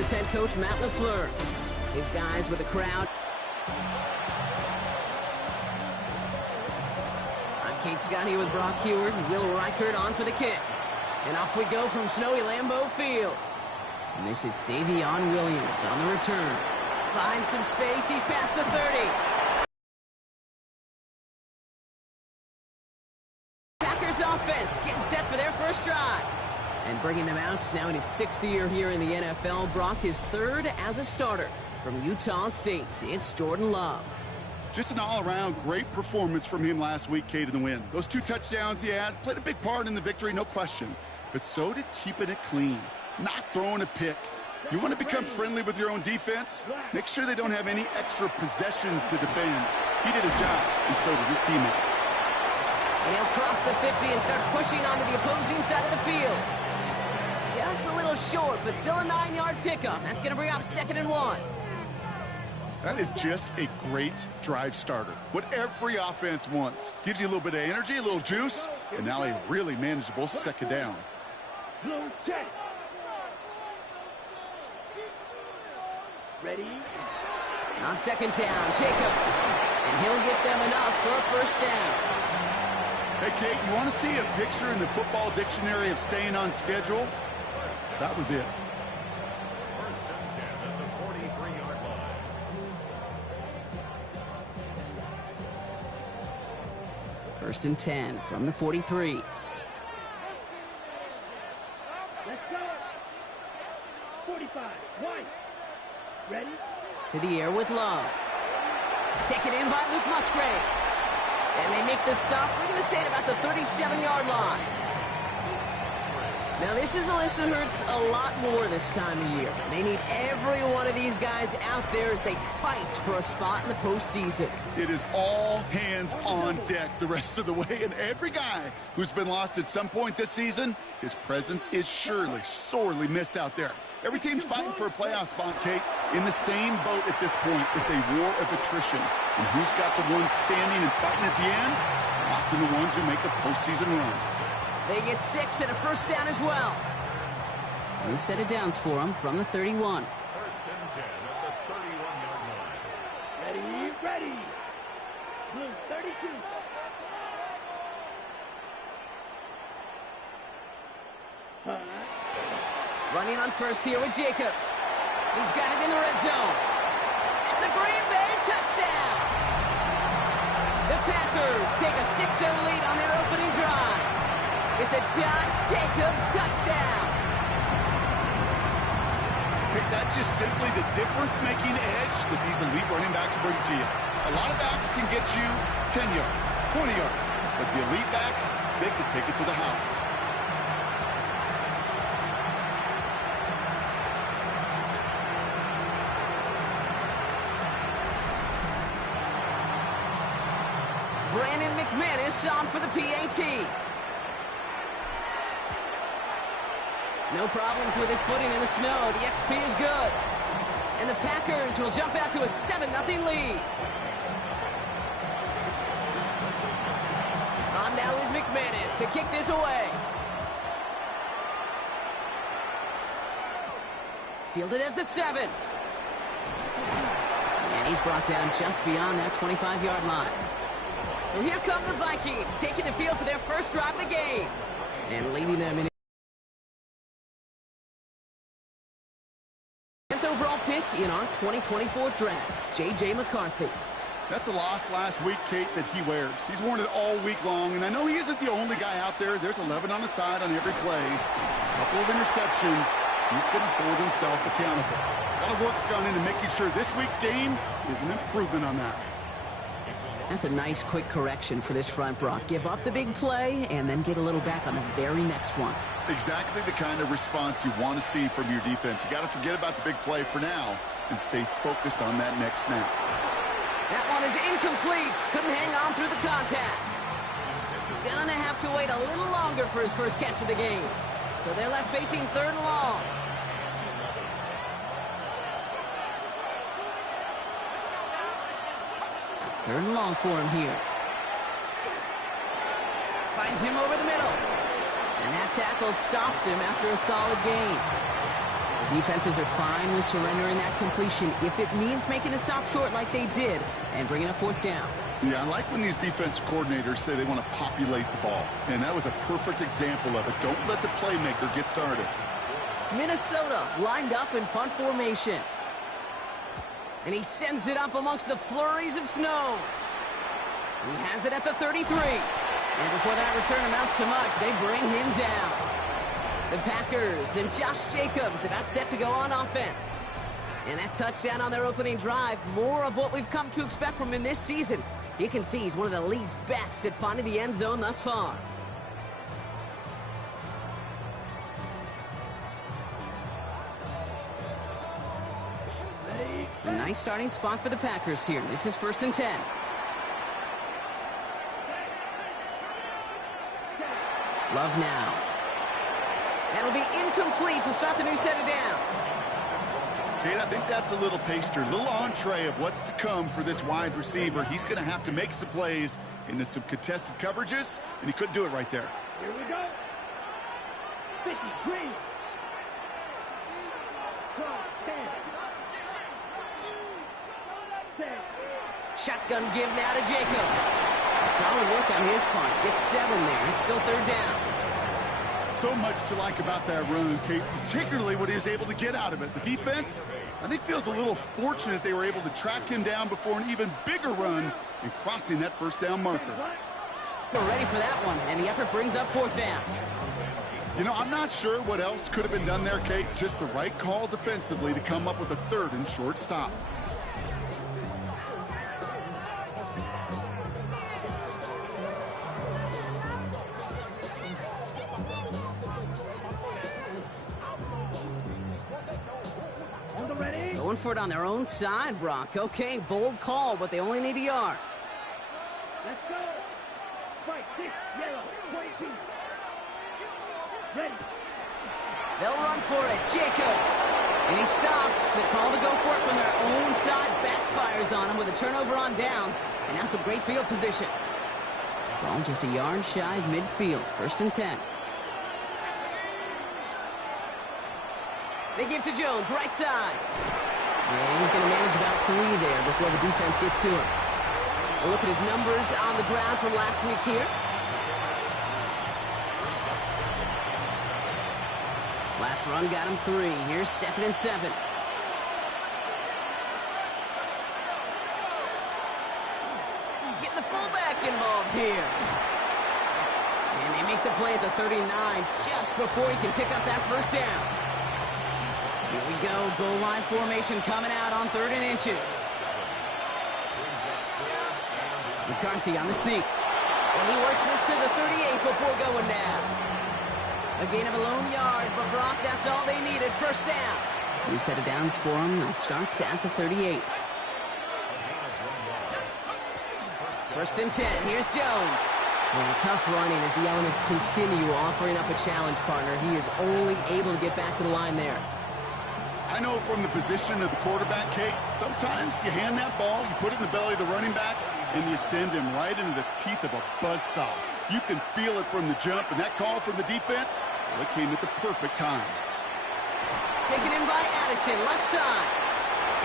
Packers head coach Matt LaFleur. His guys with the crowd. I'm Kate Scott here with Brock Heward and Will Reichert on for the kick. And off we go from snowy Lambeau Field. And this is Savion Williams on the return. Finds some space. He's past the 30. Packers offense getting set for their first drive. And bringing them out now in his 6th year here in the NFL. Brock, his 3rd as a starter from Utah State. It's Jordan Love. Just an all-around great performance from him last week, Kate, in the win. Those 2 touchdowns he had played a big part in the victory, no question. But so did keeping it clean, not throwing a pick. You want to become friendly with your own defense? Make sure they don't have any extra possessions to defend. He did his job, and so did his teammates. And he'll cross the 50 and start pushing onto the opposing side of the field. Just a little short, but still a 9-yard pickup. That's going to bring up 2nd and 1. That is just a great drive starter. What every offense wants. Gives you a little bit of energy, a little juice, and now a really manageable 2nd down. Ready? On 2nd down, Jacobs. And he'll get them enough for a 1st down. Hey, Kate, you want to see a picture in the football dictionary of staying on schedule? That was it. 1st and 10 at the 43-yard line. 1st and 10 from the 43. Let's go. 45. White. Ready? To the air with Love. Taken in by Luke Musgrave. And they make the stop. We're going to say at about the 37-yard line. Now, this is a list that hurts a lot more this time of year. They need every one of these guys out there as they fight for a spot in the postseason. It is all hands on deck the rest of the way, and every guy who's been lost at some point this season, his presence is surely sorely missed out there. Every team's fighting for a playoff spot, Kate. In the same boat at this point, it's a war of attrition. And who's got the ones standing and fighting at the end? Often the ones who make a postseason run. They get 6 and a 1st down as well. New set of downs for them from the 31. 1st and 10 at the 31-yard line. Ready? Ready. Blue 32. Running on 1st here with Jacobs. He's got it in the red zone. It's a Green Bay touchdown. The Packers take a 6-0 lead on their opening drive. It's a Josh Jacobs touchdown. Okay, that's just simply the difference-making edge that these elite running backs bring to you. A lot of backs can get you 10 yards, 20 yards, but the elite backs, they can take it to the house. Brandon McManus on for the PAT. No problems with his footing in the snow. The XP is good. And the Packers will jump out to a 7-0 lead. On now is McManus to kick this away. Fielded at the 7. And he's brought down just beyond that 25-yard line. So here come the Vikings, taking the field for their first drive of the game. And leading them in. 10th overall pick in our 2024 draft, J.J. McCarthy. That's a loss last week, Kate, that he wears. He's worn it all week long, and I know he isn't the only guy out there. There's 11 on the side on every play. A couple of interceptions. He's going to hold himself accountable. A lot of work's gone into making sure this week's game is an improvement on that. That's a nice, quick correction for this front, Brock. Give up the big play and then get a little back on the very next one. Exactly the kind of response you want to see from your defense. You got to forget about the big play for now and stay focused on that next snap. That one is incomplete. Couldn't hang on through the contact. Gonna have to wait a little longer for his first catch of the game. So they're left facing 3rd and long. Third and long for him here. Finds him over the middle. And that tackle stops him after a solid gain. Defenses are fine with surrendering that completion if it means making a stop short like they did and bringing up fourth down. Yeah, I like when these defense coordinators say they want to populate the ball. And that was a perfect example of it. Don't let the playmaker get started. Minnesota lined up in punt formation. And he sends it up amongst the flurries of snow. He has it at the 33. And before that return amounts to much, they bring him down. The Packers and Josh Jacobs about set to go on offense. And that touchdown on their opening drive, more of what we've come to expect from him this season. You can see he's one of the league's best at finding the end zone thus far. A nice starting spot for the Packers here. This is 1st and 10. Love now. That'll be incomplete to start the new set of downs. Kate, I think that's a little taster, a little entree of what's to come for this wide receiver. He's going to have to make some plays into some contested coverages, and he couldn't do it right there. Here we go. 50, green. 12, 10. 6. Shotgun give now to Jacobs. Solid work on his part. Gets 7 there. It's still 3rd down. So much to like about that run, Kate, particularly what he was able to get out of it. The defense, I think, feels a little fortunate they were able to track him down before an even bigger run and crossing that 1st down marker. We're ready for that one, and the effort brings up 4th down. You know, I'm not sure what else could have been done there, Kate. Just the right call defensively to come up with a 3rd and short stop. Going for it on their own side, Brock. Okay, bold call, but they only need a yard. Let's go. Fight 6, yellow, 22. Ready. They'll run for it. Jacobs. And he stops. The call to go for it from their own side backfires on him with a turnover on downs. And now some great field position. Ball just a yard shy of midfield. 1st and 10. They give to Jones, right side. And he's going to manage about 3 there before the defense gets to him. We'll look at his numbers on the ground from last week here. Last run got him 3. Here's 2nd and 7. Getting the fullback involved here. And they make the play at the 39 just before he can pick up that 1st down. Here we go, goal line formation coming out on 3rd and inches. McCarthy on the sneak. And he works this to the 38 before going down. A gain of a lone yard, but Brock, that's all they needed. 1st down. New set of downs for him. They'll start at the 38. 1st and 10. Here's Jones. And tough running as the elements continue offering up a challenge partner. He is only able to get back to the line there. I know from the position of the quarterback, Kate, sometimes you hand that ball, you put it in the belly of the running back, and you send him right into the teeth of a buzzsaw. You can feel it from the jump, and that call from the defense, well, it came at the perfect time. Taken in by Addison, left side.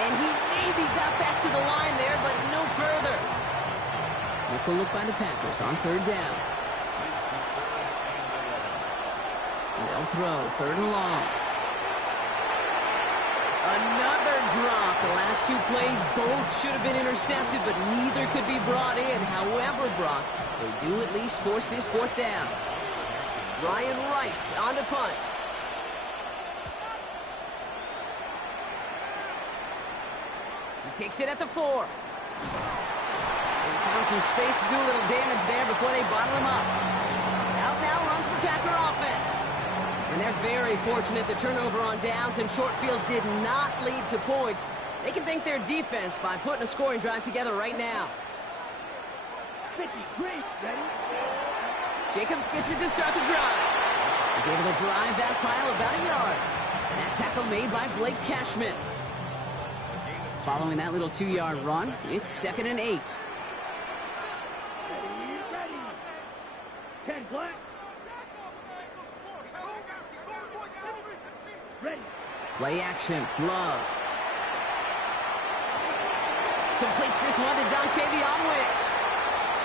And he maybe got back to the line there, but no further. Nickel look by the Packers on 3rd down. They'll throw, 3rd and long. Another drop. The last 2 plays both should have been intercepted, but neither could be brought in. However, Brock, they do at least force this 4th down. Ryan Wright on to punt. He takes it at the 4. They found some space to do a little damage there before they bottle him up. Out now runs the Packer offense. And they're very fortunate the turnover on downs and short field did not lead to points. They can thank their defense by putting a scoring drive together right now. 50, green, ready. Jacobs gets it to start the drive. He's able to drive that pile about a yard. And that tackle made by Blake Cashman. Following that little 2-yard run, it's 2nd and 8. Ready. 10 black. Ready. Play action. Love. Completes this one to Dontavion Wicks.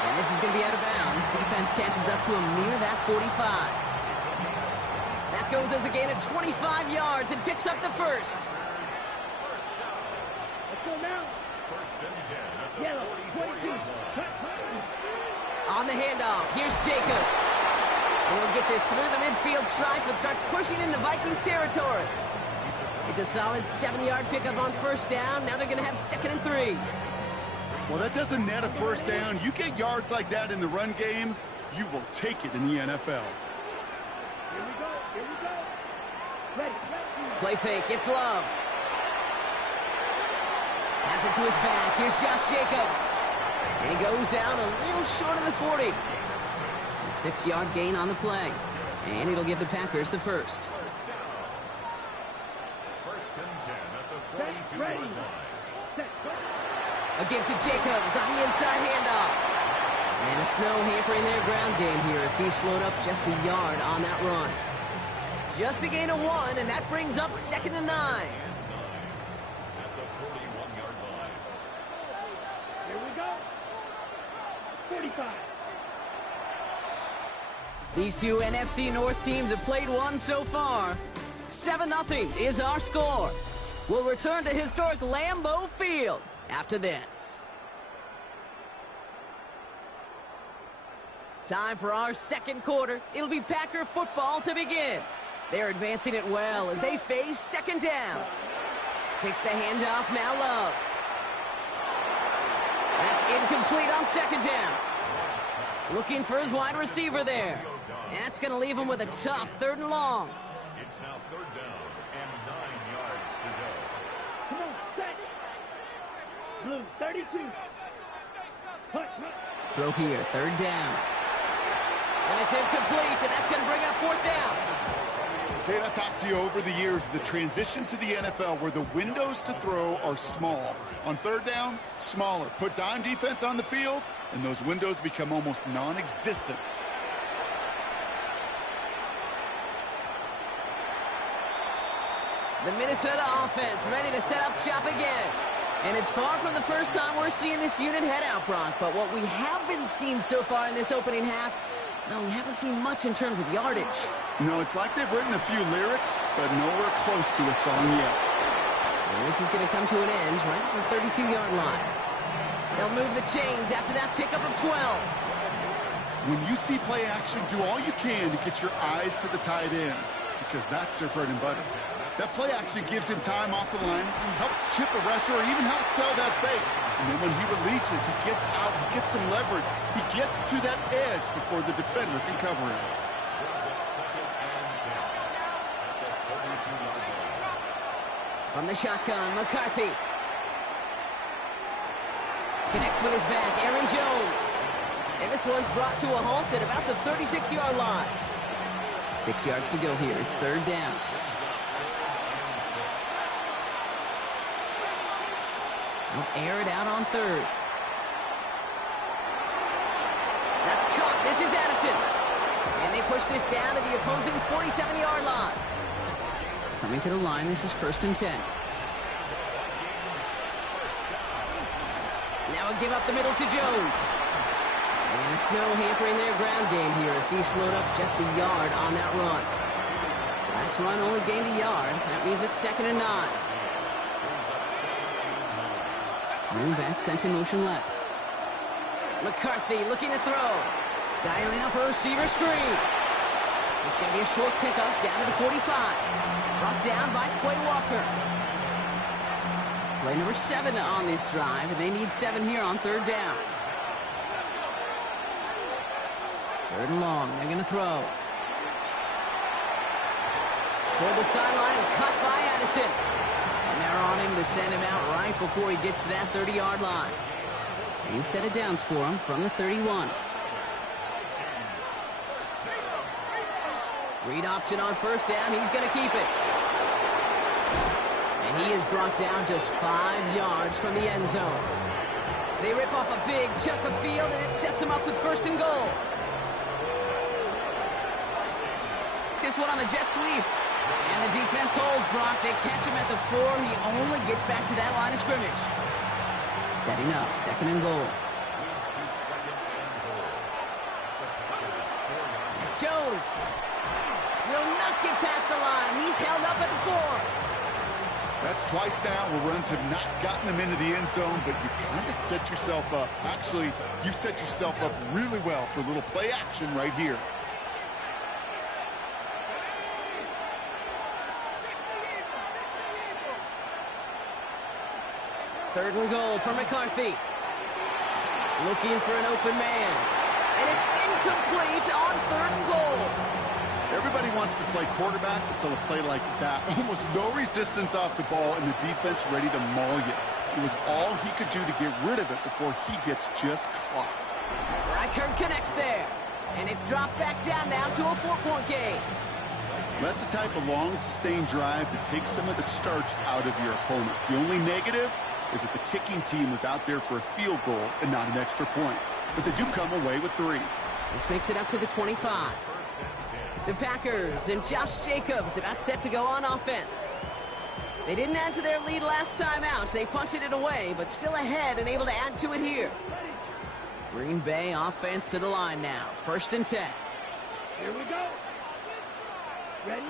And this is going to be out of bounds. Defense catches up to him near that 45. That goes as a gain of 25 yards and picks up the first. Let's go now. First and 10 at the Yellow, 42. 22. On the handoff, here's Jacobs. And he'll get this through the midfield stripe and starts pushing into Vikings territory. It's a solid 7-yard pickup on first down. Now they're going to have 2nd and 3. Well, that doesn't net a first down. You get yards like that in the run game, you will take it in the NFL. Here we go. Here we go. Ready. Play fake, it's Love. Pass it to his back. Here's Josh Jacobs. And he goes out a little short of the 40. A 6-yard gain on the play. And it'll give the Packers the first. First and 10 at the 42-yard line. Set. A give to Jacobs on the inside handoff. And a snow hampering their ground game here as he slowed up just a yard on that run. Just a gain of 1, and that brings up 2nd and 9. At the 41-yard line. Here we go. 45. These two NFC North teams have played one so far. 7-0 is our score. We'll return to historic Lambeau Field after this. Time for our second quarter. It'll be Packer football to begin. They're advancing it well as they face 2nd down. Takes the handoff, now Love. That's incomplete on 2nd down. Looking for his wide receiver there. And that's going to leave him with a tough 3rd and long. It's now 3rd down and 9 yards to go. Come on, set. Blue, 32. Punt. Throw here, 3rd down. And it's incomplete, and that's going to bring up 4th down. Okay, I've talked to you over the years, the transition to the NFL where the windows to throw are small. On 3rd down, smaller. Put dime defense on the field, and those windows become almost non-existent. The Minnesota offense ready to set up shop again. And it's far from the first time we're seeing this unit head out, Brock. But what we haven't seen so far in this opening half, well, we haven't seen much in terms of yardage. No, it's like they've written a few lyrics, but nowhere close to a song yet. And this is going to come to an end right at the 32-yard line. They'll move the chains after that pickup of 12. When you see play action, do all you can to get your eyes to the tight end, because that's their bread and butter. That play actually gives him time off the line, helps chip a rusher, or even helps sell that fake. And then when he releases, he gets out, he gets some leverage. He gets to that edge before the defender can cover him. From the shotgun, McCarthy. Connects with his back, Aaron Jones. And this one's brought to a halt at about the 36-yard line. 6 yards to go here. It's 3rd down. They'll air it out on 3rd. That's caught. This is Addison. And they push this down to the opposing 47-yard line. Coming to the line, this is 1st and 10. Now a give up the middle to Jones. And the snow hampering their ground game here as he slowed up just a yard on that run. Last run only gained a yard. That means it's 2nd and 9. Running back sent in motion left. McCarthy looking to throw. Dialing up a receiver screen. It's going to be a short pickup down to the 45. Brought down by Quay Walker. Play number 7 on this drive, and they need 7 here on 3rd down. 3rd and long, they're going to throw. Toward the sideline and cut by Addison. And they're on him to send him out right before he gets to that 30-yard line. Same set of downs for him from the 31. Read option on 1st down. He's going to keep it. And he is brought down just 5 yards from the end zone. They rip off a big chunk of field, and it sets him up with 1st and goal. This one on the jet sweep. And the defense holds, Brock. They catch him at the 4. He only gets back to that line of scrimmage. Setting up, 2nd and goal. Jones will not get past the line. He's held up at the 4. That's twice now where runs have not gotten them into the end zone, but you kind of set yourself up. Actually, you've set yourself up really well for a little play action right here. Third and goal for McCarthy. Looking for an open man. And it's incomplete on 3rd and goal. Everybody wants to play quarterback until a play like that. Almost no resistance off the ball and the defense ready to maul you. It was all he could do to get rid of it before he gets just clocked. Reichard connects there. And it's dropped back down now to a 4-point game. That's the type of long, sustained drive that takes some of the starch out of your opponent. The only negative is that the kicking team was out there for a field goal and not an extra point. But they do come away with 3. This makes it up to the 25. The Packers and Josh Jacobs about set to go on offense. They didn't add to their lead last time out. They punted it away, but still ahead and able to add to it here. Green Bay offense to the line now. 1st and 10. Here we go. Ready?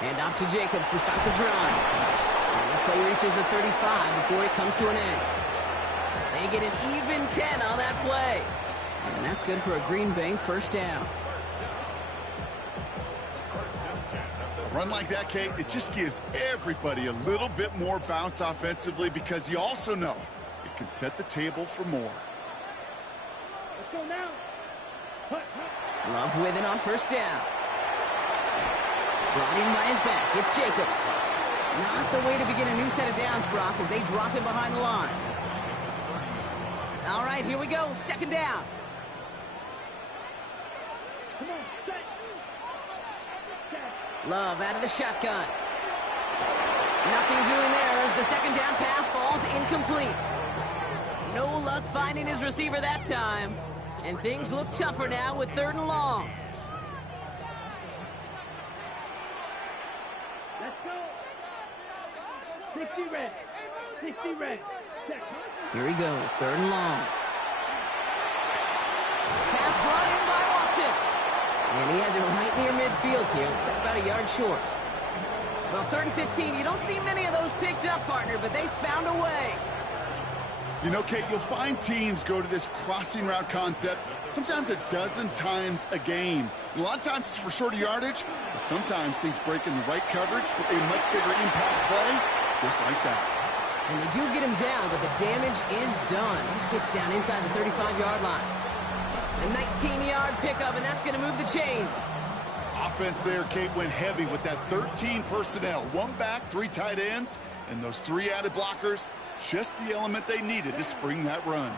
Hand off to Jacobs to start the drive. And this play reaches the 35 before it comes to an end. They get an even 10 on that play. And that's good for a Green Bay 1st down. A run like that, Kate, it just gives everybody a little bit more bounce offensively because you also know it can set the table for more. Let's go now. Love with it on 1st down. Brought in by his back. It's Jacobs. Not the way to begin a new set of downs, Brock, as they drop him behind the line. All right, here we go. 2nd down. Come on, set. Love out of the shotgun. Nothing doing there as the 2nd down pass falls incomplete. No luck finding his receiver that time. And things look tougher now with 3rd and long. Let's go. 60 red. 60 red. Set. Here he goes, 3rd and long. Pass brought in by Watson. And he has it right near midfield here. It's about a yard short. Well, 3rd and 15, you don't see many of those picked up, partner, but they found a way. You know, Kate, you'll find teams go to this crossing route concept sometimes a dozen times a game. And a lot of times it's for shorter yardage, but sometimes things break in the right coverage for a much bigger impact play, just like that. And they do get him down, but the damage is done. This gets down inside the 35-yard line. A 19-yard pickup, and that's going to move the chains. Offense there, Kate, went heavy with that 13 personnel. 1 back, 3 tight ends, and those 3 added blockers. Just the element they needed to spring that run.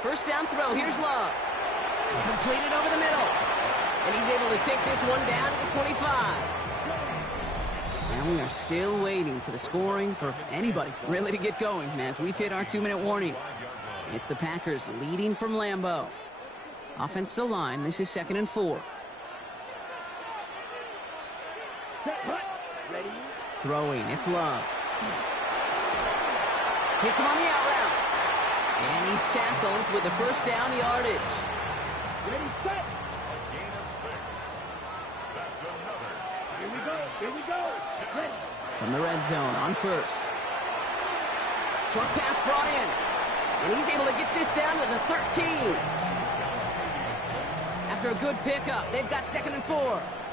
1st down throw. Here's Love. Completed over the middle. And he's able to take this one down to the 25. And we are still waiting for the scoring for anybody really to get going as we've hit our 2-minute warning. It's the Packers leading from Lambeau. Offense to line. This is 2nd and 4. Ready? Throwing. It's Love. Hits him on the out route. And he's tackled with the 1st down yardage. Ready, set. A gain of 6. That's another. Here we go. Here we go. Ready. From the red zone on 1st. Short pass brought in. And he's able to get this down to the 13. After a good pickup, they've got 2nd and 4.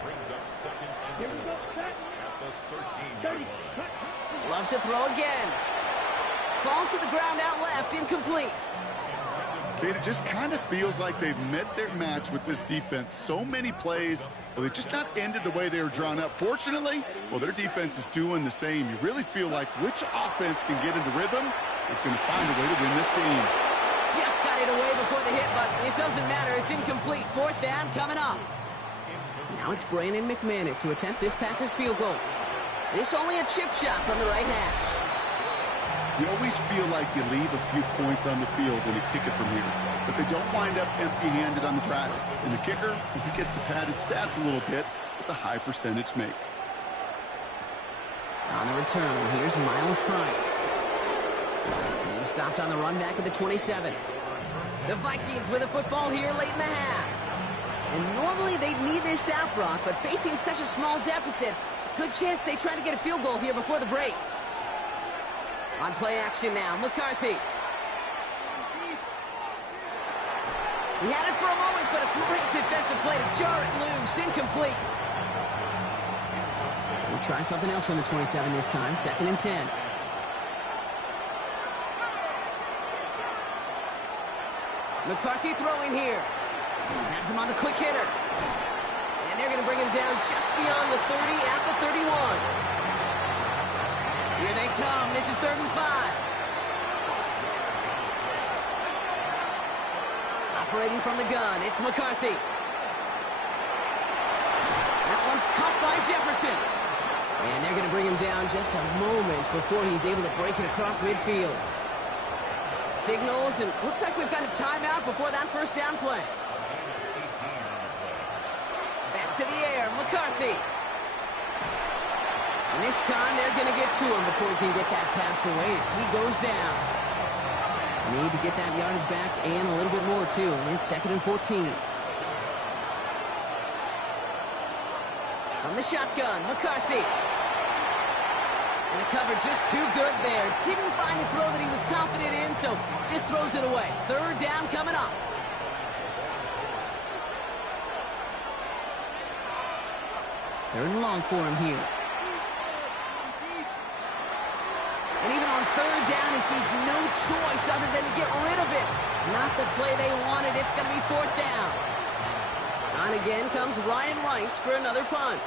Brings up 2nd and Here we go. Set. at the 13. 30. Loves to throw again. Falls to the ground out left, incomplete. Kate, it just kind of feels like they've met their match with this defense. So many plays, well, they just not ended the way they were drawn up. Fortunately, well, their defense is doing the same. You really feel like which offense can get into rhythm is going to find a way to win this game. Just got it away before the hit, but it doesn't matter. It's incomplete. 4th down coming up. Now it's Brandon McManus to attempt this Packers field goal. This only a chip shot from the right hash. You always feel like you leave a few points on the field when you kick it from here, but they don't wind up empty-handed on the drive. And the kicker, he gets to pad his stats a little bit with a high percentage make. On the return, here's Miles Price. He stopped on the run back at the 27. The Vikings with the football here late in the half. And normally they'd need their South Rock, but facing such a small deficit, good chance they try to get a field goal here before the break. On play action now, McCarthy. He had it for a moment, but a great defensive play to jar it loose. Incomplete. We'll try something else from the 27 this time. 2nd and 10. McCarthy throwing here. Has him on the quick hitter. And they're going to bring him down just beyond the 30 at the 31. Here they come. This is 3rd and 5. Operating from the gun, it's McCarthy. That one's caught by Jefferson. And they're going to bring him down just a moment before he's able to break it across midfield. Signals, and looks like we've got a timeout before that first down play. Back to the air, McCarthy. And this time they're going to get to him before he can get that pass away as he goes down. Need to get that yardage back and a little bit more, too. It's 2nd and 14. From the shotgun, McCarthy. And the cover just too good there. Didn't find the throw that he was confident in, so just throws it away. 3rd down coming up. Third and long for him here. And even on 3rd down, he sees no choice other than to get rid of it. Not the play they wanted. It's going to be 4th down. On again comes Ryan Wright for another punt.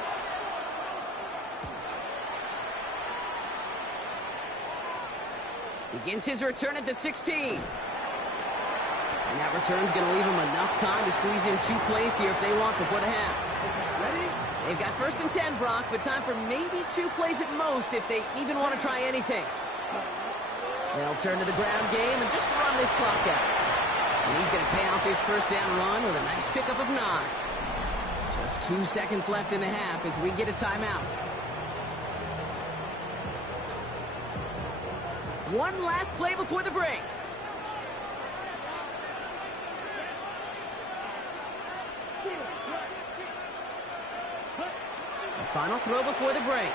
Begins his return at the 16. And that return's going to leave him enough time to squeeze in 2 plays here if they want before the half. They've got 1st and 10, Brock, but time for maybe 2 plays at most if they even want to try anything. They'll turn to the ground game and just run this clock out. And he's going to pay off his first down run with a nice pickup of 9. Just 2 seconds left in the half as we get a timeout. One last play before the break. The final throw before the break.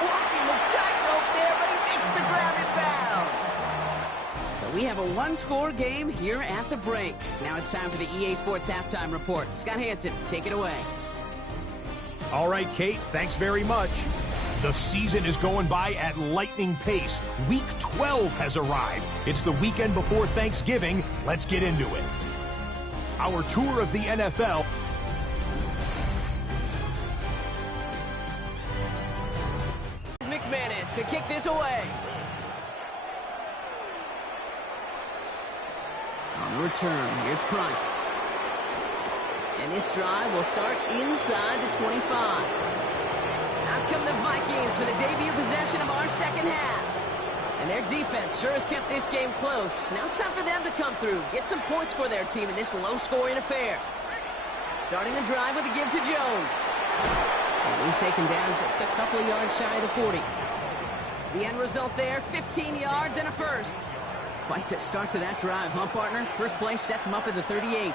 Walking the tightrope there, but he makes the grab in bounds. So we have a 1-score game here at the break. Now it's time for the EA Sports Halftime Report. Scott Hansen, take it away. All right, Kate, thanks very much. The season is going by at lightning pace. Week 12 has arrived. It's the weekend before Thanksgiving. Let's get into it. Our tour of the NFL. McManus to kick this away. On the return, here's Price. And this drive will start inside the 25. Out come the Vikings for the debut possession of our second half. And their defense sure has kept this game close. Now it's time for them to come through, get some points for their team in this low-scoring affair. Starting the drive with a give to Jones. And he's taken down just a couple of yards shy of the 40. The end result there, 15 yards and a first. Quite the start to that drive, huh, partner? First play sets him up at the 38.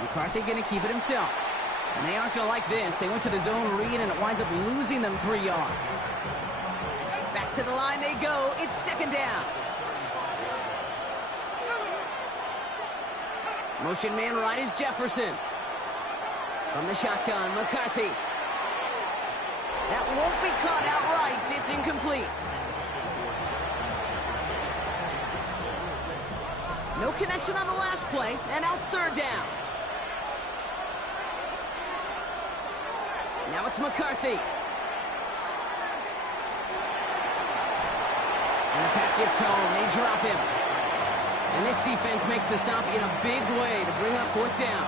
McCarthy going to keep it himself. And they aren't going to like this. They went to the zone read, and it winds up losing them 3 yards. Back to the line they go. It's second down. Motion man right is Jefferson. From the shotgun, McCarthy. That won't be caught outright. It's incomplete. No connection on the last play, and now it's third down. Now it's McCarthy. And the pack gets home. They drop him. And this defense makes the stop in a big way to bring up fourth down.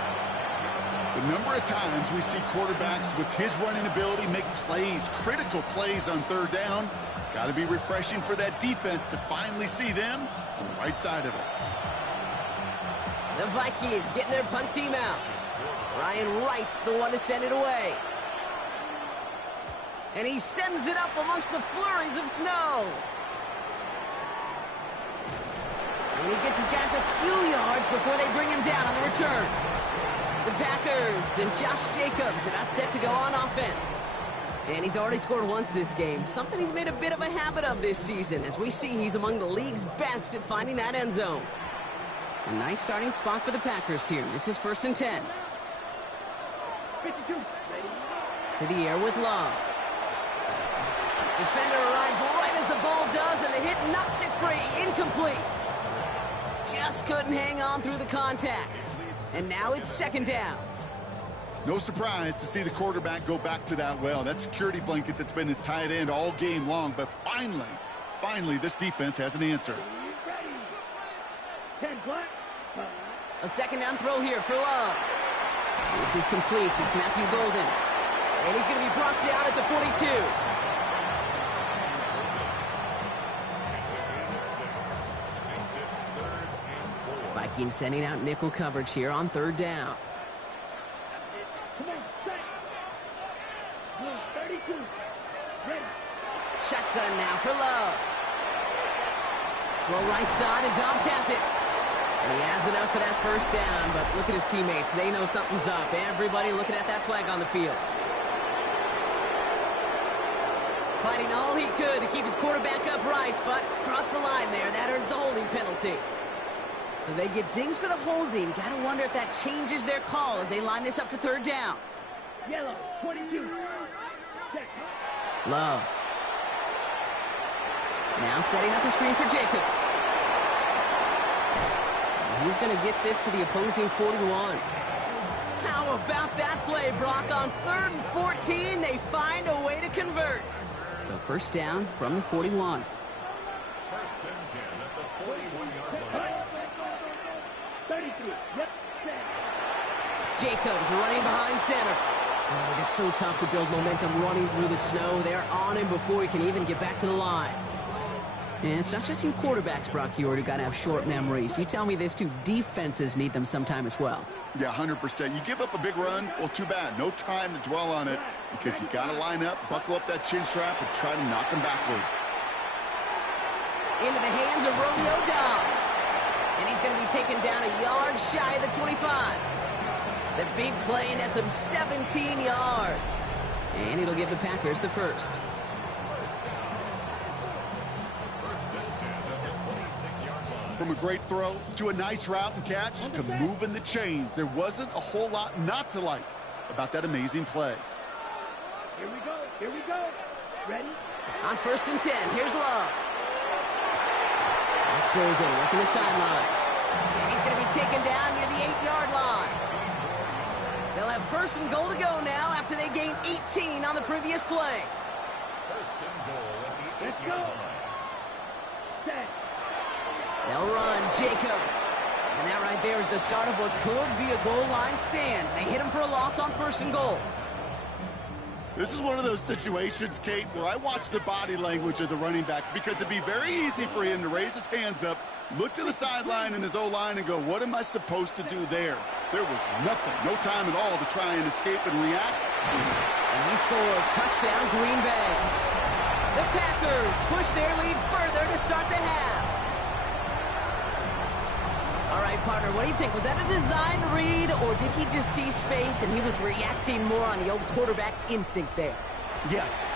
The number of times we see quarterbacks with his running ability make plays, critical plays on third down. It's got to be refreshing for that defense to finally see them on the right side of it. The Vikings getting their punt team out. Ryan Wright's the one to send it away. And he sends it up amongst the flurries of snow. And he gets his guys a few yards before they bring him down on the return. The Packers and Josh Jacobs about set to go on offense. And he's already scored once this game, something he's made a bit of a habit of this season. As we see, he's among the league's best at finding that end zone. A nice starting spot for the Packers here. This is 1st and 10. 52. To the air with Love. Defender arrives right as the ball does, and the hit knocks it free. Incomplete. Just couldn't hang on through the contact. And now it's 2nd down. No surprise to see the quarterback go back to that well. That security blanket that's been his tight end all game long. But finally, this defense has an answer. 10 black. A 2nd down throw here for Love. This is complete. It's Matthew Golden. And he's going to be brought down at the 42. Vikings sending out nickel coverage here on 3rd down. Come on, set. 32. Ready. Shotgun now for Love. Throw right side, and Dobbs has it. And he has enough for that 1st down, but look at his teammates. They know something's up. Everybody looking at that flag on the field. Fighting all he could to keep his quarterback upright, but crossed the line there. That earns the holding penalty. So they get dinged for the holding. You got to wonder if that changes their call as they line this up for 3rd down. Yellow, 22. Set. Love. Now setting up the screen for Jacobs. And he's going to get this to the opposing 41. How about that play, Brock? On 3rd and 14, they find a way to convert. So 1st down from the 41. 1st and 10 at the 41-yard line. 33. Yep. Set. Jacobs running behind center. Oh, it is so tough to build momentum running through the snow. They're on him before he can even get back to the line. And it's not just you quarterbacks, Brock Huard, who got to have short memories. You tell me this too, defenses need them sometime as well. Yeah, 100%. You give up a big run, well, too bad. No time to dwell on it because you got to line up, buckle up that chin strap, and try to knock them backwards. Into the hands of Romeo Dobbs. And he's going to be taken down a yard shy of the 25. The big play nets him 17 yards. And it'll give the Packers the 1st. From a great throw to a nice route and catch to moving the chains, there wasn't a whole lot not to like about that amazing play. Here we go. Here we go. Ready? On 1st and 10, here's Love. That's Golden working the sideline. And he's going to be taken down near the 8-yard line. They'll have 1st and goal to go now after they gained 18 on the previous play. 1st and goal at the 8-yard Let's go. line. Set. They'll run Jacobs. And that right there is the start of what could be a goal line stand. They hit him for a loss on 1st and goal. This is one of those situations, Kate, where I watch the body language of the running back because it'd be very easy for him to raise his hands up, look to the sideline in his O-line and go, what am I supposed to do there? There was nothing, no time at all to try and escape and react. And he scores. Touchdown, Green Bay. The Packers push their lead further to start the half. All right, partner, what do you think? Was that a design read, or did he just see space and he was reacting more on the old quarterback instinct there? Yes.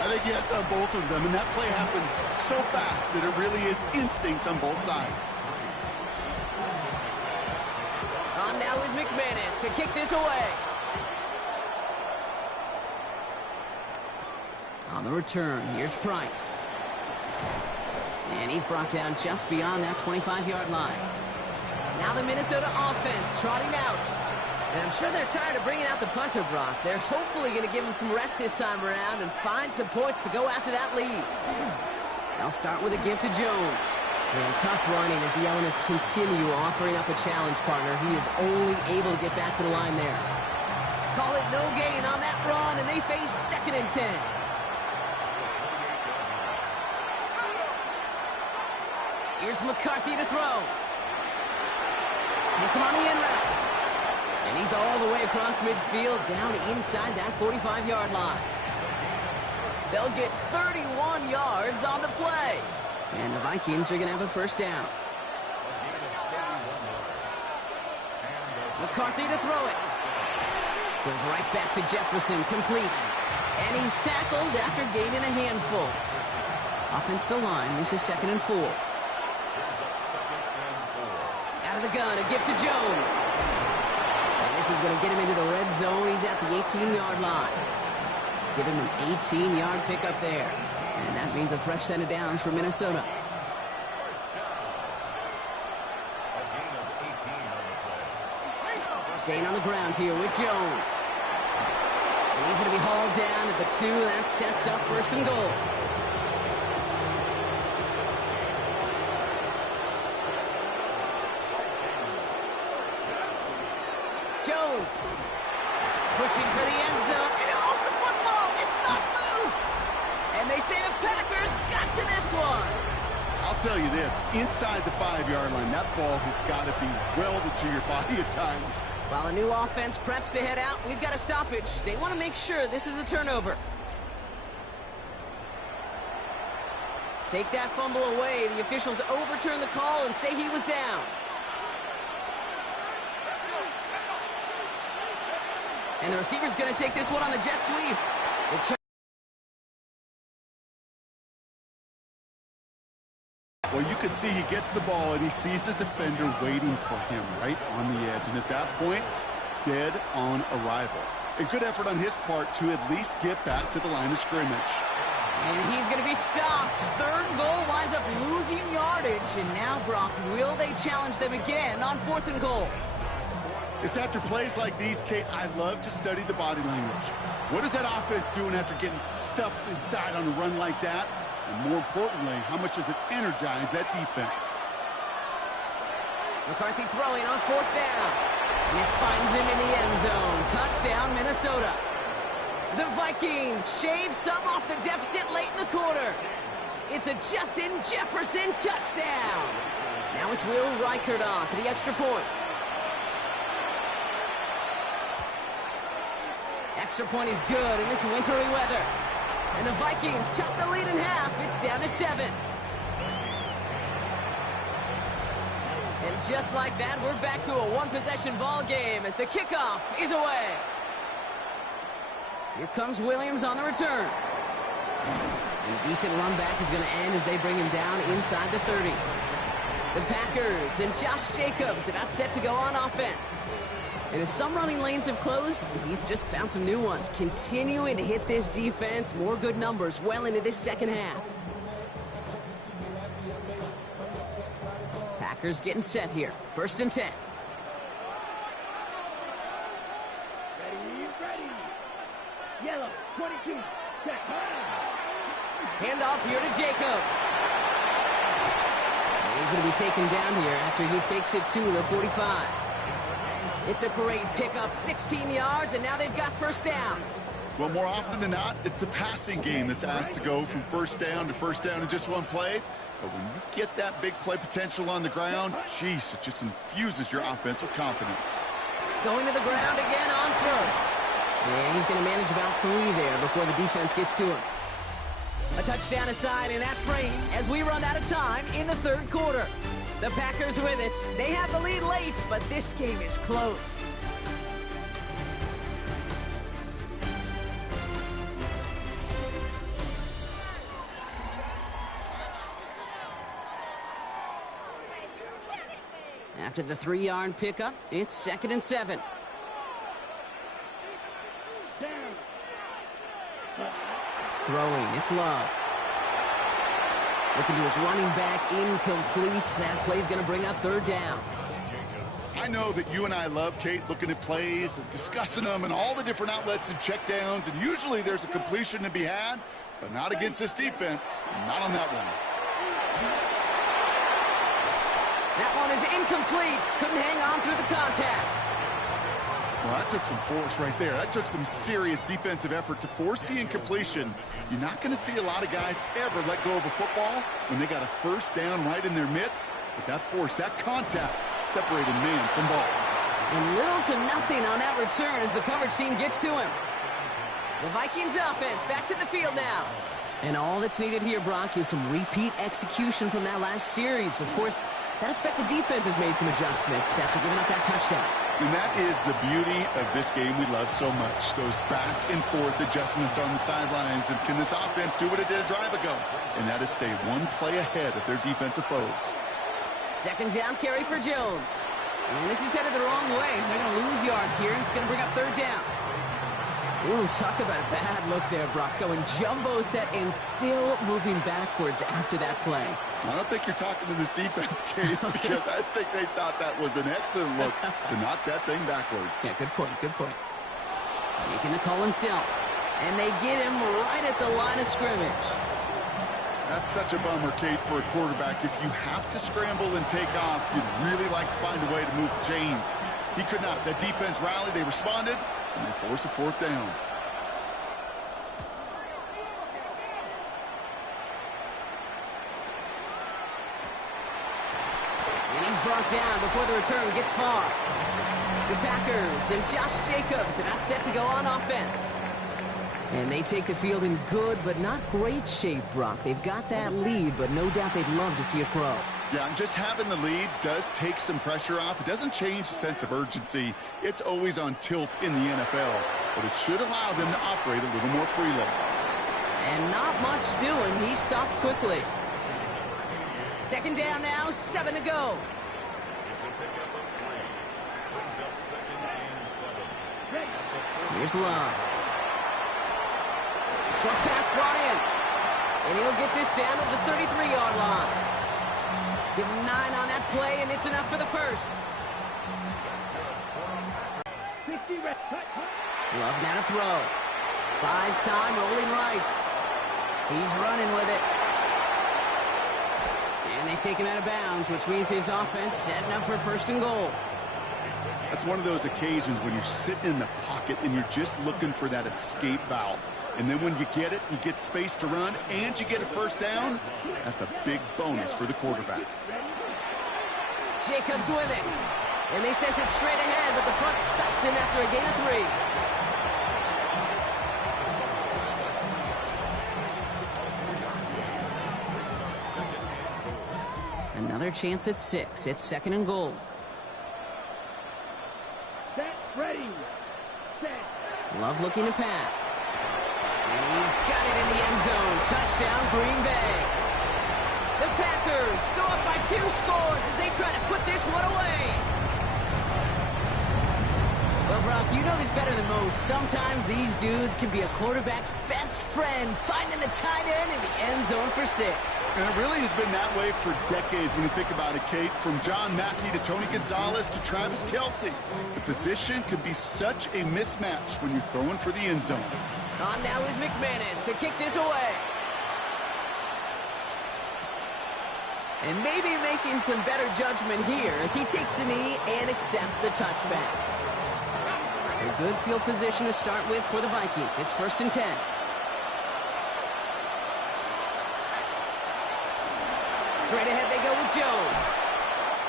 I think yes on both of them, and that play happens so fast that it really is instincts on both sides. On now is McManus to kick this away. On the return, here's Price. And he's brought down just beyond that 25-yard line. Now the Minnesota offense trotting out. And I'm sure they're tired of bringing out the punter, Brock. They're hopefully going to give him some rest this time around and find some points to go after that lead. They'll start with a give to Jones. And tough running as the elements continue offering up a challenge partner. He is only able to get back to the line there. Call it no gain on that run, and they face 2nd and 10. Here's McCarthy to throw. Hits him on the in route. And he's all the way across midfield, down inside that 45-yard line. They'll get 31 yards on the play. And the Vikings are going to have a first down. McCarthy to throw it. Goes right back to Jefferson, complete. And he's tackled after gaining a handful. Offensive line, this is 2nd and 4. Out of the gun, a gift to Jones. And this is going to get him into the red zone. He's at the 18-yard line. Give him an 18-yard pickup there. And that means a fresh set of downs for Minnesota. Staying on the ground here with Jones. And he's going to be hauled down at the 2. That sets up 1st and goal. Jones. Pushing for the end zone. And he lost the football. It's not loose. And they say the Packers got to this one. I'll tell you this, inside the 5-yard line, that ball has got to be welded to your body at times. While a new offense preps to head out, we've got a stoppage. They want to make sure this is a turnover. Take that fumble away. The officials overturn the call and say he was down. And the receiver's going to take this one on the jet sweep. Well, you can see he gets the ball and he sees the defender waiting for him right on the edge. And at that point, dead on arrival. A good effort on his part to at least get back to the line of scrimmage. And he's going to be stopped. 3rd and goal winds up losing yardage. And now, Brock, will they challenge them again on 4th and goal? It's after plays like these, Kate, I love to study the body language. What is that offense doing after getting stuffed inside on a run like that? And more importantly, how much does it energize that defense? McCarthy throwing on 4th down. And this finds him in the end zone. Touchdown, Minnesota. The Vikings shave some off the deficit late in the quarter. It's a Justin Jefferson touchdown. Now it's Will Reichert on for the extra point. Extra point is good in this wintry weather. And the Vikings chop the lead in half. It's down to 7. And just like that, we're back to a one-possession ball game as the kickoff is away. Here comes Williams on the return. And a decent run back is going to end as they bring him down inside the 30. The Packers and Josh Jacobs about set to go on offense. And as some running lanes have closed, he's just found some new ones. Continuing to hit this defense. More good numbers well into this 2nd half. Packers getting set here. 1st and 10. Ready. Yellow, 22. Check. Handoff here to Jacobs. And he's going to be taken down here after he takes it to the 45. It's a great pickup, 16 yards, and now they've got 1st down. Well, more often than not, it's the passing game that's asked to go from 1st down to 1st down in just one play. But when you get that big play potential on the ground, geez, it just infuses your offense with confidence. Going to the ground again on 1st. And he's going to manage about 3 there before the defense gets to him. A touchdown aside in that frame as we run out of time in the 3rd quarter. The Packers with it. They have the lead late, but this game is close. After the 3-yard pickup, it's 2nd and 7. Throwing, it's Love. Looking to his running back, incomplete. That play's going to bring up 3rd down. I know that you and I love, Kate, looking at plays, and discussing them, and all the different outlets and checkdowns, and usually there's a completion to be had, but not against this defense. Not on that one. That one is incomplete. Couldn't hang on through the contact. Well, that took some force right there. That took some serious defensive effort to force the incompletion. You're not going to see a lot of guys ever let go of a football when they got a first down right in their midst. But that force, that contact, separated man from ball. And little to nothing on that return as the coverage team gets to him. The Vikings offense back to the field now. And all that's needed here, Brock, is some repeat execution from that last series. Of course, I'd expect the defense has made some adjustments after giving up that touchdown. And that is the beauty of this game we love so much. Those back and forth adjustments on the sidelines. And can this offense do what it did a drive ago? And that is stay one play ahead of their defensive foes. Second down carry for Jones. And this is headed the wrong way. They're going to lose yards here. It's going to bring up third down. Ooh, talk about a bad look there, Brock. Going jumbo set and still moving backwards after that play. I don't think you're talking to this defense, Kate, because I think they thought that was an excellent look to knock that thing backwards. Yeah, good point, good point. Making the call himself. And they get him right at the line of scrimmage. That's such a bummer, Kate, for a quarterback. If you have to scramble and take off, you'd really like to find a way to move the chains. He could not. The defense rallied, they responded, and they forced a fourth down. And he's brought down before the return gets far. The Packers and Josh Jacobs about set to go on offense. And they take the field in good but not great shape, Brock. They've got that lead, but no doubt they'd love to see it grow. Yeah, and just having the lead does take some pressure off. It doesn't change the sense of urgency. It's always on tilt in the NFL, but it should allow them to operate a little more freely. And not much doing. He stopped quickly. Second down now, 7 to go. Here's Love. Short pass brought in. And he'll get this down to the 33-yard line. Give him 9 on that play, and it's enough for the first. Love now to throw. Buys time, rolling right. He's running with it. And they take him out of bounds, which means his offense setting up for first and goal. That's one of those occasions when you're sitting in the pocket and you're just looking for that escape valve. And then when you get it, you get space to run, and you get a first down, that's a big bonus for the quarterback. Jacobs with it. And they sent it straight ahead, but the front stops him after a gain of 3. Another chance at 6. It's second and goal. Set, ready, set. Love looking to pass. And he's got it in the end zone. Touchdown, Green Bay. The Packers go up by 2 scores as they try to put this one away. Well, Brock, you know this better than most. Sometimes these dudes can be a quarterback's best friend, finding the tight end in the end zone for 6. And it really has been that way for decades when you think about it, Kate. From John Mackey to Tony Gonzalez to Travis Kelce. The position can be such a mismatch when you're throwing for the end zone. On now is McManus to kick this away. And maybe making some better judgment here as he takes a knee and accepts the touchback. So good field position to start with for the Vikings. It's first and 10. Straight ahead they go with Jones.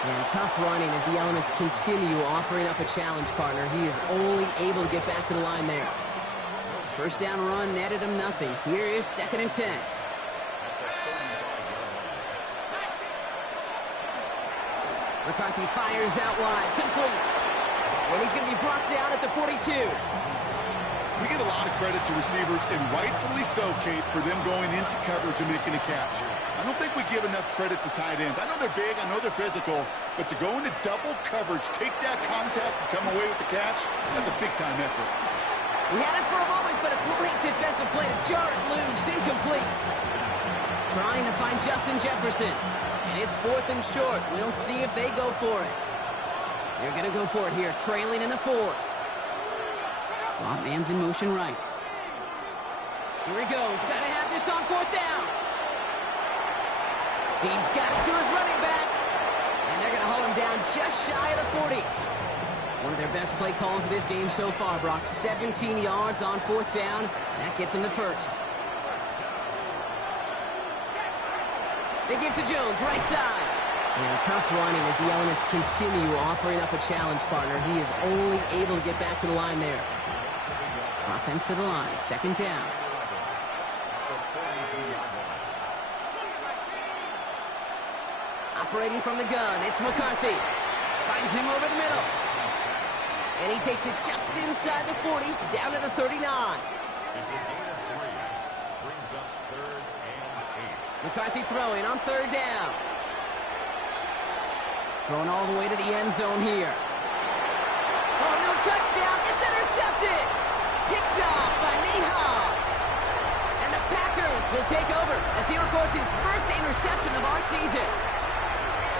And tough running as the elements continue offering up a challenge partner. He is only able to get back to the line there. First down run netted him nothing. Here is second and 10. McCarthy fires out wide. Complete. And he's going to be brought down at the 42. We get a lot of credit to receivers, and rightfully so, Kate, for them going into coverage and making a catch. I don't think we give enough credit to tight ends. I know they're big, I know they're physical, but to go into double coverage, take that contact, and come away with the catch, that's a big-time effort. He had it for a moment, but a great defensive play to jar it loose. Incomplete. Trying to find Justin Jefferson. And it's fourth and short. We'll see if they go for it. They're going to go for it here, trailing in the 4th. Slot man's in motion right. Here he goes. Got to have this on 4th down. He's got it to his running back. And they're going to haul him down just shy of the 40. One of their best play calls of this game so far, Brock. 17 yards on 4th down. That gets them the first. They give to Jones, right side. And tough running as the elements continue offering up a challenge, partner. He is only able to get back to the line there. Offense to the line, 2nd down. Operating from the gun, it's McCarthy. Finds him over the middle. And he takes it just inside the 40, down to the 39. It's a gain of 3. Brings up 3rd and 8. McCarthy throwing on 3rd down. Throwing all the way to the end zone here. Oh, no touchdown. It's intercepted. Picked off by Nate Hobbs. And the Packers will take over as he records his first interception of our season.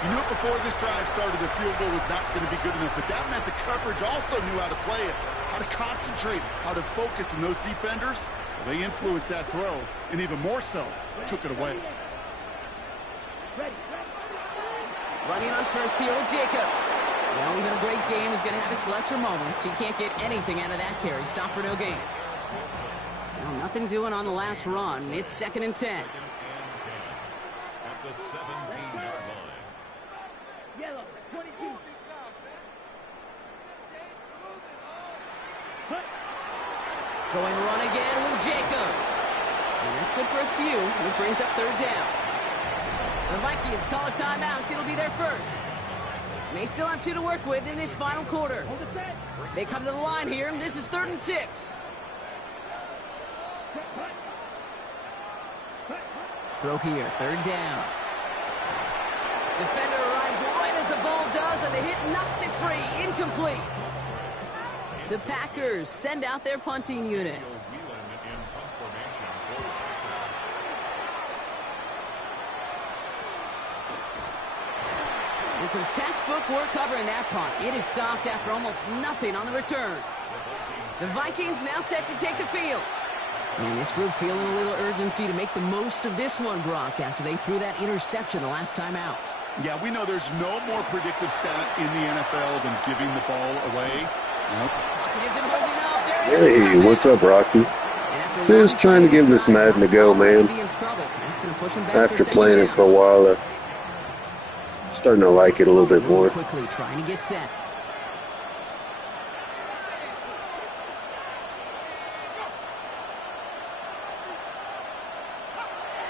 You knew it before this drive started, the field goal was not going to be good enough, but that meant the coverage also knew how to play it, how to concentrate, how to focus, and those defenders, well, they influenced that throw, and even more so, took it away. Running on first here with Jacobs. Well, even a great game is going to have its lesser moments. You can't get anything out of that carry. Stop for no gain. Well, nothing doing on the last run. It's 2nd and 10. At the 17-yard line. Yellow, 22. Going run again with Jacobs. And that's good for a few. It brings up 3rd down. The Vikings call a timeout. It'll be their first. May still have 2 to work with in this final quarter. They come to the line here, and this is 3rd and 6. Throw here, 3rd down. Defender arrives right as the ball does, and the hit knocks it free. Incomplete. The Packers send out their punting unit. And some textbook work covering that punt. It is stopped after almost nothing on the return. The Vikings now set to take the field. And this group feeling a little urgency to make the most of this one, Brock, after they threw that interception the last time out. Yeah, we know there's no more predictive stat in the NFL than giving the ball away. Pocket isn't holding up. There it is. Hey, what's up, Rocky? Just trying to give this Madden a go, man. After playing it for a while, starting to like it a little bit more. Quickly trying to get set.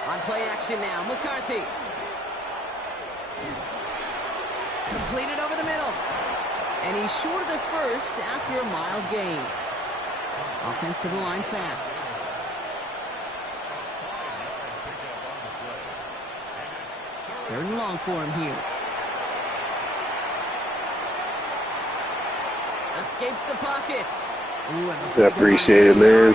On play action now, McCarthy. Completed over the middle. And he's short of the first after a mild gain. Offense to the line fast. Third and long for him here. Escapes the pocket. I appreciate it, man.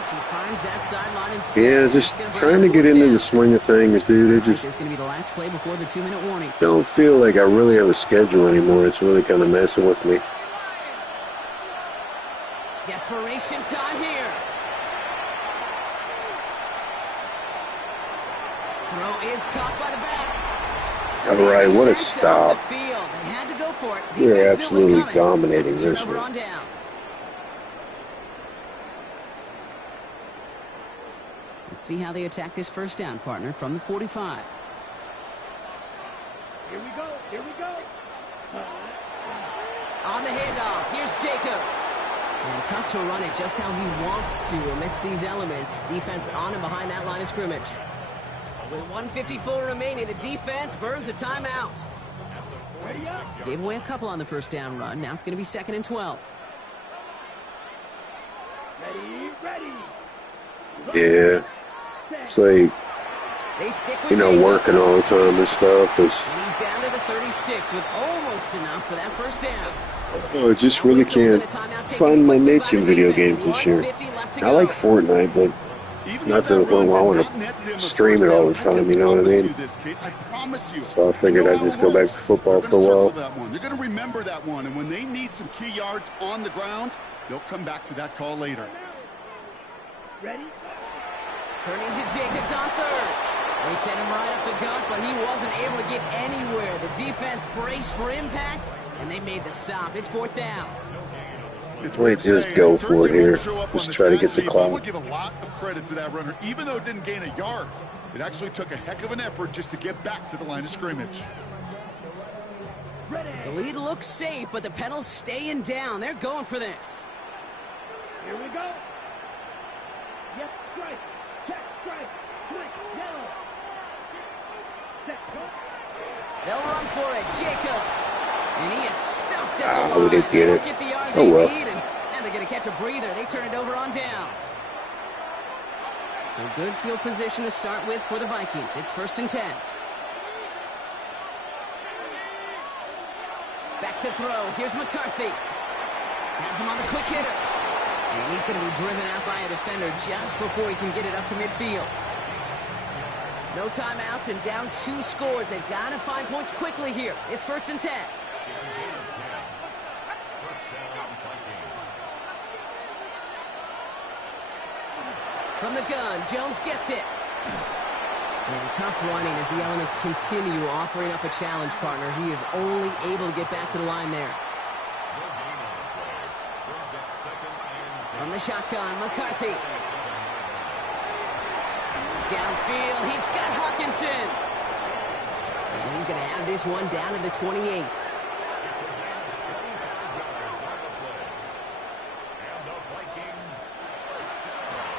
Yeah, just trying to get into the swing of things, dude. It just going to be the last play before the 2-minute warning. don't feel like I really have a schedule anymore. It's really kind of messing with me. Desperation time here. Throw is caught by the back. All right, what a stop. They had to go for it. You're absolutely dominating this one. On downs. Let's see how they attack this first down, partner, from the 45. Here we go. Here we go. On the handoff, here's Jacobs. And tough to run it just how he wants to amidst these elements. Defense on and behind that line of scrimmage. With 1:54 remaining, the defense burns a timeout. Gave away a couple on the first down run. Now it's going to be 2nd and 12. Ready. Yeah. It's like, They stick with you know, Jacobs. working all the time and stuff. It's, And he's down to the 36 with almost enough for that first down. I just really can't find my niche in video games this year. I like Fortnite, but not to the point where I want to stream it all the time, you know what I mean? So I figured I'd just go back to football for a while. They're going to remember that one, and when they need some key yards on the ground, they'll come back to that call later. Ready? Turning to Jacobs on 3rd. They sent him right up the gut, but he wasn't able to get anywhere. The defense braced for impact, and they made the stop. It's 4th down. Wait, just go for it here. Just try to get the clock. I would give a lot of credit to that runner, even though it didn't gain a yard. It actually took a heck of an effort just to get back to the line of scrimmage. The lead looks safe, but the pedal's staying down. They're going for this. Here we go. Yes, strike. Check, strike. Switch, yellow. Set, go. They'll run for it. Jacobs. And he is stuffed at the We line. didn't get They don't it. get the yard Oh, they well. need, and now they're going to catch a breather. They turn it over on downs. So good field position to start with for the Vikings. It's 1st and 10. Back to throw. Here's McCarthy. Has him on the quick hitter. And he's going to be driven out by a defender just before he can get it up to midfield. No timeouts and down 2 scores. They've got to find points quickly here. It's 1st and 10. From the gun, Jones gets it. And tough running as the elements continue offering up a challenge partner. He is only able to get back to the line there. From the shotgun, McCarthy. Downfield, he's got Hawkinson. And he's going to have this one down to the 28.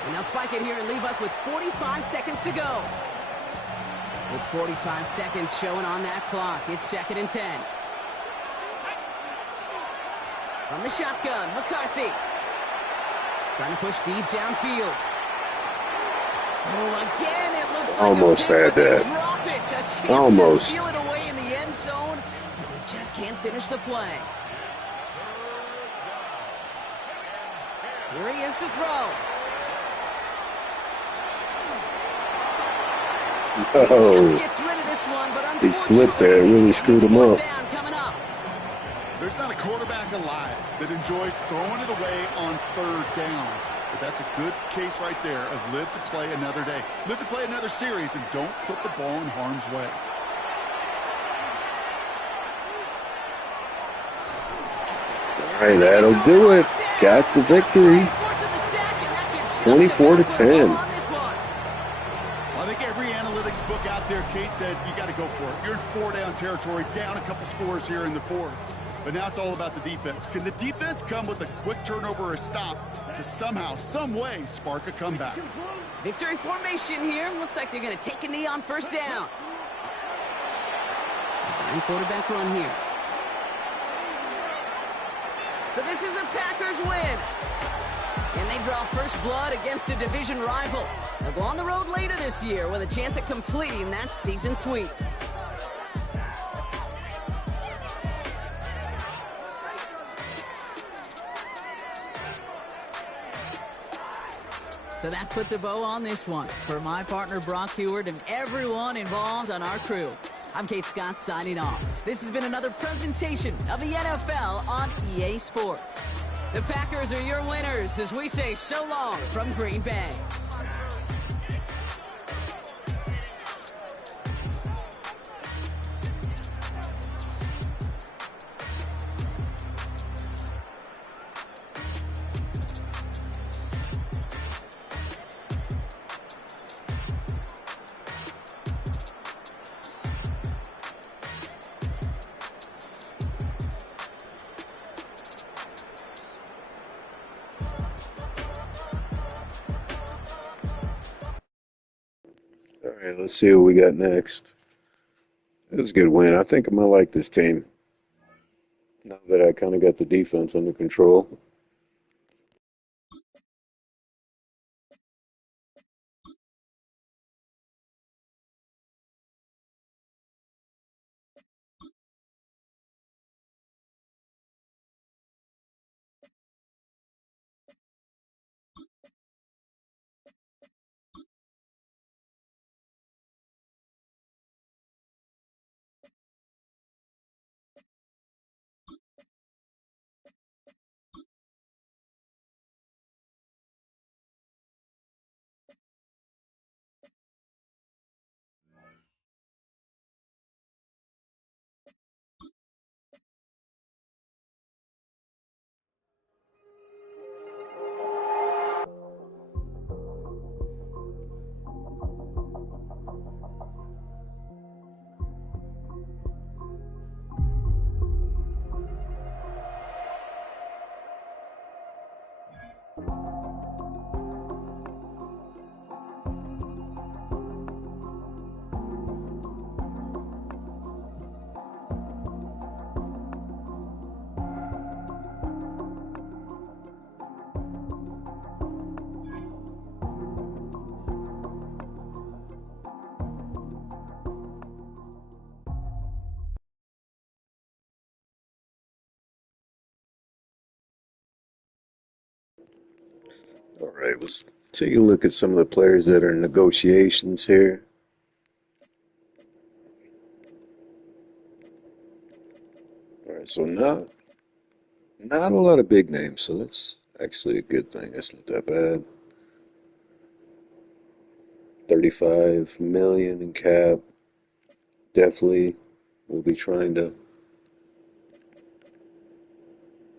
And they'll spike it here and leave us with 45 seconds to go. With 45 seconds showing on that clock, it's 2nd and 10. From the shotgun, McCarthy. Trying to push deep downfield. Oh, again, it looks like Almost a had that. drop it. A chance Almost. to steal it away in the end zone, but they just can't finish the play. Here he is to throw. Oh, Gets rid of this one, but he slipped there. It really screwed him up. Coming up. There's not a quarterback alive that enjoys throwing it away on 3rd down. But that's a good case right there of live to play another day. Live to play another series and don't put the ball in harm's way. All right, that'll do it. Got the victory. 24-10. I think every analytics book out there, Kate said, you got to go for it. You're in 4-down territory, down a couple scores here in the 4th. But now it's all about the defense. Can the defense come with a quick turnover or a stop to somehow, some way, spark a comeback? Victory formation here. Looks like they're going to take a knee on 1st down. Design quarterback run here. So this is a Packers win. And they draw first blood against a division rival. They'll go on the road later this year with a chance at completing that season sweep. So that puts a bow on this one. For my partner, Brock Heward, and everyone involved on our crew, I'm Kate Scott signing off. This has been another presentation of the NFL on EA Sports. The Packers are your winners as we say so long from Green Bay. All right, let's see what we got next. It was a good win. I think I'm going to like this team. Now that I kind of got the defense under control. All right, let's take a look at some of the players that are in negotiations here. All right, so not a lot of big names, so that's actually a good thing. That's not that bad. 35 million in cap. Definitely we'll be trying to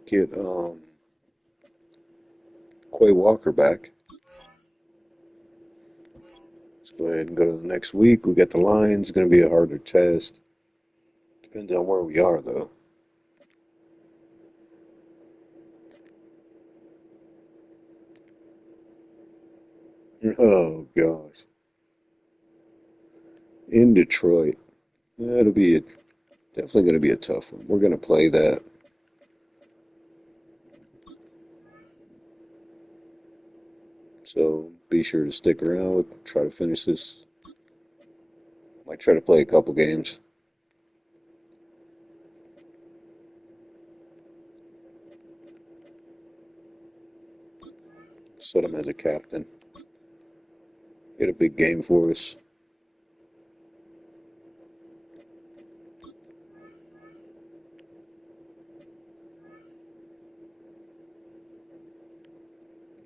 get Quay Walker back. Let's go ahead and go to the next week. We got the Lions. It's going to be a harder test. Depends on where we are, though. Oh, gosh. In Detroit. That'll be definitely going to be a tough one. We're going to play that. So be sure to stick around. We'll try to finish this. Might try to play a couple games. Set him as a captain. Get a big game for us.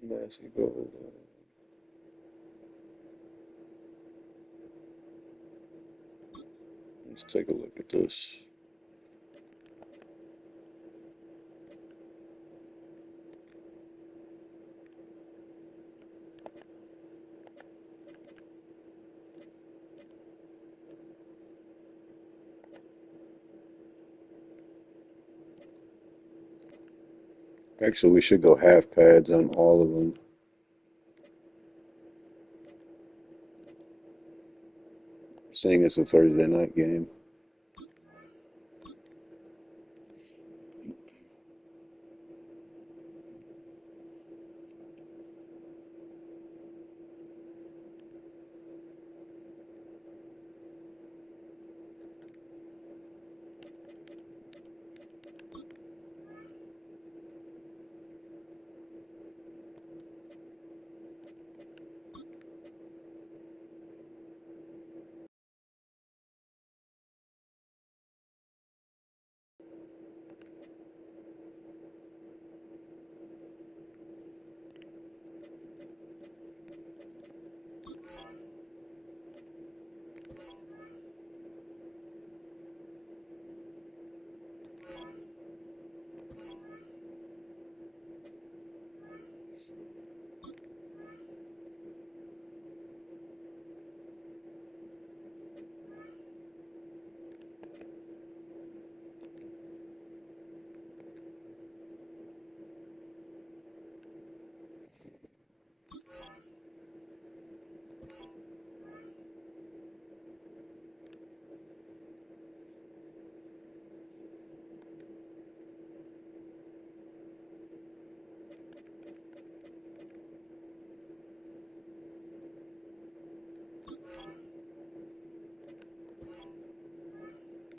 Massive goal. Let's take a look at this. Actually, we should go half pads on all of them. Seeing it's a Thursday night game.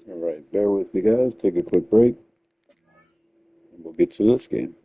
All right, bear with me, guys. Take a quick break, and we'll get to this game.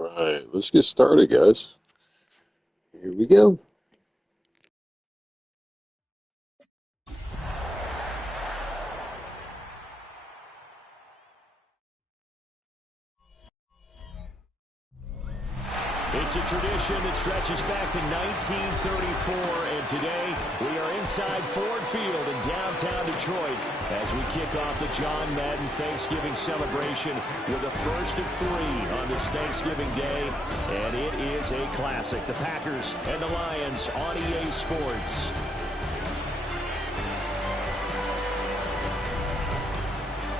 Right, let's get started, guys. Here we go. It's a tradition that stretches back to 1934, and today we are inside Ford Field in downtown Detroit as we kick off the John Madden Thanksgiving celebration with a first of 3 on this Thanksgiving Day, and it is a classic. The Packers and the Lions on EA Sports.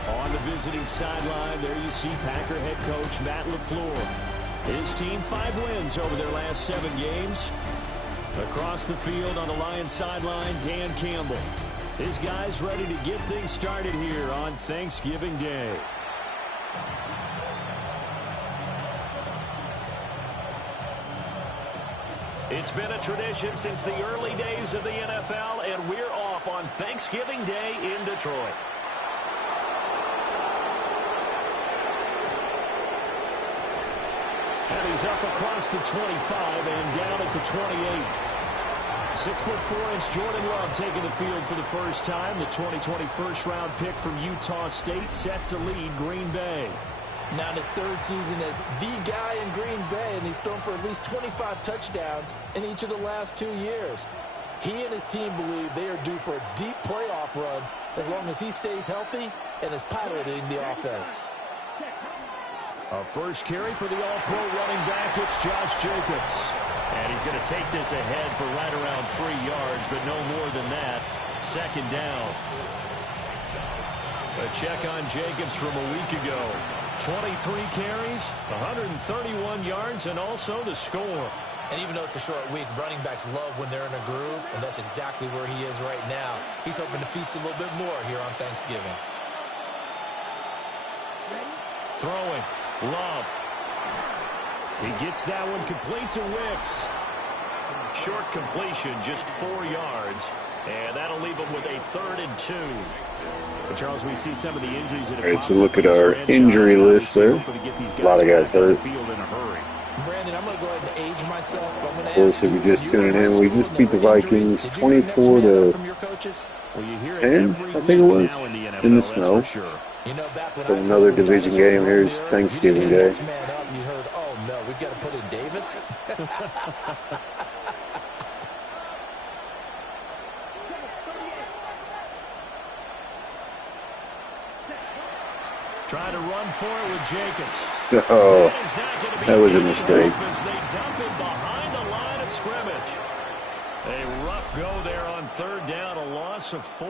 On the visiting sideline, there you see Packer head coach Matt LaFleur. His team 5 wins over their last 7 games. Across the field on the Lions sideline, Dan Campbell. His guys ready to get things started here on Thanksgiving Day. It's been a tradition since the early days of the NFL, and we're off on Thanksgiving Day in Detroit. And he's up across the 25 and down at the 28. 6'4" Jordan Love taking the field for the first time. The 2020 first-round pick from Utah State set to lead Green Bay. Now in his 3rd season as the guy in Green Bay, and he's thrown for at least 25 touchdowns in each of the last 2 years. He and his team believe they are due for a deep playoff run as long as he stays healthy and is piloting the offense. A first carry for the all-pro running back. It's Josh Jacobs. And he's going to take this ahead for right around 3 yards, but no more than that. 2nd down. A check on Jacobs from a week ago. 23 carries, 131 yards, and also the score. And even though it's a short week, running backs love when they're in a groove, and that's exactly where he is right now. He's hoping to feast a little bit more here on Thanksgiving. Throwing. Love. He gets that one complete to Wicks. Short completion, just 4 yards. And that'll leave him with a 3rd and 2. But Charles, we see some of the injuries that have Alright, so look at our injury list there. A lot of guys hurt. Brandon, I'm going to go ahead and age myself. Of course, if you're just tuning in, we just beat the Vikings 24-10, I think it was, in the snow. So another division game. Here's Thanksgiving Day. You heard, oh no, we've got to put in Davis. Trying to run for it with Jacobs. Oh, that was a mistake. As they dump it behind the line of scrimmage. A rough go there on 3rd down, a loss of 4.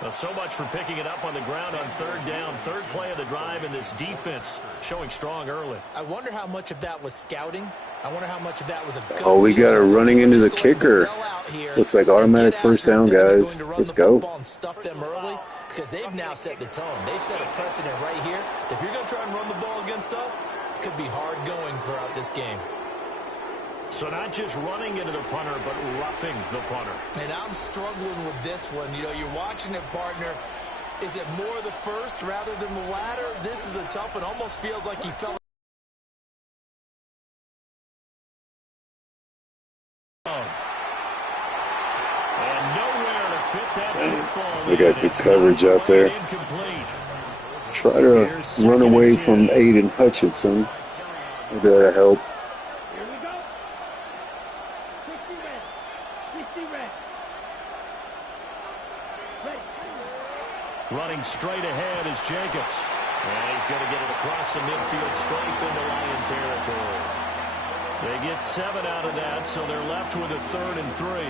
Well, so much for picking it up on the ground on 3rd down. 3rd play of the drive, and this defense showing strong early. I wonder how much of that was scouting. I wonder how much of that was a gut Oh, we got a running into the kicker. Looks like automatic 1st down, guys. Let's go. Stuff them early because they've now set the tone. They've set a precedent right here. If you're going to try and run the ball against us, it could be hard going throughout this game. So not just running into the punter, but roughing the punter. And I'm struggling with this one. You know, you're watching it, partner. Is it more the first rather than the latter? This is a tough one. Almost feels like he fell. And nowhere to fit that football. We got good coverage out there. Try to run away from Aiden Hutchinson. Maybe that'll help. Running straight ahead is Jacobs. And he's going to get it across the midfield straight into Lion territory. They get 7 out of that, so they're left with a 3rd and 3.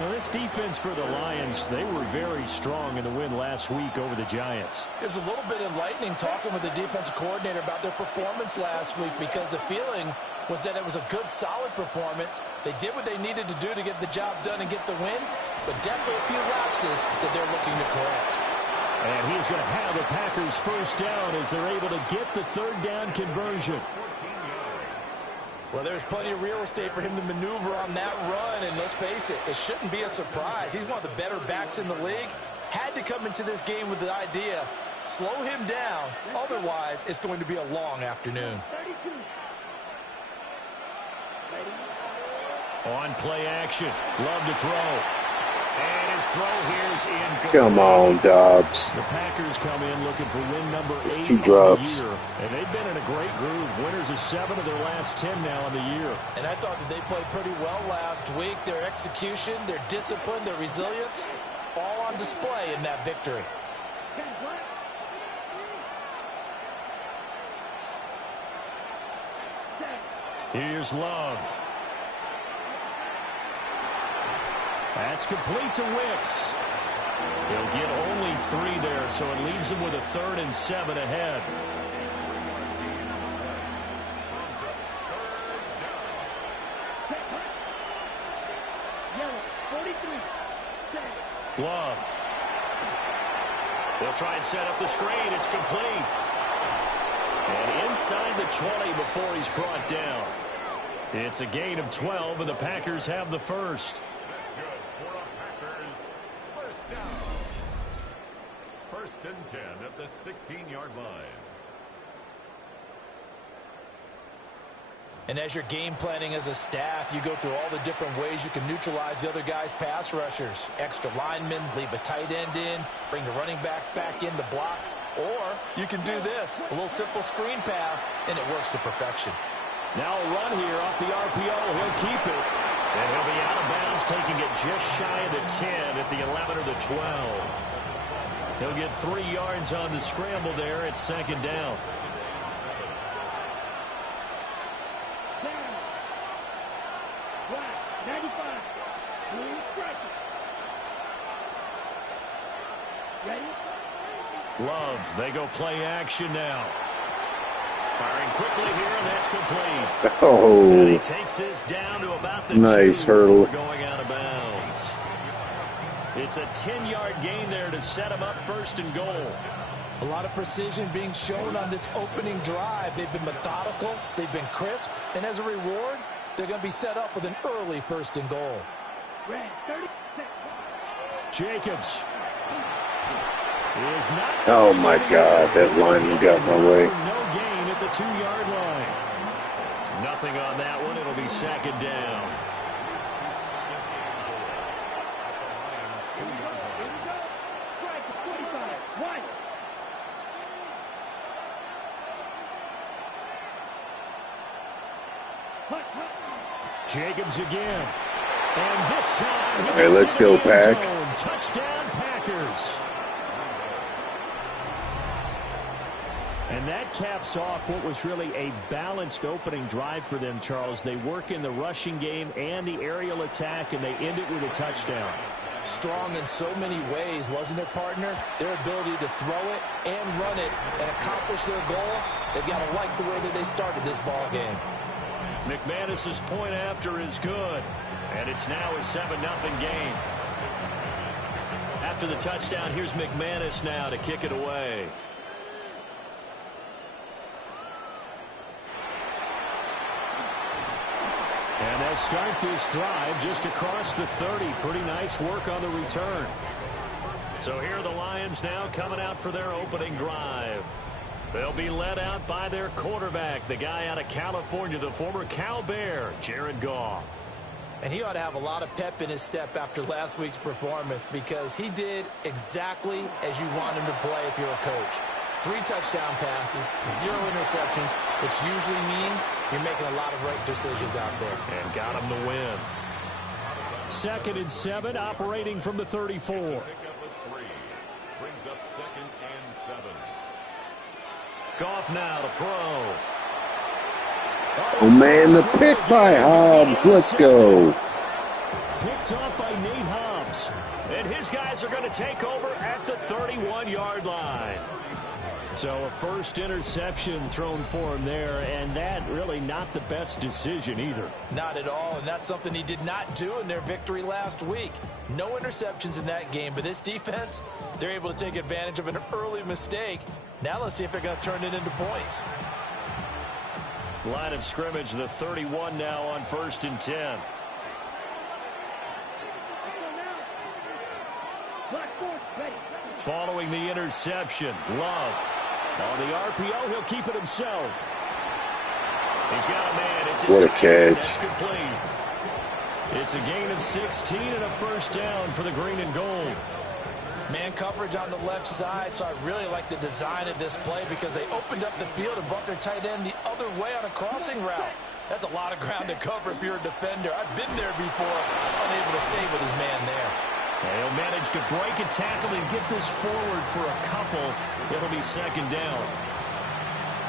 Now, this defense for the Lions, they were very strong in the win last week over the Giants. It was a little bit enlightening talking with the defensive coordinator about their performance last week because the feeling was that it was a good, solid performance. They did what they needed to do to get the job done and get the win, but definitely a few lapses that they're looking to correct. And he's going to have the Packers 1st down as they're able to get the 3rd down conversion. Well, there's plenty of real estate for him to maneuver on that run, and let's face it, it shouldn't be a surprise. He's one of the better backs in the league. Had to come into this game with the idea, slow him down, otherwise it's going to be a long afternoon. On play action. Love to throw. And his throw here is in. Come on, Dobbs. The Packers come in looking for win number 8 2 on drops. the year. And they've been in a great groove. Winners of 7 of their last 10 now in the year. And I thought that they played pretty well last week. Their execution, their discipline, their resilience, all on display in that victory. Here's Love. That's complete to Wicks. He'll get only 3 there, so it leaves him with a 3rd and 7 ahead. Love. They'll try and set up the screen. It's complete. And inside the 20 before he's brought down. It's a gain of 12, and the Packers have the first. That's good for the Packers. First down. 1st and 10 at the 16-yard line. And as you're game planning as a staff, you go through all the different ways you can neutralize the other guy's pass rushers. Extra linemen, leave a tight end in, bring the running backs back in to block. Or you can do this, a little simple screen pass, and it works to perfection. Now a run here off the RPO. He'll keep it. And he'll be out of bounds, taking it just shy of the 10 at the 11 or the 12. He'll get 3 yards on the scramble there at 2nd down. Love, they go play action now. Firing quickly here, and that's complete. Oh, And he takes this down to about the nice 2 hurdle. before going out of bounds. It's a 10-yard gain there to set him up 1st and goal. A lot of precision being shown on this opening drive. They've been methodical, they've been crisp, and as a reward, they're going to be set up with an early 1st and goal. Jacobs. Is not oh my God, that lineman got my way. No gain at the 2-yard line. Nothing on that one. It'll be 2nd down. Jacobs again. And this time, All right, let's go, Pack. Touchdown, Packers. And that caps off what was really a balanced opening drive for them, Charles. They work in the rushing game and the aerial attack, and they end it with a touchdown. Strong in so many ways, wasn't it, partner? Their ability to throw it and run it and accomplish their goal, they've got to like the way that they started this ball game. McManus's point after is good, and it's now a 7-0 game. After the touchdown, here's McManus now to kick it away. And they'll start this drive just across the 30. Pretty nice work on the return. So here are the Lions now coming out for their opening drive. They'll be led out by their quarterback, the guy out of California, the former Cal Bear, Jared Goff. And he ought to have a lot of pep in his step after last week's performance because he did exactly as you want him to play if you're a coach. 3 touchdown passes, 0 interceptions, which usually means you're making a lot of right decisions out there. And got him to win. 2nd and 7, operating from the 34. Pick up a 3. Brings up 2nd and 7. Goff now to throw. Oh man, the pick by Hobbs. Let's go. Picked off by Nate Hobbs. And his guys are going to take over at the 31-yard line. So a first interception thrown for him there, and that really not the best decision either. Not at all, and that's something he did not do in their victory last week. No interceptions in that game, but this defense, they're able to take advantage of an early mistake. Now let's see if they're going to turn it into points. Line of scrimmage, the 31 now on 1st and 10. Following the interception, Love. On the RPO, he'll keep it himself. He's got a man. It's his what a time. catch. That's complete. It's a gain of 16 and a first down for the green and gold. Man coverage on the left side, so I really like the design of this play because they opened up the field and brought their tight end the other way on a crossing route. That's a lot of ground to cover if you're a defender. I've been there before, unable to stay with his man there. He'll manage to break a tackle and get this forward for a couple. It'll be second down.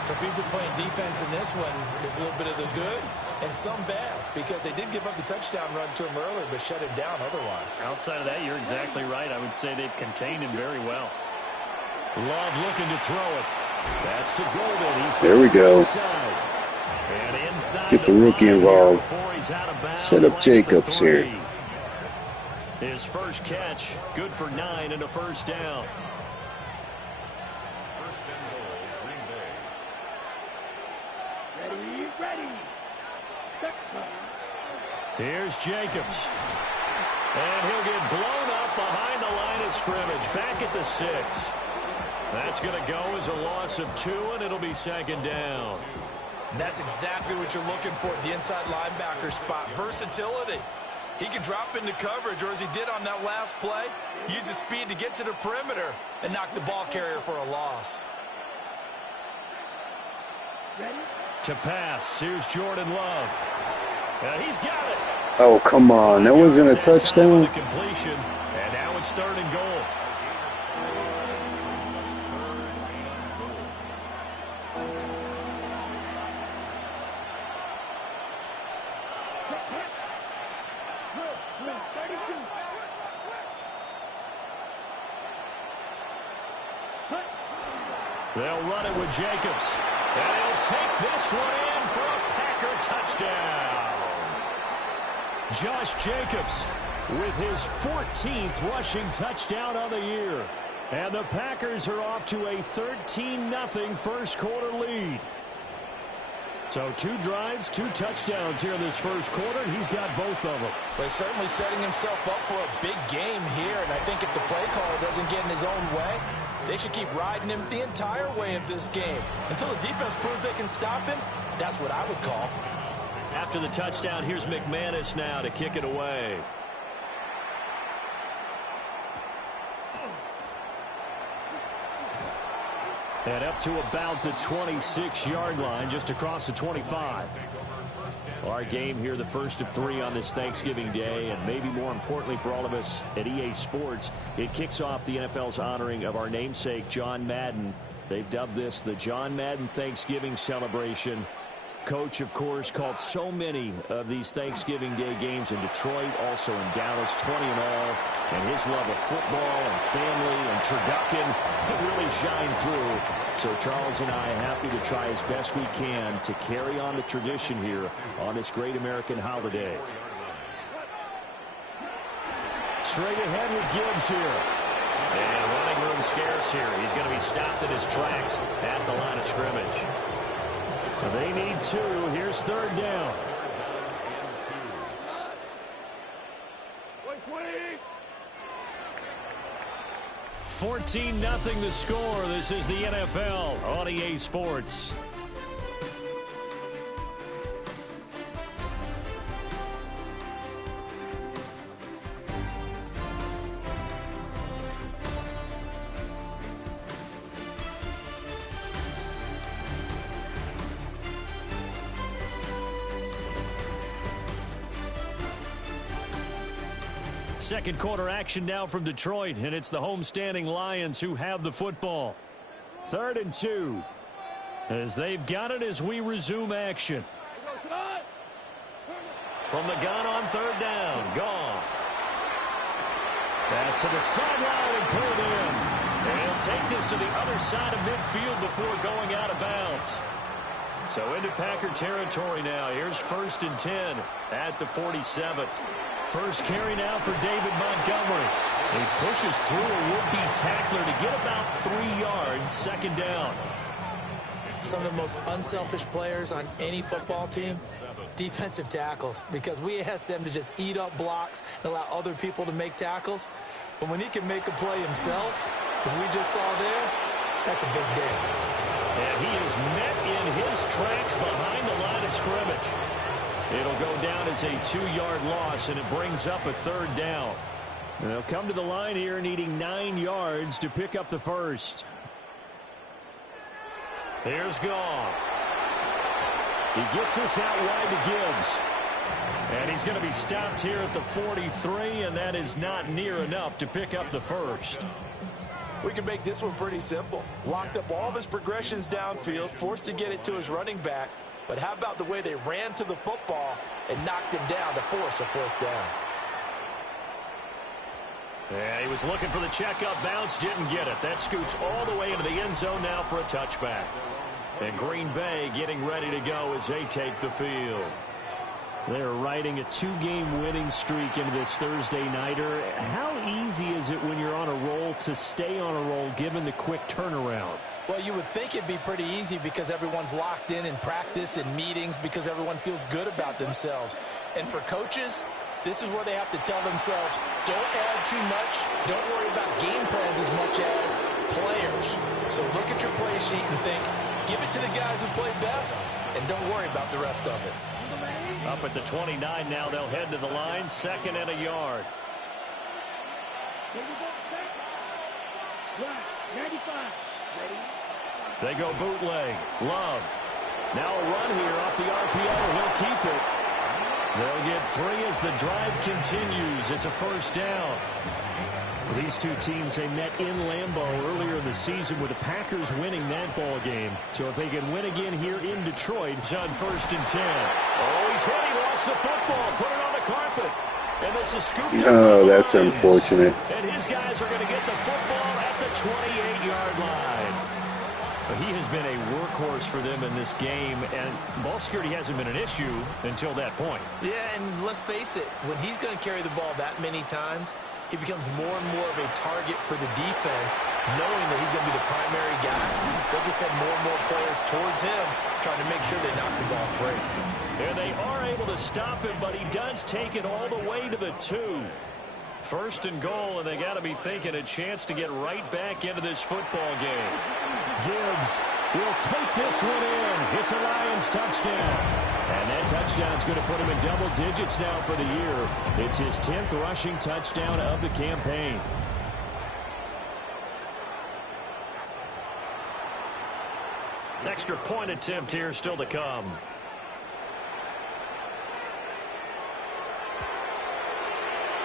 So people playing defense in this one, there's a little bit of the good and some bad because they did give up the touchdown run to him earlier but shut him down otherwise. Outside of that, you're exactly right. I would say they've contained him very well. Love looking to throw it. That's to Golden. There we go. Get the rookie involved. Set up Jacobs here. His first catch, good for 9 and a first down. Here's Jacobs. And he'll get blown up behind the line of scrimmage. Back at the 6. That's going to go as a loss of 2, and it'll be second down. And that's exactly what you're looking for at the inside linebacker spot. Versatility. He can drop into coverage, or as he did on that last play, use his speed to get to the perimeter and knock the ball carrier for a loss. To pass, here's Jordan Love. He's got it. Oh, come on. That wasn't a touchdown. Completion, and now it's third and goal. They'll run it with Jacobs. And he'll take this one in for a Packer touchdown. Josh Jacobs with his 14th rushing touchdown on the year. And the Packers are off to a 13-0 first quarter lead. So 2 drives, 2 touchdowns here in this first quarter. He's got both of them. Well, he's certainly setting himself up for a big game here. And I think if the play caller doesn't get in his own way, they should keep riding him the entire way of this game. Until the defense proves they can stop him, that's what I would call. After the touchdown, here's McManus now to kick it away. And up to about the 26-yard line, just across the 25. Our game here, the first of 3 on this Thanksgiving Day, and maybe more importantly for all of us at EA Sports, it kicks off the NFL's honoring of our namesake, John Madden. They've dubbed this the John Madden Thanksgiving Celebration. Coach, of course, called so many of these Thanksgiving Day games in Detroit, also in Dallas, 20 in all. And his love of football and family and turducken really shined through. So Charles and I are happy to try as best we can to carry on the tradition here on this great American holiday. Straight ahead with Gibbs here. And running room scarce here. He's going to be stopped in his tracks at the line of scrimmage. So they need 2. Here's third down. 14-0 the score. This is the NFL on EA Sports. Second quarter action now from Detroit, and it's the homestanding Lions who have the football. 3rd and 2 as they've got it as we resume action. From the gun on 3rd down, Goff. Pass to the sideline and pulled in. And he'll take this to the other side of midfield before going out of bounds. So into Packer territory now. Here's 1st and 10 at the 47. First carry now for David Montgomery. He pushes through a would-be tackler to get about 3 yards. Second down. Some of the most unselfish players on any football team, defensive tackles, because we ask them to just eat up blocks and allow other people to make tackles. But when he can make a play himself, as we just saw there, that's a big day. And he is met in his tracks behind the line of scrimmage. It'll go down as a 2-yard loss, and it brings up a 3rd down. And they'll come to the line here needing 9 yards to pick up the first. Here's Goff. He gets this out wide to Gibbs. And he's going to be stopped here at the 43, and that is not near enough to pick up the first. We can make this one pretty simple. Locked up all of his progressions downfield, forced to get it to his running back. But how about the way they ran to the football and knocked him down to force a 4th down? Yeah, he was looking for the checkup bounce, didn't get it. That scoots all the way into the end zone now for a touchback. And Green Bay getting ready to go as they take the field. They're riding a 2-game winning streak into this Thursday nighter. How easy is it when you're on a roll to stay on a roll given the quick turnaround? Well, you would think it'd be pretty easy because everyone's locked in practice and meetings because everyone feels good about themselves. And for coaches, this is where they have to tell themselves, don't add too much. Don't worry about game plans as much as players. So look at your play sheet and think, give it to the guys who play best, and don't worry about the rest of it. Up at the 29 now, they'll head to the line, 2nd and a yard. They go bootleg. Love. Now a run here off the RPO. He'll keep it. They'll get 3 as the drive continues. It's a 1st down. These two teams, they met in Lambeau earlier in the season with the Packers winning that ball game. So if they can win again here in Detroit, it's on 1st and 10. Oh, he's hit. He lost the football. Put it on the carpet. And this is scooped. Oh, that's unfortunate. And his guys are going to get the football at the 28-yard line. But he has been a workhorse for them in this game, and ball security hasn't been an issue until that point. Yeah, and let's face it, when he's going to carry the ball that many times, he becomes more and more of a target for the defense, knowing that he's going to be the primary guy. They'll just send more and more players towards him, trying to make sure they knock the ball free. And they are able to stop him, but he does take it all the way to the 2. 1st and goal, and they got to be thinking a chance to get right back into this football game. Gibbs will take this one in. It's a Lions touchdown. And that touchdown's going to put him in double digits now for the year. It's his 10th rushing touchdown of the campaign. Extra point attempt here still to come.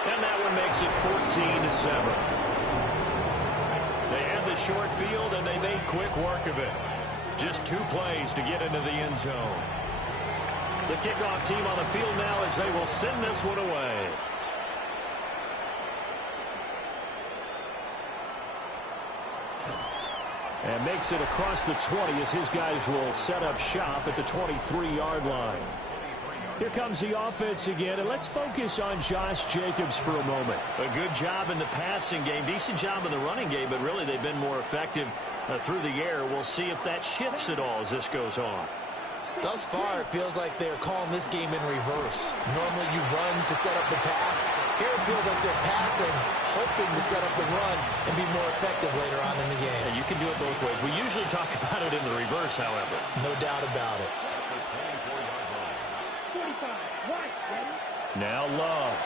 And that one makes it 14-7. They had the short field, and they made quick work of it. Just 2 plays to get into the end zone. The kickoff team on the field now as they will send this one away. And makes it across the 20 as his guys will set up shop at the 23-yard line. Here comes the offense again, and let's focus on Josh Jacobs for a moment. A good job in the passing game, decent job in the running game, but really they've been more effective through the air. We'll see if that shifts at all as this goes on. Thus far, it feels like they're calling this game in reverse. Normally you run to set up the pass. Here it feels like they're passing, hoping to set up the run and be more effective later on in the game. Yeah, you can do it both ways. We usually talk about it in the reverse, however. No doubt about it. Now Love.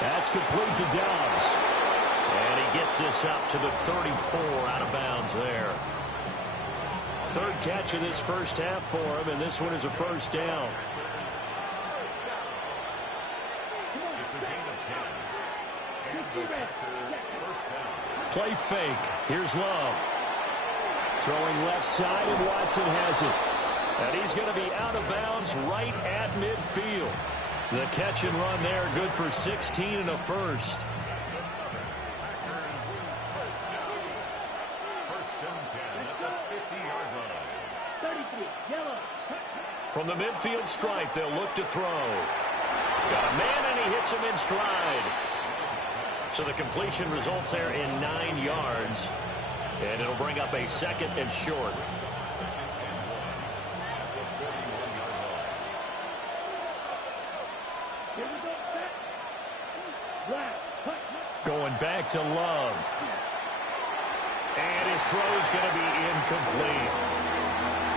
That's complete to Dobbs. And he gets this up to the 34 out of bounds there. 3rd catch of this first half for him, and this one is a 1st down. It's a gain of 10. And the Packers first down. Play fake. Here's Love. Throwing left side, and Watson has it. And he's going to be out of bounds right at midfield. The catch and run there, good for 16 and a 1st. From the midfield stripe, they'll look to throw. Got a man, and he hits him in stride. So the completion results there in 9 yards. And it'll bring up a 2nd and short. Going back to Love. And his throw's going to be incomplete.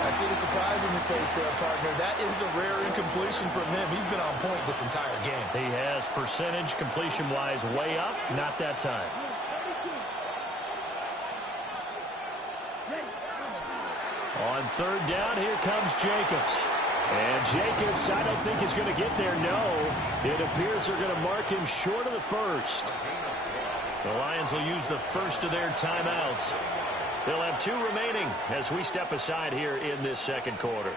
I see the surprise in your face there, partner. That is a rare incompletion from him. He's been on point this entire game. He has percentage completion-wise way up. Not that time. On third down, here comes Jacobs. And Jacobs, I don't think is going to get there. No, it appears they're going to mark him short of the first. The Lions will use the first of their timeouts. They'll have 2 remaining as we step aside here in this second quarter.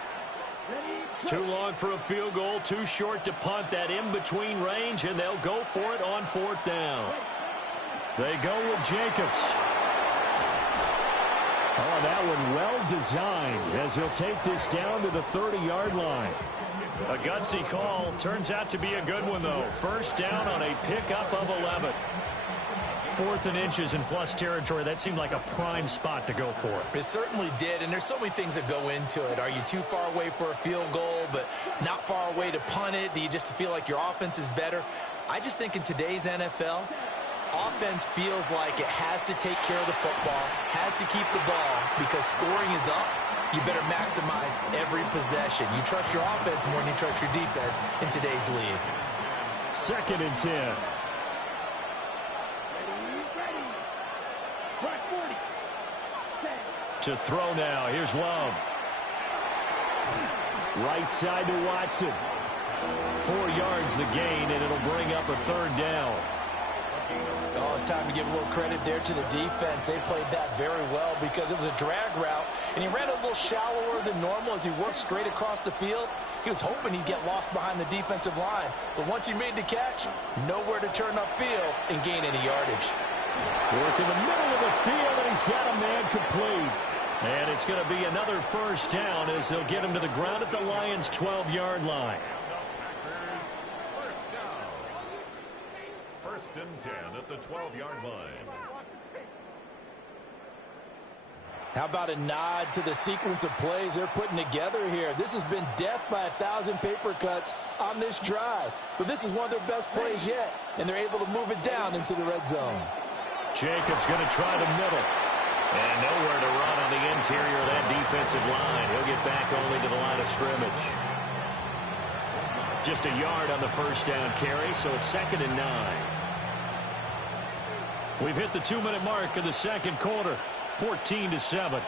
Too long for a field goal, too short to punt. That in-between range, and they'll go for it on 4th down. They go with Jacobs. Oh, that one well designed as he'll take this down to the 30-yard line. A gutsy call. Turns out to be a good one, though. First down on a pickup of 11. 4th and inches in plus territory. That seemed like a prime spot to go for. It certainly did, and there's so many things that go into it. Are you too far away for a field goal, but not far away to punt it? Do you just feel like your offense is better? I just think in today's NFL, offense feels like it has to take care of the football, has to keep the ball, because scoring is up. You better maximize every possession. You trust your offense more than you trust your defense in today's league. 2nd and 10. To throw now. Here's Love. Right side to Watson. 4 yards the gain, and it'll bring up a 3rd down. Oh, it's time to give a little credit there to the defense. They played that very well because it was a drag route, and he ran a little shallower than normal as he worked straight across the field. He was hoping he'd get lost behind the defensive line, but once he made the catch, nowhere to turn upfield and gain any yardage. Work in the middle of the field, and he's got a man complete. And it's going to be another first down as they'll get him to the ground at the Lions' 12-yard line. First and 10 at the 12-yard line. How about a nod to the sequence of plays they're putting together here? This has been death by 1,000 paper cuts on this drive. But this is one of their best plays yet, and they're able to move it down into the red zone. Jacobs going to try the middle. And nowhere to run on the interior of that defensive line. He'll get back only to the line of scrimmage. Just a yard on the first down carry, so it's 2nd and 9. We've hit the 2-minute mark of the second quarter. 14-7.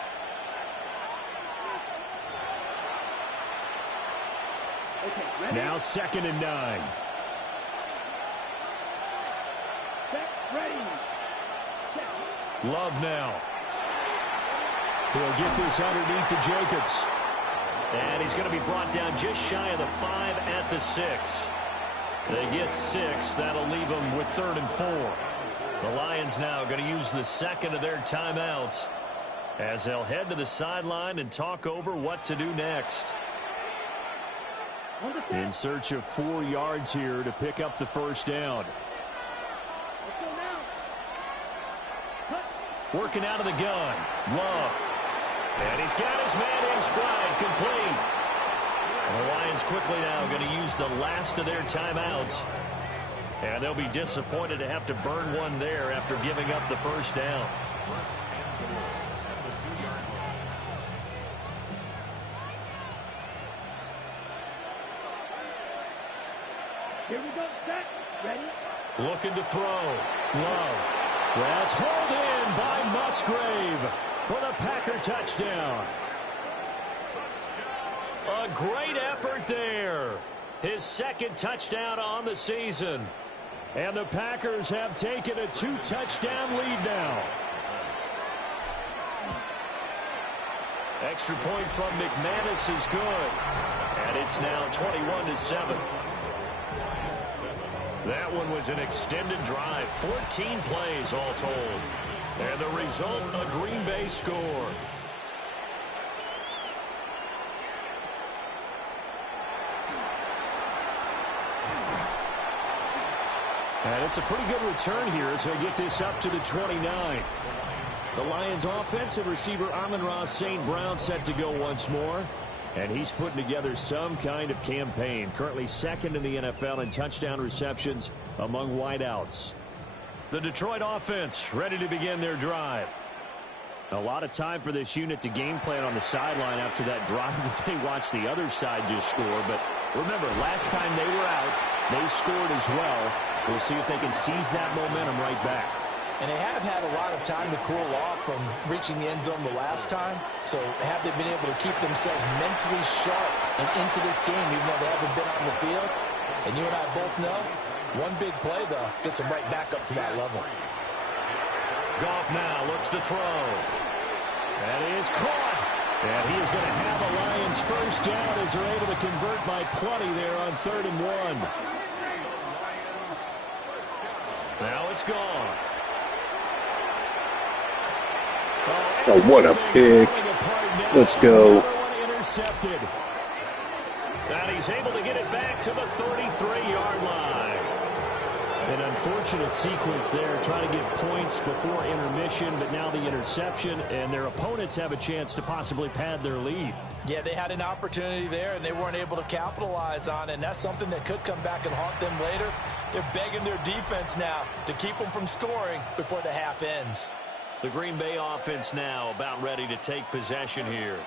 Now 2nd and 9. Love now. He'll get this underneath to Jacobs. And he's going to be brought down just shy of the 5 at the 6. They get 6. That'll leave them with 3rd and 4. The Lions now going to use the second of their timeouts as they'll head to the sideline and talk over what to do next. In search of 4 yards here to pick up the first down. Working out of the gun. Love. And he's got his man in stride, complete. And the Lions quickly now going to use the last of their timeouts. And they'll be disappointed to have to burn one there after giving up the first down. Here we go, set, ready. Looking to throw. Love. That's hauled in by Musgrave for the Packer touchdown. A great effort there. His 2nd touchdown on the season. And the Packers have taken a 2-touchdown lead now. Extra point from McManus is good. And it's now 21-7. That one was an extended drive. 14 plays all told. And the result, a Green Bay score. And it's a pretty good return here as they get this up to the 29. The Lions offense and receiver Amon-Ra St. Brown set to go once more. And he's putting together some kind of campaign. Currently 2nd in the NFL in touchdown receptions among wideouts. The Detroit offense ready to begin their drive. A lot of time for this unit to game plan on the sideline after that drive that they watched the other side just score. But remember, last time they were out, they scored as well. We'll see if they can seize that momentum right back. And they have had a lot of time to cool off from reaching the end zone the last time. So have they been able to keep themselves mentally sharp and into this game, even though they haven't been on the field? And you and I both know, one big play, though, gets them right back up to that level. Goff now looks to throw. And he is caught. And he is going to have a Lions first down as they're able to convert by plenty there on 3rd and 1. Now it's gone. Oh, what a pick. Let's go. Intercepted. And he's able to get it back to the 33-yard line. An unfortunate sequence there, trying to get points before intermission, but now the interception, and their opponents have a chance to possibly pad their lead. Yeah, they had an opportunity there, and they weren't able to capitalize on it, and that's something that could come back and haunt them later. They're begging their defense now to keep them from scoring before the half ends. The Green Bay offense now about ready to take possession here.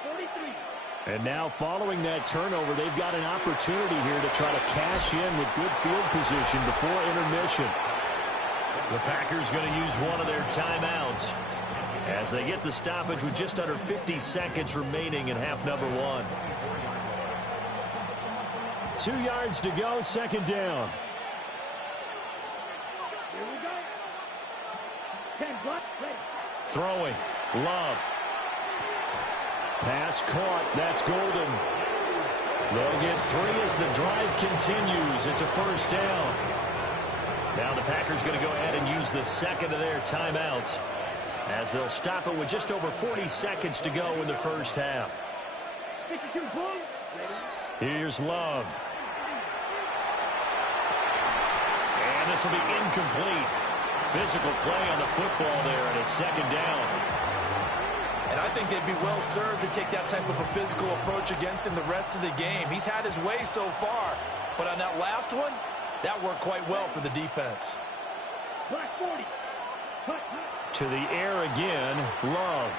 And now following that turnover, they've got an opportunity here to try to cash in with good field position before intermission. The Packers going to use one of their timeouts as they get the stoppage with just under 50 seconds remaining in half number 1. 2 yards to go, 2nd down. Throwing. Love. Pass caught. That's Golden. They'll get 3 as the drive continues. It's a first down. Now the Packers going to go ahead and use the 2nd of their timeouts as they'll stop it with just over 40 seconds to go in the first half. Here's Love. And this will be incomplete. Physical play on the football there, and it's 2nd down. And I think they'd be well served to take that type of a physical approach against him the rest of the game. He's had his way so far, but on that last one, that worked quite well for the defense. To the air again, Love.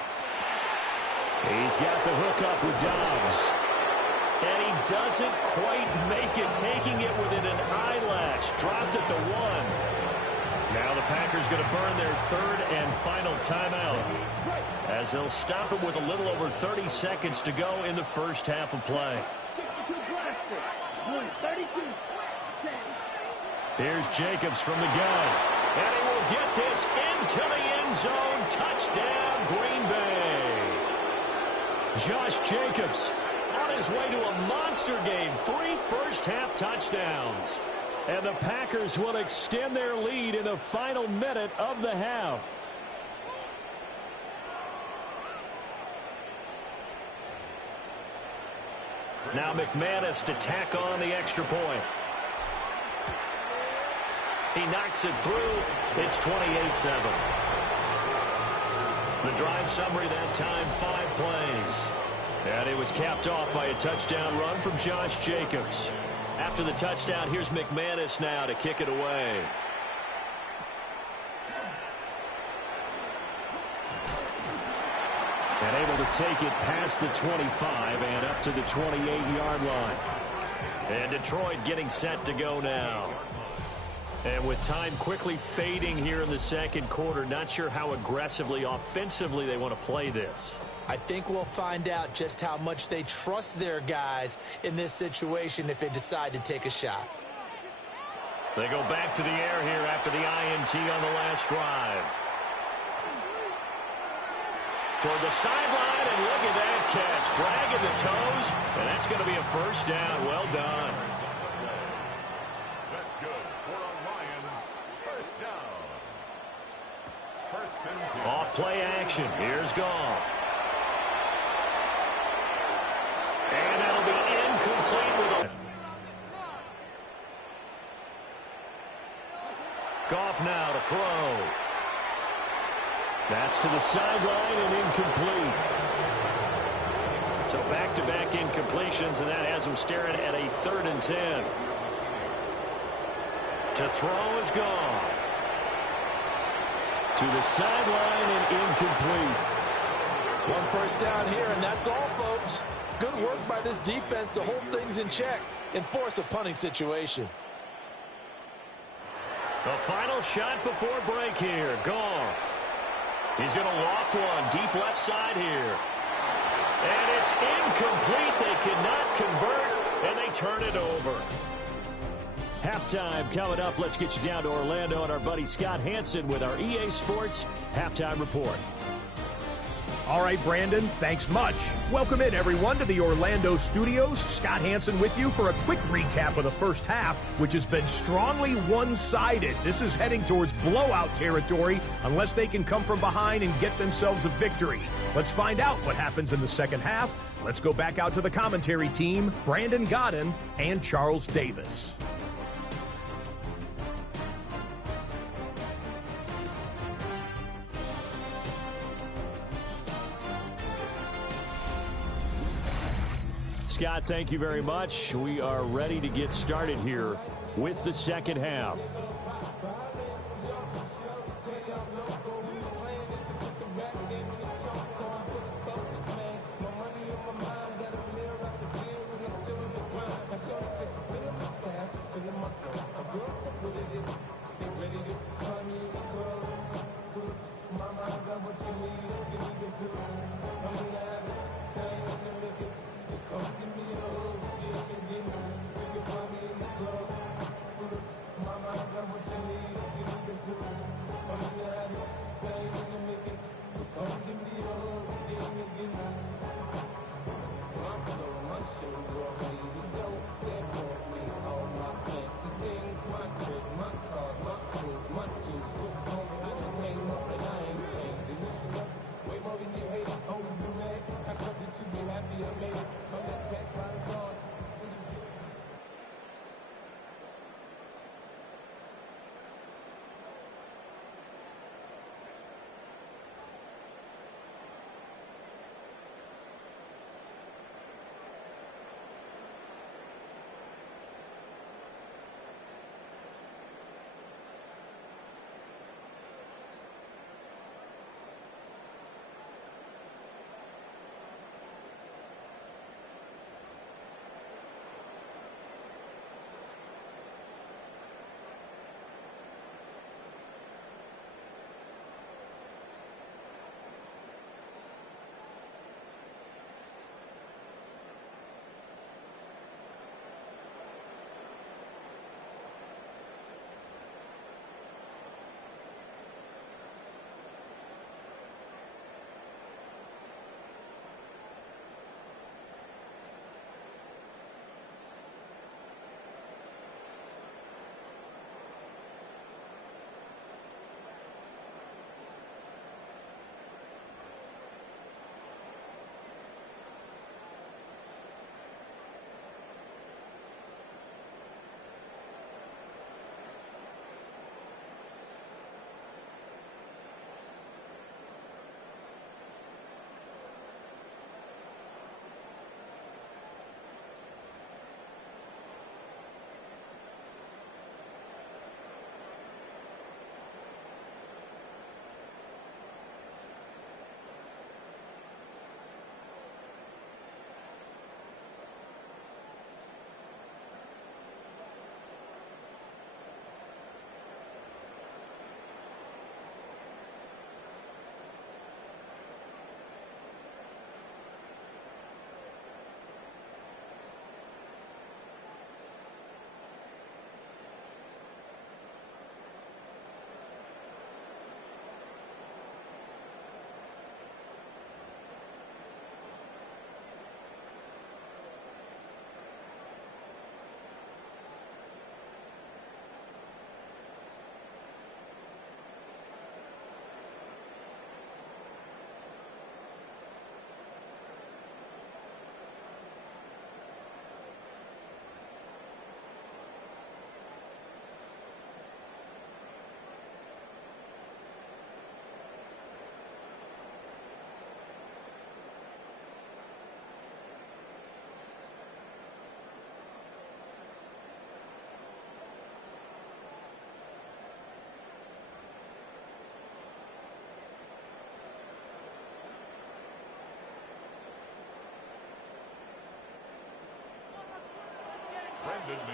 He's got the hook up with Dobbs. And he doesn't quite make it, taking it within an eyelash. Dropped at the 1. Now the Packers going to burn their 3rd and final timeout as they'll stop it with a little over 30 seconds to go in the first half of play. Here's Jacobs from the gun. And he will get this into the end zone. Touchdown, Green Bay. Josh Jacobs on his way to a monster game. 3 first-half touchdowns. And the Packers will extend their lead in the final minute of the half. Now McManus to tack on the extra point. He knocks it through. It's 28-7. The drive summary that time, 5 plays. And it was capped off by a touchdown run from Josh Jacobs. After the touchdown, here's McManus now to kick it away. And able to take it past the 25 and up to the 28-yard line. And Detroit getting set to go now. And with time quickly fading here in the 2nd quarter, not sure how aggressively, offensively they want to play this. I think we'll find out just how much they trust their guys in this situation if they decide to take a shot. They go back to the air here after the INT on the last drive. Toward the sideline, and look at that catch. Dragging the toes, and that's going to be a first down. Well done. That's good for a Lions first down. 1st and 10. Off play action. Here's Goff. And that'll be incomplete with a... Goff now to throw. That's to the sideline and incomplete. So back-to-back incompletions, and that has them staring at a 3rd and 10. To throw is Goff. To the sideline and incomplete. One first down here, and that's all, folks. Good work by this defense to hold things in check and force a punting situation. The final shot before break here. Goff. He's going to loft one deep left side here. And it's incomplete. They cannot convert, and they turn it over. Halftime coming up. Let's get you down to Orlando and our buddy Scott Hansen with our EA Sports Halftime Report. All right, Brandon, thanks much. Welcome in, everyone, to the Orlando studios. Scott Hansen with you for a quick recap of the first half, which has been strongly one-sided. This is heading towards blowout territory unless they can come from behind and get themselves a victory. Let's find out what happens in the second half. Let's go back out to the commentary team, Brandon Godden and Charles Davis. Scott, thank you very much. We are ready to get started here with the second half.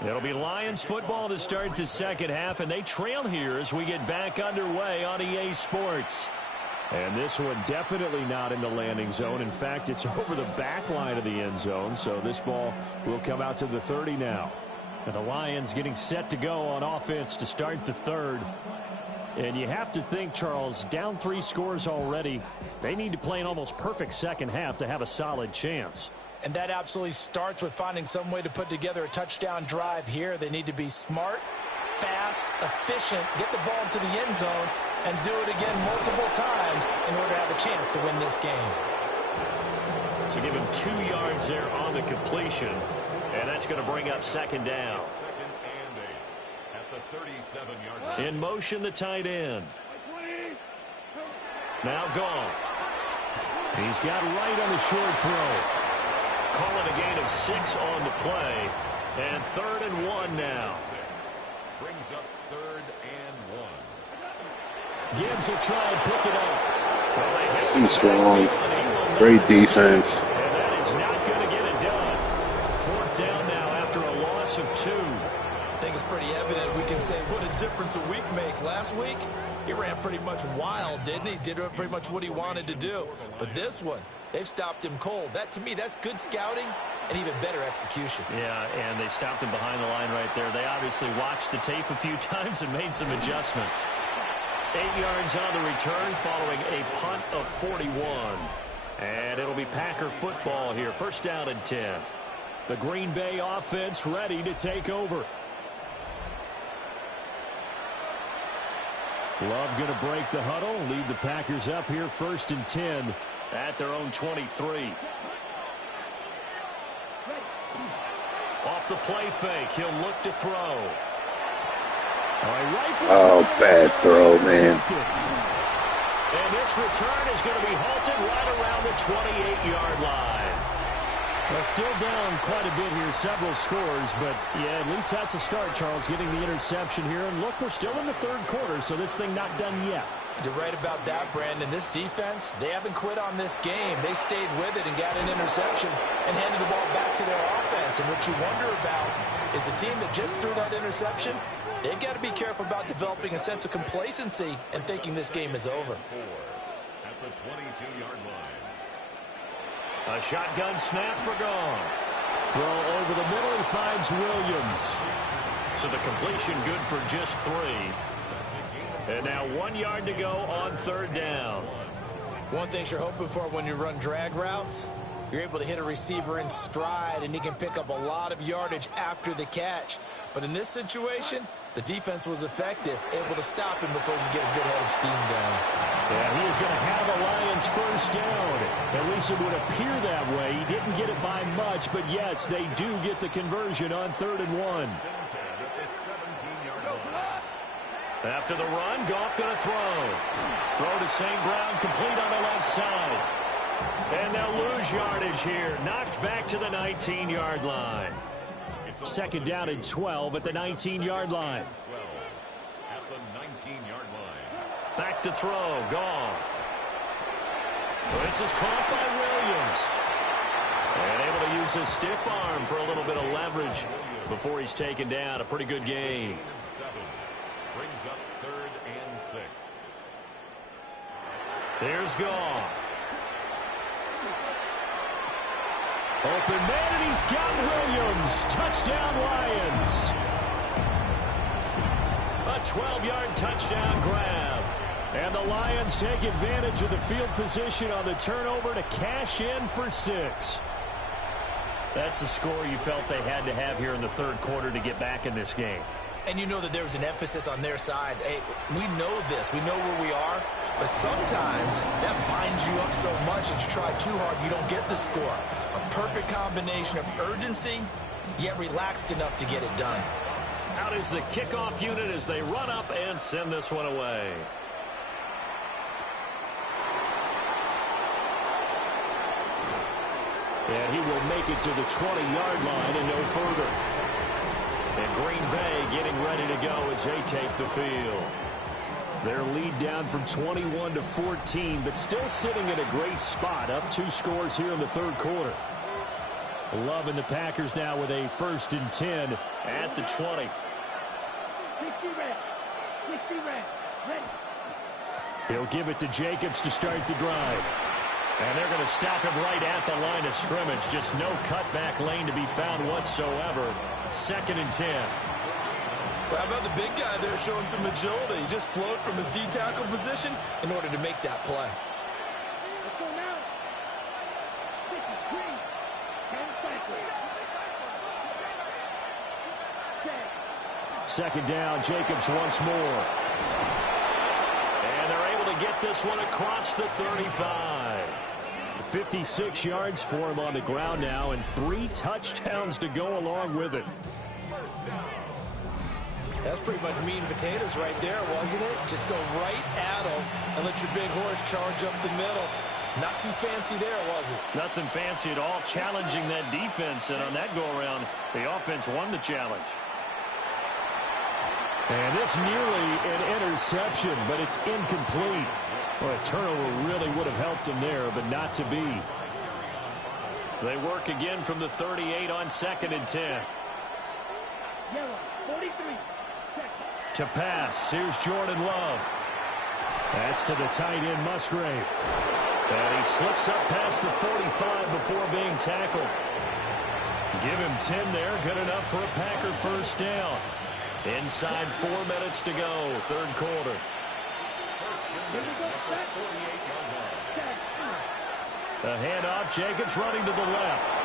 It'll be Lions football to start the second half, and they trail here as we get back underway on EA Sports. And this one definitely not in the landing zone. In fact, it's over the back line of the end zone, so this ball will come out to the 30 now. And the Lions getting set to go on offense to start the third. And you have to think, Charles, down 3 scores already. They need to play an almost perfect second half to have a solid chance. And that absolutely starts with finding some way to put together a touchdown drive here. They need to be smart, fast, efficient, get the ball into the end zone, and do it again multiple times in order to have a chance to win this game. So give him 2 yards there on the completion, and that's going to bring up second down. Second and 8 at the 37-yard line. In motion, the tight end. Now gone. He's got right on the short throw. Calling a gain of 6 on the play. And 3rd and 1 now. Brings up 3rd and 1. Gibbs will try and pick it up. Well, Seems strong. Great defense. And that is not going to get it done. 4th down now after a loss of 2. I think it's pretty evident we can say what a difference a week makes. Last week, he ran pretty much wild, didn't he? Did pretty much what he wanted to do. But this one, they've stopped him cold. That, to me, that's good scouting and even better execution. Yeah, and they stopped him behind the line right there. They obviously watched the tape a few times and made some adjustments. 8 yards on the return following a punt of 41. And it'll be Packer football here. 1st down and 10. The Green Bay offense ready to take over. Love going to break the huddle, lead the Packers up here 1st and 10 at their own 23. Off the play fake, he'll look to throw. Oh, bad throw, man. And this return is going to be halted right around the 28-yard line. Well, still down quite a bit here, several scores, but yeah, at least that's a start, Charles, getting the interception here. And look, we're still in the 3rd quarter, so this thing not done yet. You're right about that, Brandon. This defense, they haven't quit on this game. They stayed with it and got an interception and handed the ball back to their offense. And what you wonder about is the team that just threw that interception, they've got to be careful about developing a sense of complacency and thinking this game is over. At the 22-yard line. A shotgun snap for Goff. Throw over the middle, he finds Williams. So the completion good for just 3. And now 1 yard to go on 3rd down. One thing you're hoping for when you run drag routes, you're able to hit a receiver in stride and he can pick up a lot of yardage after the catch. But in this situation, the defense was effective, able to stop him before he get a good head of steam going. Yeah, he is going to have the Lions 1st down. At least it would appear that way. He didn't get it by much, but yes, they do get the conversion on 3rd and 1. After the run, Goff going to throw. Throw to St. Brown, complete on the left side. And they'll lose yardage here. Knocked back to the 19-yard line. 2nd down and 12 at the 19-yard line. At the 19-yard line. Back to throw, Goff. This is caught by Williams. And able to use his stiff arm for a little bit of leverage before he's taken down. A pretty good game. Brings up 3rd and 6. There's Goff. Open man, and he's got Williams. Touchdown, Lions. A 12-yard touchdown grab. And the Lions take advantage of the field position on the turnover to cash in for 6. That's a score you felt they had to have here in the 3rd quarter to get back in this game. And you know that there was an emphasis on their side. Hey, we know this. We know where we are. But sometimes that binds you up so much that you try too hard, you don't get the score. A perfect combination of urgency, yet relaxed enough to get it done. Out is the kickoff unit as they run up and send this one away. And he will make it to the 20-yard line and no further. And Green Bay getting ready to go as they take the field. Their lead down from 21 to 14, but still sitting in a great spot, up 2 scores here in the 3rd quarter. Love and the Packers now with a 1st and 10 at the 20. 60 red. 60 red. Ready. He'll give it to Jacobs to start the drive. And they're going to stop him right at the line of scrimmage. Just no cutback lane to be found whatsoever. 2nd and 10. Well, how about the big guy there showing some agility? He just flowed from his D-tackle position in order to make that play. Let's go now. 50 green. 10 cycles. 2nd down, Jacobs once more. And they're able to get this one across the 35. 56 yards for him on the ground now, and 3 touchdowns to go along with it. That's pretty much meat and potatoes right there, wasn't it? Just go right at him and let your big horse charge up the middle. Not too fancy there, was it? Nothing fancy at all, challenging that defense, and on that go-around, the offense won the challenge. And this nearly an interception, but it's incomplete. Well, a turnover really would have helped him there, but not to be. They work again from the 38 on 2nd and 10. Yellow. 43. To pass, here's Jordan Love. That's to the tight end, Musgrave. And he slips up past the 45 before being tackled. Give him 10 there, good enough for a Packer 1st down. Inside 4 minutes to go, 3rd quarter. The handoff, Jacobs running to the left.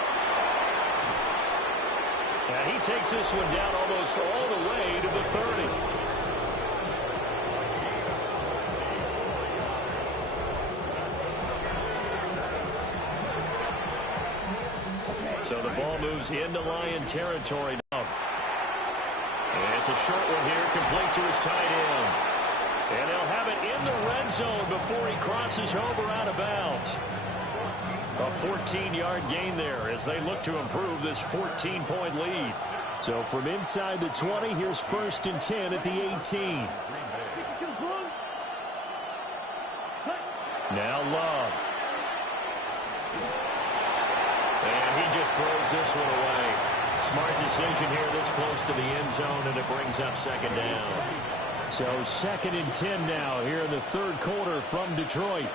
And he takes this one down almost all the way to the 30. So the ball moves into Lion territory now. And it's a short one here, complete to his tight end. And they'll have it in the red zone before he crosses over out of bounds. A 14-yard gain there as they look to improve this 14-point lead. So from inside the 20, here's 1st and 10 at the 18. Now Love. And he just throws this one away. Smart decision here this close to the end zone, and it brings up 2nd down. So 2nd and 10 now here in the 3rd quarter from Detroit.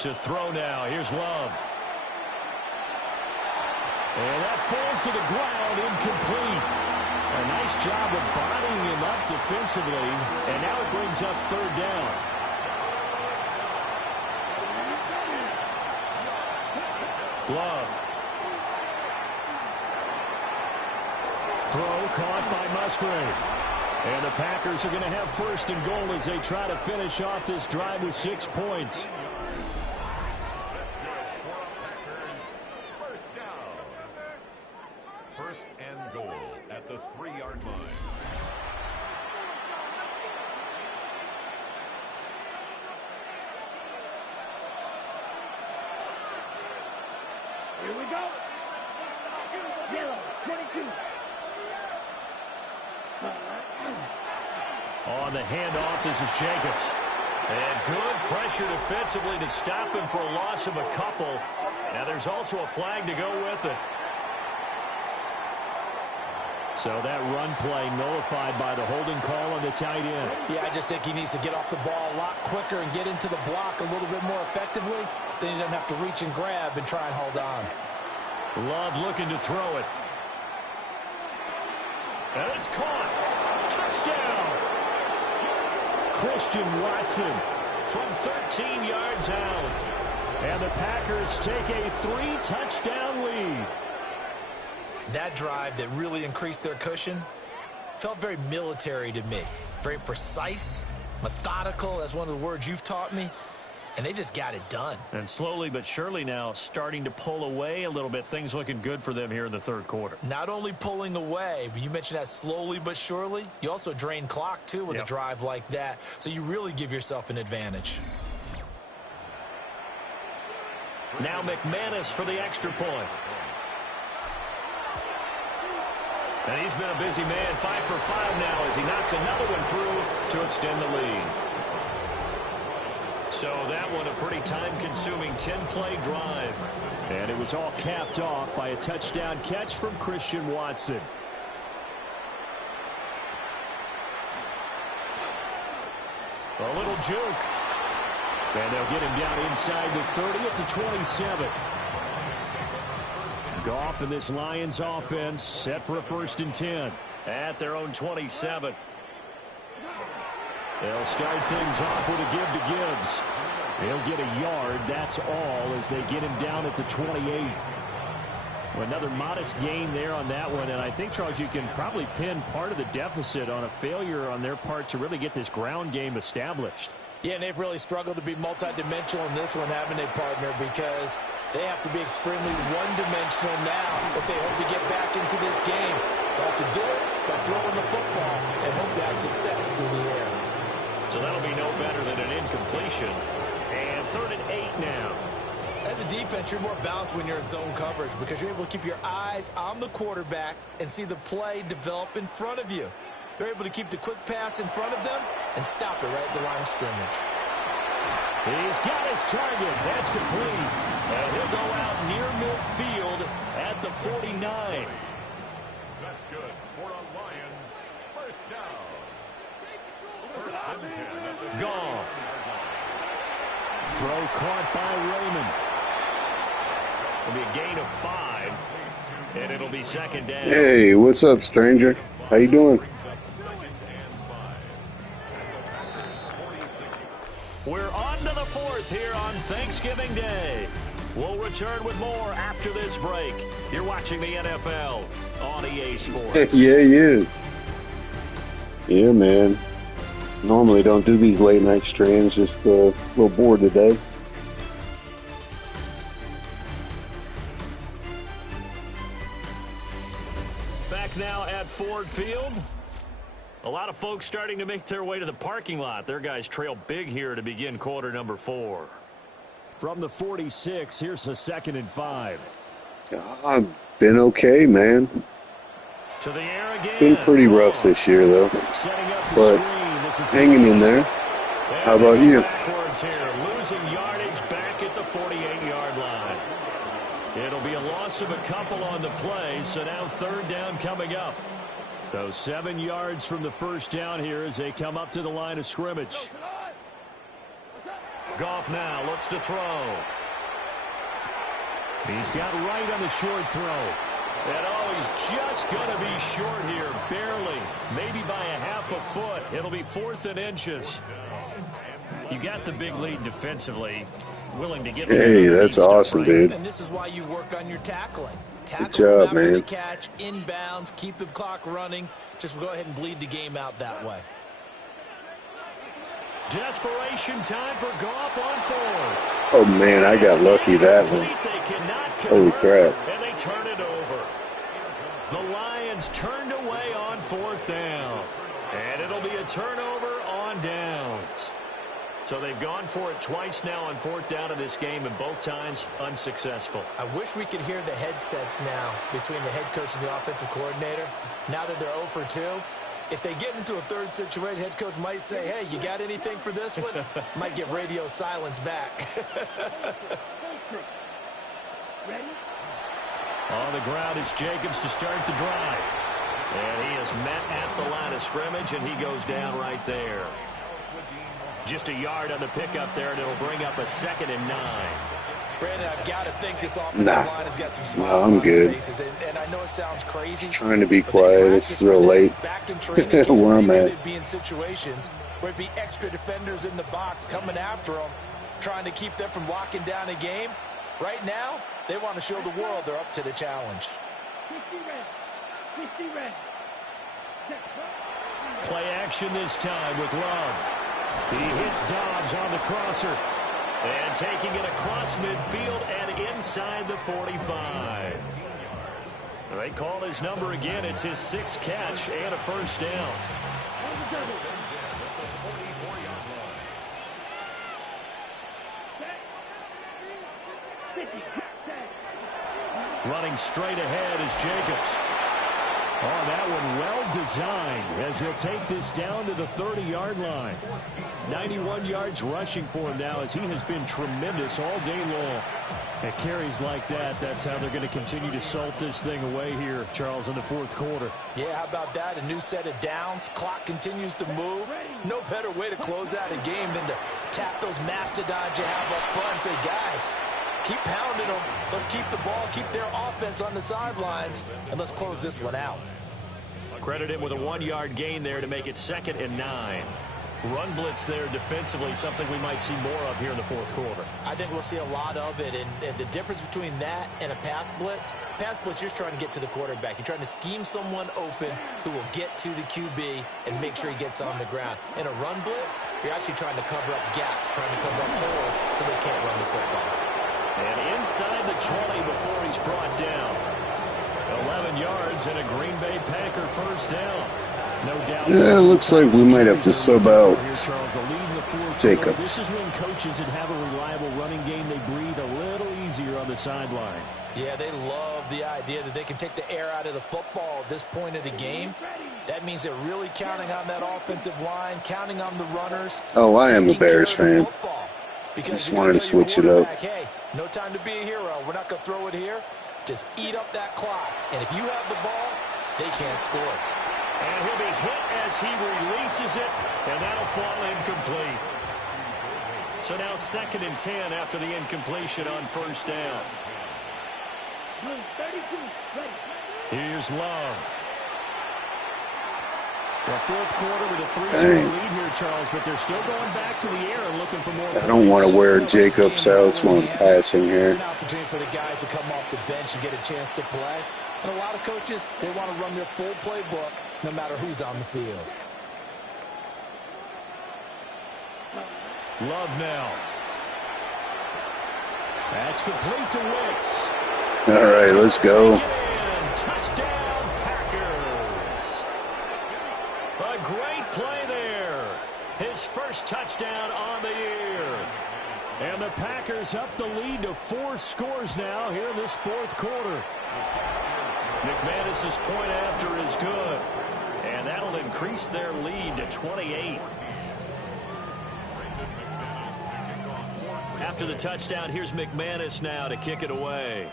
To throw now. Here's Love. And that falls to the ground, incomplete. A nice job of bodying him up defensively, and now it brings up 3rd down. Love. Throw caught by Musgrave. And the Packers are going to have 1st and goal as they try to finish off this drive with 6 points. That's good for a Packers 1st down. 1st and goal at the 3-yard line. Here we go. Yellow. 22. On the handoff, this is Jacobs. And good pressure defensively to stop him for a loss of a couple. Now there's also a flag to go with it. So that run play nullified by the holding call on the tight end. Yeah, I just think he needs to get off the ball a lot quicker and get into the block a little bit more effectively. Then he doesn't have to reach and grab and try and hold on. Love looking to throw it. And it's caught. Touchdown. Christian Watson from 13 yards out. And the Packers take a 3-touchdown lead. That drive that really increased their cushion felt very military to me. Very precise, methodical, that's one of the words you've taught me. And they just got it done. And slowly but surely now starting to pull away a little bit. Things looking good for them here in the 3rd quarter. Not only pulling away, but you mentioned that slowly but surely. You also drain clock, too, with a drive like that. So you really give yourself an advantage. Now McManus for the extra point. And he's been a busy man, 5 for 5 now as he knocks another one through to extend the lead. So that one a pretty time-consuming 10-play drive. And it was all capped off by a touchdown catch from Christian Watson. A little juke. And they'll get him down inside the 30 at the 27. Goff and this Lions offense set for a 1st and 10 at their own 27. They'll start things off with a give to Gibbs. He'll get a yard, that's all, as they get him down at the 28. Well, another modest gain there on that one, and I think, Charles, you can probably pin part of the deficit on a failure on their part to really get this ground game established. Yeah, and they've really struggled to be multidimensional in this one, haven't they, partner, because they have to be extremely one-dimensional now if they hope to get back into this game. They have to do it by throwing the football and hope to have success through the air. So that'll be no better than an incompletion. And 3rd and 8 now. As a defense, you're more balanced when you're in zone coverage because you're able to keep your eyes on the quarterback and see the play develop in front of you. They're able to keep the quick pass in front of them and stop it right at the line of scrimmage. He's got his target. That's complete. And he'll go out near midfield at the 49. That's good. For the Lions, 1st down. 1st and 10. Goff. Throw caught by Raymond. It'll be a gain of 5, and it'll be 2nd down. Hey, what's up, stranger? How you doing? We're on to the 4th here on Thanksgiving Day. We'll return with more after this break. You're watching the NFL on EA Sports. Yeah, he is. Yeah, man. Normally don't do these late night streams. Just a little bored today. Back now at Ford Field. A lot of folks starting to make their way to the parking lot. Their guys trail big here to begin quarter number 4. From the 46, here's the 2nd and 5. I've been okay, man. To the air again. Been pretty rough this year, though. But hanging in there. How about you? Backwards here, losing yardage back at the 48-yard line. It'll be a loss of a couple on the play, so now 3rd down coming up. So 7 yards from the 1st down here as they come up to the line of scrimmage. Goff now looks to throw. He's got right on the short throw. And he's just going to be short here, barely, maybe by a half a foot. It'll be 4th and inches. You got the big lead defensively, willing to give. Hey, that's awesome, dude. And this is why you work on your tackling. Good job, man. The catch, inbounds, keep the clock running. Just go ahead and bleed the game out that way. Desperation time for Goff on 4th. Oh, man, I got lucky that one. Holy crap. And they turn it over. The Lions turned away on 4th down. And it'll be a turnover on downs. So they've gone for it twice now on 4th down in this game, and both times unsuccessful. I wish we could hear the headsets now between the head coach and the offensive coordinator. Now that they're 0 for 2, if they get into a 3rd situation, head coach might say, hey, you got anything for this one? Might get radio silence back. On the ground, it's Jacobs to start the drive. And he is met at the line of scrimmage, and he goes down right there. Just a yard on the pickup there, and it'll bring up a 2nd and 9. Brandon, I've got to think this offensive line has got some smiles I'm on good. its faces. And I know it sounds crazy. Just trying to be quiet. It's real late where I'm at. Be in situations where it'd be extra defenders in the box coming after them, trying to keep them from locking down a game. Right now, they want to show the world they're up to the challenge. Play action this time with Love. He hits Dobbs on the crosser. And taking it across midfield and inside the 45. They call his number again. It's his 6th catch and a 1st down. Running straight ahead is Jacobs. Oh, that one well designed as he'll take this down to the 30-yard line. 91 yards rushing for him now as he has been tremendous all day long. At carries like that, that's how they're going to continue to salt this thing away here, Charles, in the fourth quarter. Yeah, how about that? A new set of downs. Clock continues to move. No better way to close out a game than to tap those mastodons you have up front and say, guys, keep pounding them. Let's keep the ball, keep their offense on the sidelines, and let's close this one out. Credit him with a 1-yard gain there to make it 2nd and 9. Run blitz there defensively, something we might see more of here in the fourth quarter. I think we'll see a lot of it, and the difference between that and a pass blitz, you're just trying to get to the quarterback. You're trying to scheme someone open who will get to the QB and make sure he gets on the ground. In a run blitz, you're actually trying to cover up gaps, trying to cover up holes so they can't run the football. And inside the 20 before he's brought down. 11 yards and a Green Bay Packer first down. No doubt. Yeah, it looks like we might have to sub out Jacobs. This is when coaches that have a reliable running game, they breathe a little easier on the sideline. Yeah, they love the idea that they can take the air out of the football at this point of the game. That means they're really counting on that offensive line, counting on the runners. Oh, I am a Bears fan. Just wanted to switch it up. Hey, no time to be a hero. We're not going to throw it here. Just eat up that clock. And if you have the ball, they can't score. And he'll be hit as he releases it, and that'll fall incomplete. So now 2nd and 10 after the incompletion on first down. Here's Love. The fourth quarter with a 3-score lead here, Charles, but they're still going back to the air and looking for more. I don't want to wear Jacobs out when passing here. It's an opportunity for the guys to come off the bench and get a chance to play. And a lot of coaches, they want to run their full playbook no matter who's on the field. Love now. That's complete to Wicks. All right, let's go. Touchdown, Packers. A great play there. His first touchdown on the year. And the Packers up the lead to 4 scores now here in this fourth quarter. McManus's point after is good. And that'll increase their lead to 28. After the touchdown, here's McManus now to kick it away.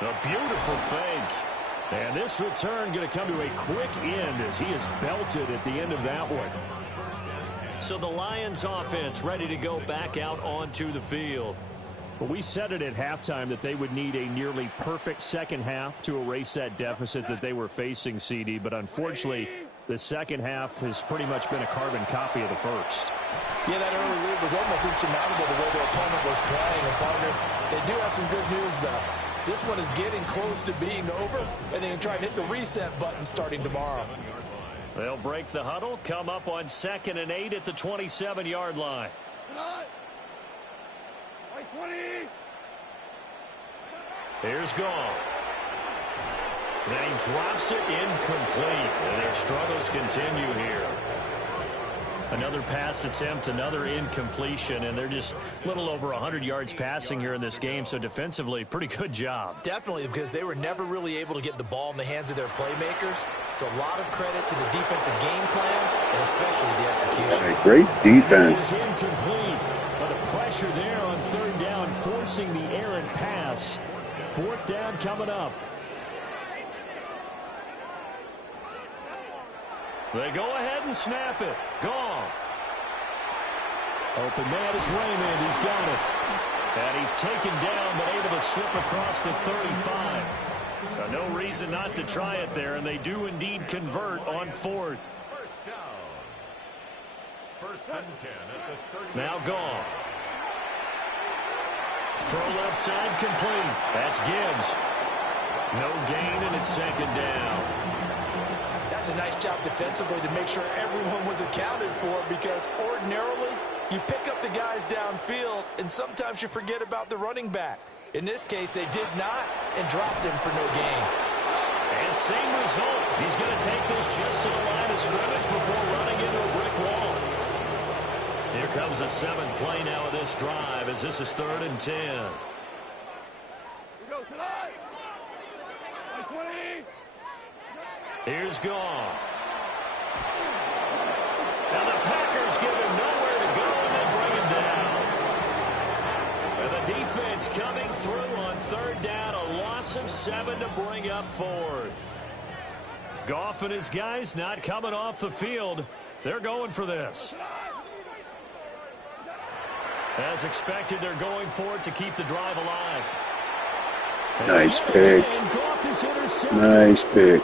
A beautiful fake. And this return going to come to a quick end as he is belted at the end of that one. So the Lions offense ready to go back out onto the field. Well, we said it at halftime that they would need a nearly perfect second half to erase that deficit that they were facing, CD. But unfortunately, the second half has pretty much been a carbon copy of the first. Yeah, that early lead was almost insurmountable the way their opponent was playing. And partner, they do have some good news, though. This one is getting close to being over, and they can try and hit the reset button starting tomorrow. They'll break the huddle, come up on 2nd and 8 at the 27-yard line. Here's Goff. And he drops it incomplete. And their struggles continue here. Another pass attempt, another incompletion, and they're just a little over 100 yards passing here in this game, so defensively, pretty good job. Definitely, because they were never really able to get the ball in the hands of their playmakers, so a lot of credit to the defensive game plan, and especially the execution. Great defense. It's incomplete, but the pressure there on 3rd down, forcing the errant pass. 4th down coming up. They go ahead and snap it. Goff. Open man is Raymond. He's got it. And he's taken down, but able to slip across the 35. No reason not to try it there, and they do indeed convert on 4th. First down. 1st and 10 at the 30. Now Goff. Throw left side complete. That's Gibbs. No gain, and it's 2nd down. That's a nice job defensively to make sure everyone was accounted for, because ordinarily you pick up the guys downfield and sometimes you forget about the running back. In this case, they did not and dropped him for no gain. And same result. He's going to take this just to the line of scrimmage before running into a brick wall. Here comes the 7th play now of this drive as this is 3rd and 10. Here's Goff. And the Packers give him nowhere to go, and they bring him down. And the defense coming through on third down, a loss of 7 to bring up fourth. Goff and his guys not coming off the field. They're going for this. As expected, they're going for it to keep the drive alive. Nice pick. Nice pick.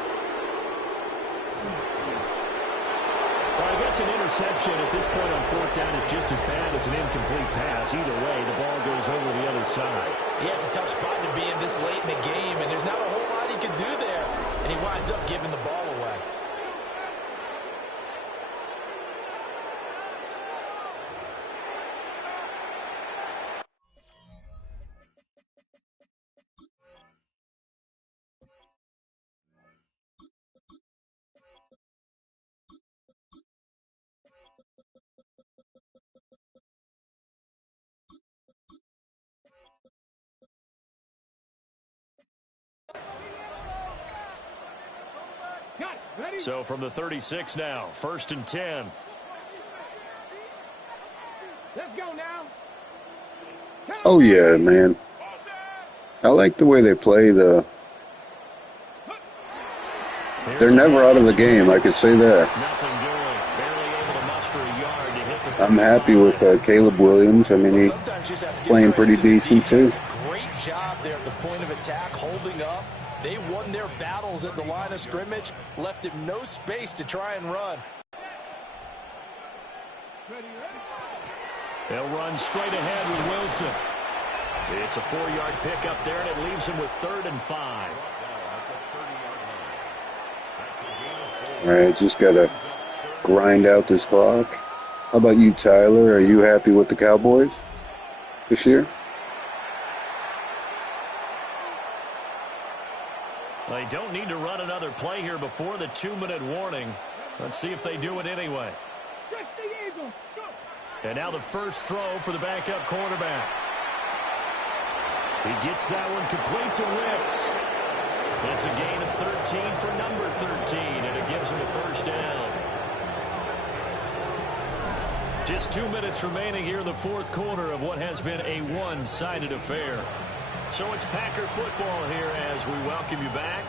Well, I guess an interception at this point on fourth down is just as bad as an incomplete pass. Either way, the ball goes over the other side. Yeah, it's a tough spot to be in this late in the game, and there's not a whole lot he can do there. And he winds up giving the ball away. So from the 36 now, 1st and 10. Let's go now. Oh, yeah, man. I like the way they play. They're never out of the game, I can say that. Nothing doing. Barely able to muster a yard to hit the I'm happy with Caleb Williams. I mean, he's playing pretty decent, too. Great job there at the point of attack, holding up. They won their battles at the line of scrimmage, left him no space to try and run. They'll run straight ahead with Wilson. It's a 4-yard pickup there, and it leaves him with 3rd and 5. All right, just got to grind out this clock. How about you, Tyler? Are you happy with the Cowboys this year? They don't need to run another play here before the 2-minute warning. Let's see if they do it anyway. And now the first throw for the backup quarterback. He gets that one complete to Wicks. It's a gain of 13 for number 13, and it gives him a first down. Just 2 minutes remaining here in the fourth quarter of what has been a one-sided affair. So it's Packer football here as we welcome you back.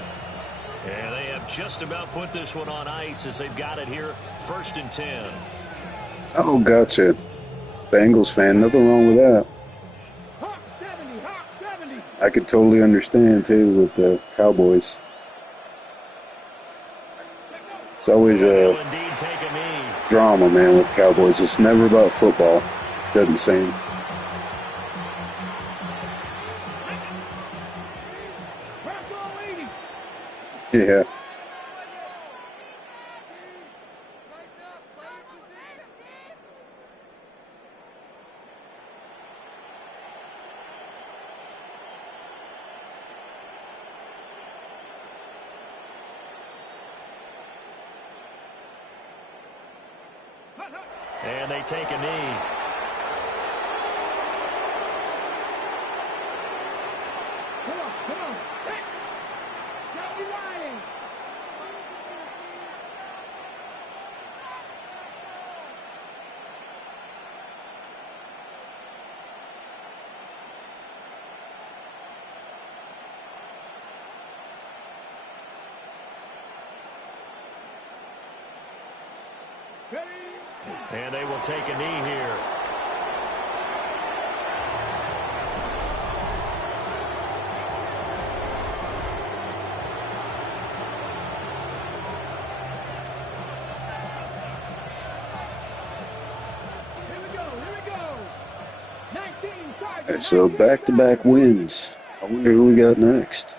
And they have just about put this one on ice as they've got it here, 1st and 10. Oh, gotcha. Bengals fan, nothing wrong with that. I could totally understand, too, with the Cowboys. It's always a drama, man, with Cowboys. It's never about football, doesn't seem. Yeah. And they take a knee. Come on. Hey. Now be riding. And they will take a knee here. Right, so back-to-back wins. I wonder who we got next.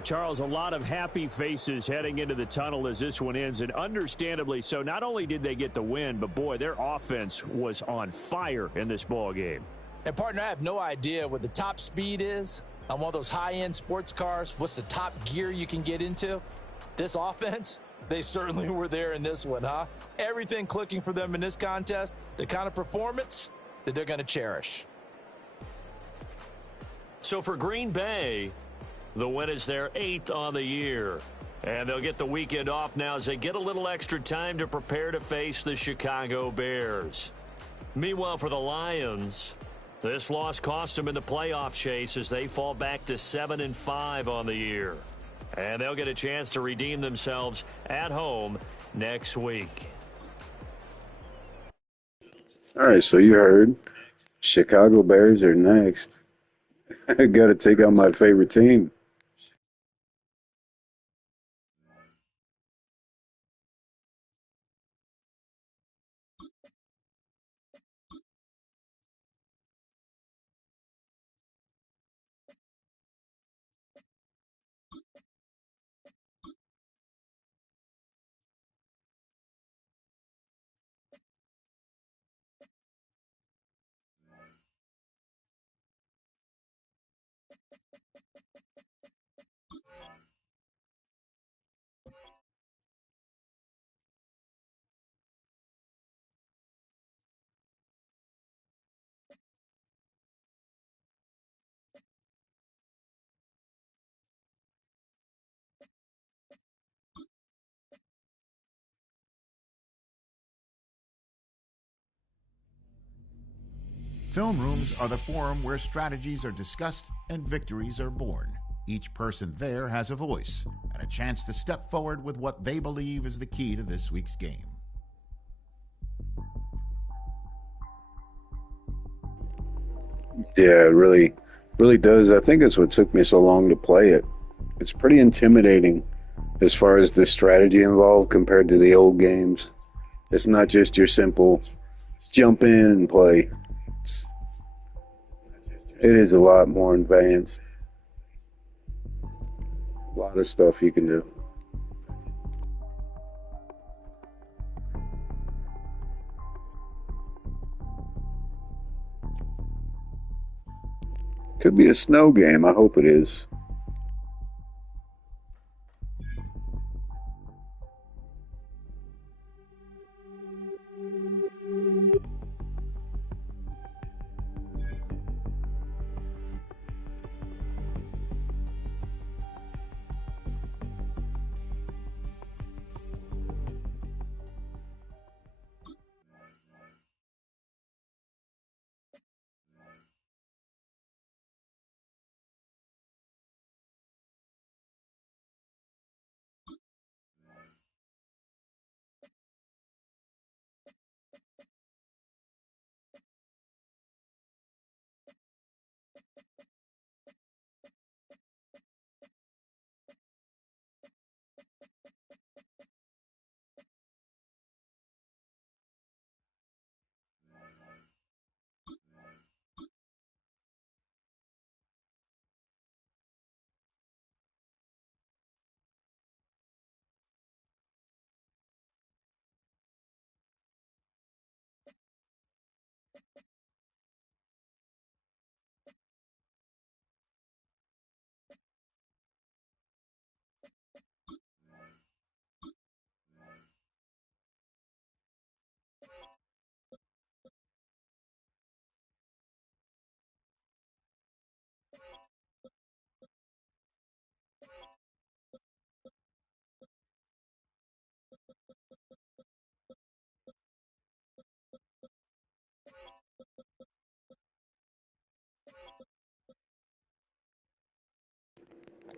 Charles, a lot of happy faces heading into the tunnel as this one ends, and understandably so. Not only did they get the win, but, boy, their offense was on fire in this ball game. And, partner, I have no idea what the top speed is on one of those high-end sports cars. What's the top gear you can get into? This offense, they certainly were there in this one, huh? Everything clicking for them in this contest, the kind of performance that they're going to cherish. So for Green Bay, the win is their 8th on the year. And they'll get the weekend off now as they get a little extra time to prepare to face the Chicago Bears. Meanwhile, for the Lions, this loss cost them in the playoff chase as they fall back to 7-5 on the year. And they'll get a chance to redeem themselves at home next week. All right, so you heard Chicago Bears are next. I got to take out my favorite team. Film rooms are the forum where strategies are discussed and victories are born. Each person there has a voice and a chance to step forward with what they believe is the key to this week's game. Yeah, it really does. I think it's what took me so long to play it. It's pretty intimidating as far as the strategy involved compared to the old games. It's not just your simple jump in and play. It is a lot more advanced. A lot of stuff you can do. Could be a snow game. I hope it is.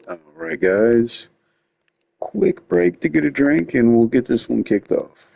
All right, guys. Quick break to get a drink, and we'll get this one kicked off.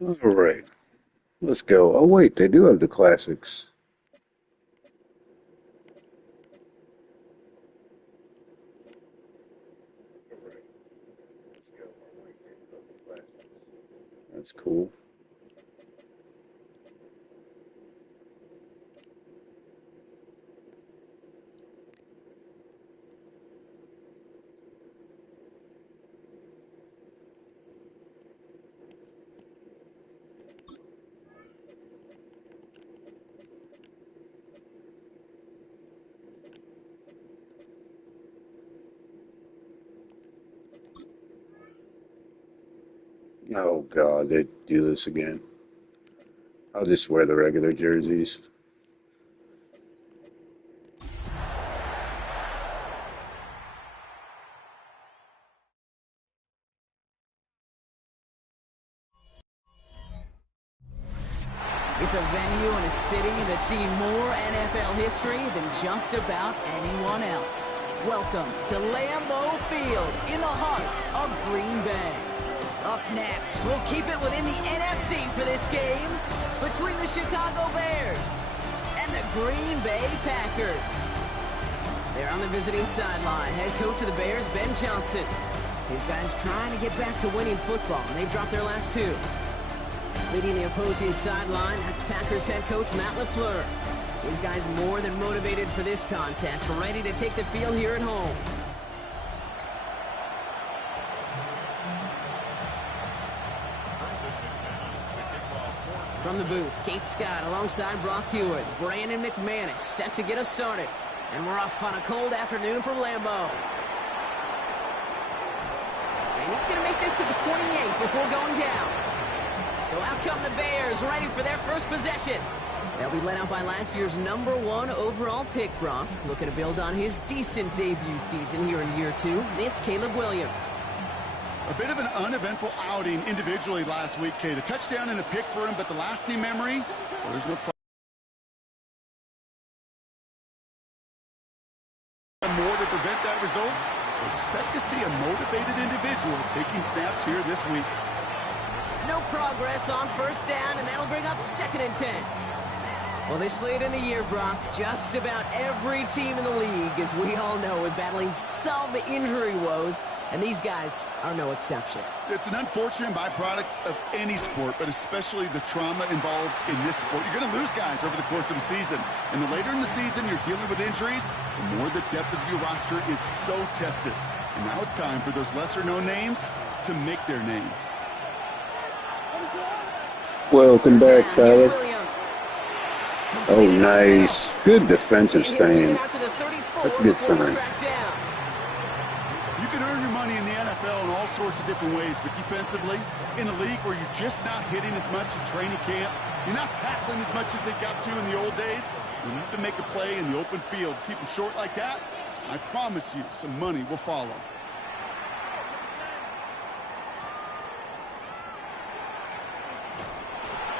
All right, let's go. Oh, wait, they do have the classics. That's cool. Oh, God, they do this again. I'll just wear the regular jerseys. It's a venue in a city that's seen more NFL history than just about anyone else. Welcome to Lambeau Field in the heart of Green Bay. Up next, we'll keep it within the NFC for this game between the Chicago Bears and the Green Bay Packers. They're on the visiting sideline. Head coach of the Bears, Ben Johnson. His guys trying to get back to winning football, and they've dropped their last two. Leading the opposing sideline, that's Packers head coach Matt LaFleur. His guys more than motivated for this contest, ready to take the field here at home. From the booth, Kate Scott alongside Brock Hewitt. Brandon McManus set to get us started. And we're off on a cold afternoon from Lambeau. And he's going to make this to the 28 before going down. So out come the Bears, ready for their first possession. They'll be led out by last year's #1 overall pick, Brock. Looking to build on his decent debut season here in year 2. It's Caleb Williams. A bit of an uneventful outing individually last week, Kate. A touchdown and a pick for him, but the lasting memory, well, there's no more to prevent that result. So expect to see a motivated individual taking snaps here this week. No progress on first down, and that'll bring up 2nd and 10. Well, this late in the year, Brock, just about every team in the league, as we all know, is battling some injury woes, and these guys are no exception. It's an unfortunate byproduct of any sport, but especially the trauma involved in this sport. You're going to lose guys over the course of a season, and the later in the season you're dealing with injuries, the more the depth of your roster is so tested. And now it's time for those lesser-known names to make their name. Welcome back, Tyler. Oh, nice. Good defensive stand. That's a good sign. You can earn your money in the NFL in all sorts of different ways, but defensively, in a league where you're just not hitting as much at training camp, you're not tackling as much as they got to in the old days, when you can make a play in the open field, keep them short like that, I promise you some money will follow.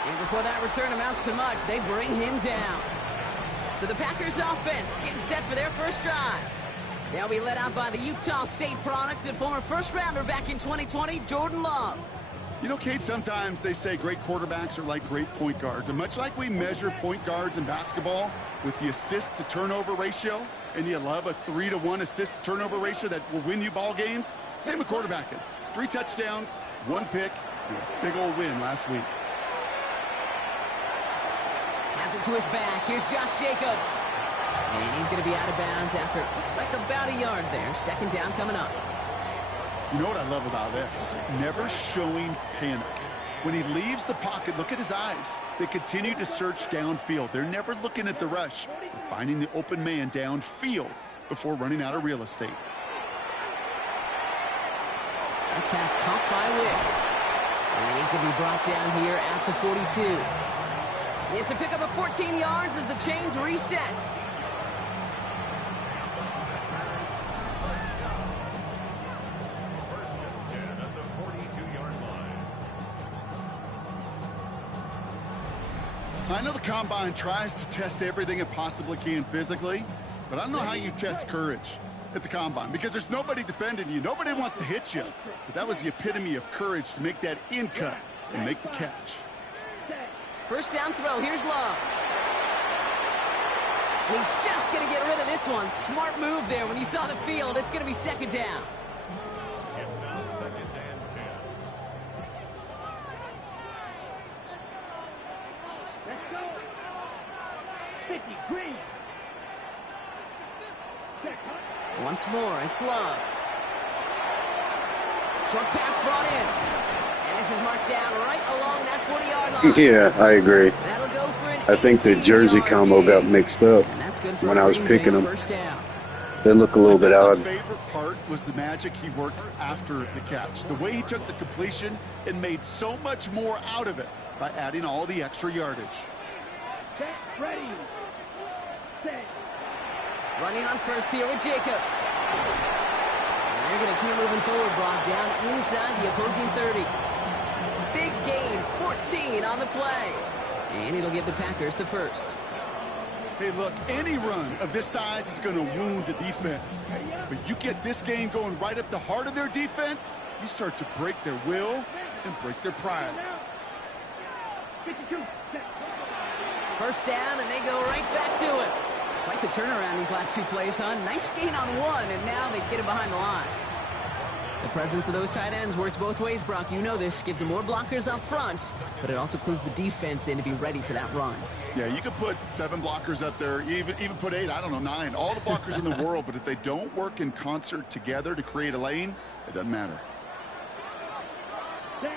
And before that return amounts to much, they bring him down. So the Packers offense getting set for their first drive. They'll be led out by the Utah State product and former first-rounder back in 2020, Jordan Love. You know, Kate, sometimes they say great quarterbacks are like great point guards. And much like we measure point guards in basketball with the assist-to-turnover ratio, and you love a 3-to-1 assist-to-turnover ratio that will win you ball games, same with quarterbacking. 3 touchdowns, 1 pick, and a big old win last week. Has it to his back. Here's Josh Jacobs. And he's going to be out of bounds after it looks like about a yard there. 2nd down coming up. You know what I love about this? Never showing panic. When he leaves the pocket, look at his eyes. They continue to search downfield. They're never looking at the rush. They're finding the open man downfield before running out of real estate. That pass caught by Wicks. And he's going to be brought down here at the 42. It's a pickup of 14 yards as the chains reset. First and 10 at the 42-yard line. I know the Combine tries to test everything it possibly can physically, but I don't know how you test courage at the Combine because there's nobody defending you. Nobody wants to hit you. But that was the epitome of courage to make that in cut and make the catch. First down throw. Here's Love. And he's just going to get rid of this one. Smart move there. When you saw the field, it's going to be second down. It's now 2nd and 10. Let's go. 50 green. Once more, it's Love. Short pass brought in. And this is marked down right along that 40-yard line. Yeah, I agree. That'll go for an I think the jersey combo got mixed up when I was picking them. They look a little bit odd. My favorite part was the magic he worked after the catch. The way he took the completion and made so much more out of it by adding all the extra yardage. Set, ready. Set. Running on first here with Jacobs. And they're going to keep moving forward, Brock, down inside the opposing 30. Big gain, 14 on the play. And it'll give the Packers the first. Hey, look, any run of this size is going to wound the defense. But you get this game going right up the heart of their defense, you start to break their will and break their pride. 52. Set. First down, and they go right back to it. Quite the turnaround these last two plays, huh? Nice gain on one, and now they get it behind the line. The presence of those tight ends works both ways, Brock. You know this. Gives them more blockers up front, but it also clues the defense in to be ready for that run. Yeah, you could put 7 blockers up there, even put 8, I don't know, 9. All the blockers in the world, but if they don't work in concert together to create a lane, it doesn't matter. Down.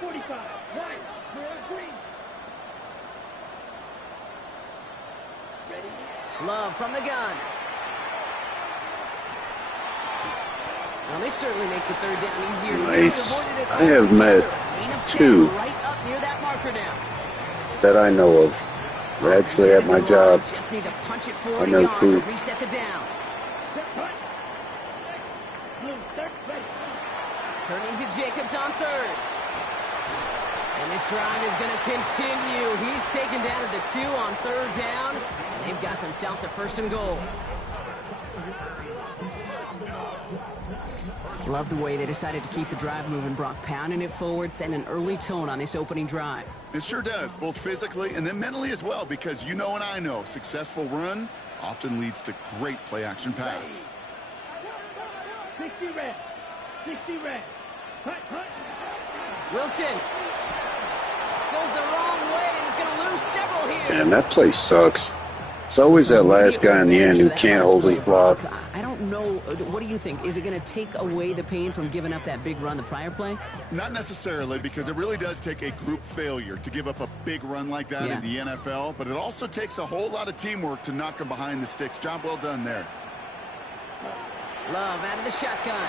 45. Right. Clear green. Ready. Love from the gun. Well, this certainly makes the third down easier. Nice. I have met 2 right up near that marker now. that I know of. They're actually at my job. Just need to punch it I forward know to 2. reset the downs. Blue, third, ready. Turning to Jacobs on third. And this drive is going to continue. He's taken down at the 2 on third down. And they've got themselves a first and goal. Love the way they decided to keep the drive moving, Brock. Pounding it forward, setting an early tone on this opening drive. It sure does, both physically and then mentally as well, because you know and I know, successful run often leads to great play-action pass. 60 red. 60 red. Cut, cut. Wilson goes the wrong way and is going to lose several here. Damn, that play sucks. It's always that last guy in the end who can't hold his block. I don't know. What do you think? Is it going to take away the pain from giving up that big run the prior play? Not necessarily, because it really does take a group failure to give up a big run like that in the NFL, but it also takes a whole lot of teamwork to knock them behind the sticks. Job well done there. Love out of the shotgun.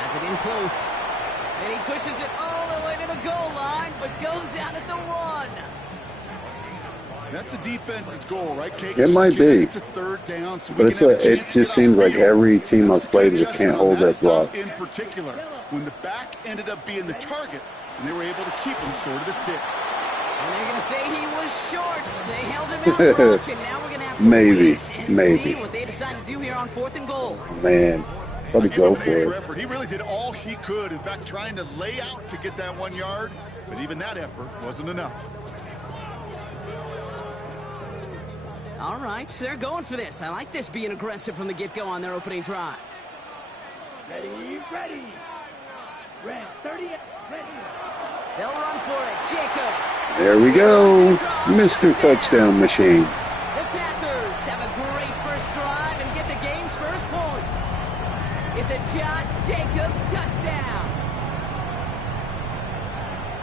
Has it in close. And he pushes it all the way to the goal line, but goes out at the 1. That's a defense's goal, right, Kate? It might be. Third down, so but it's like, it just seems like every team I've played just can't hold that block. In particular, when the back ended up being the target, and they were able to keep him short of the sticks. And they're going to say he was short. They held him out, Brock, and now we're going to have to maybe, wait and see what they decide to do here on 4th and goal. Man, let me go for it. He really did all he could. In fact, trying to lay out to get that 1 yard, but even that effort wasn't enough. All right, so they're going for this. I like this being aggressive from the get-go on their opening drive. Ready, ready. Red, 30, ready. They'll run for it. Jacobs. There we go. Mr. Touchdown Machine. The Packers have a great first drive and get the game's first points. It's a Josh Jacobs touchdown.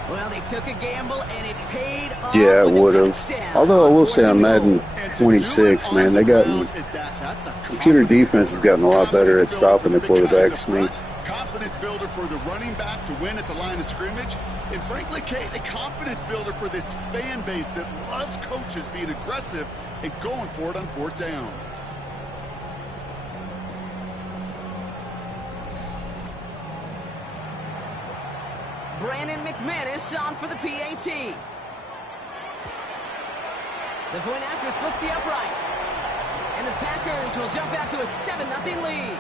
Well, they took a gamble, and it paid off. Yeah, it would have. Although I will say on Madden 26, man, they gotten computer defense has gotten a lot better at stopping the quarterback sneak. Confidence builder for the running back to win at the line of scrimmage. And frankly, Kate, a confidence builder for this fan base that loves coaches being aggressive and going for it on 4th down. Brandon McManus on for the PAT. The point after splits the uprights. And the Packers will jump out to a 7-0 lead.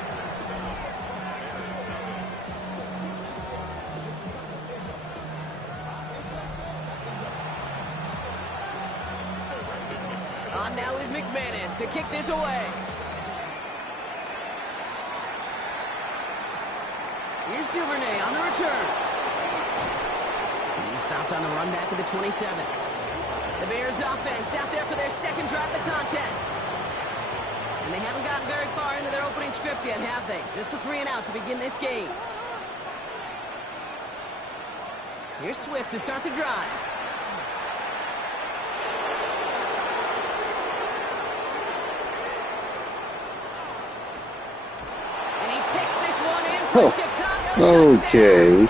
now is McManus to kick this away. Here's Duvernay on the return. He's stopped on the run back of the 27. The Bears offense out there for their second drive of the contest. And they haven't gotten very far into their opening script yet, have they? Just a 3-and-out to begin this game. Here's Swift to start the drive. And he takes this one in for Chicago. Okay.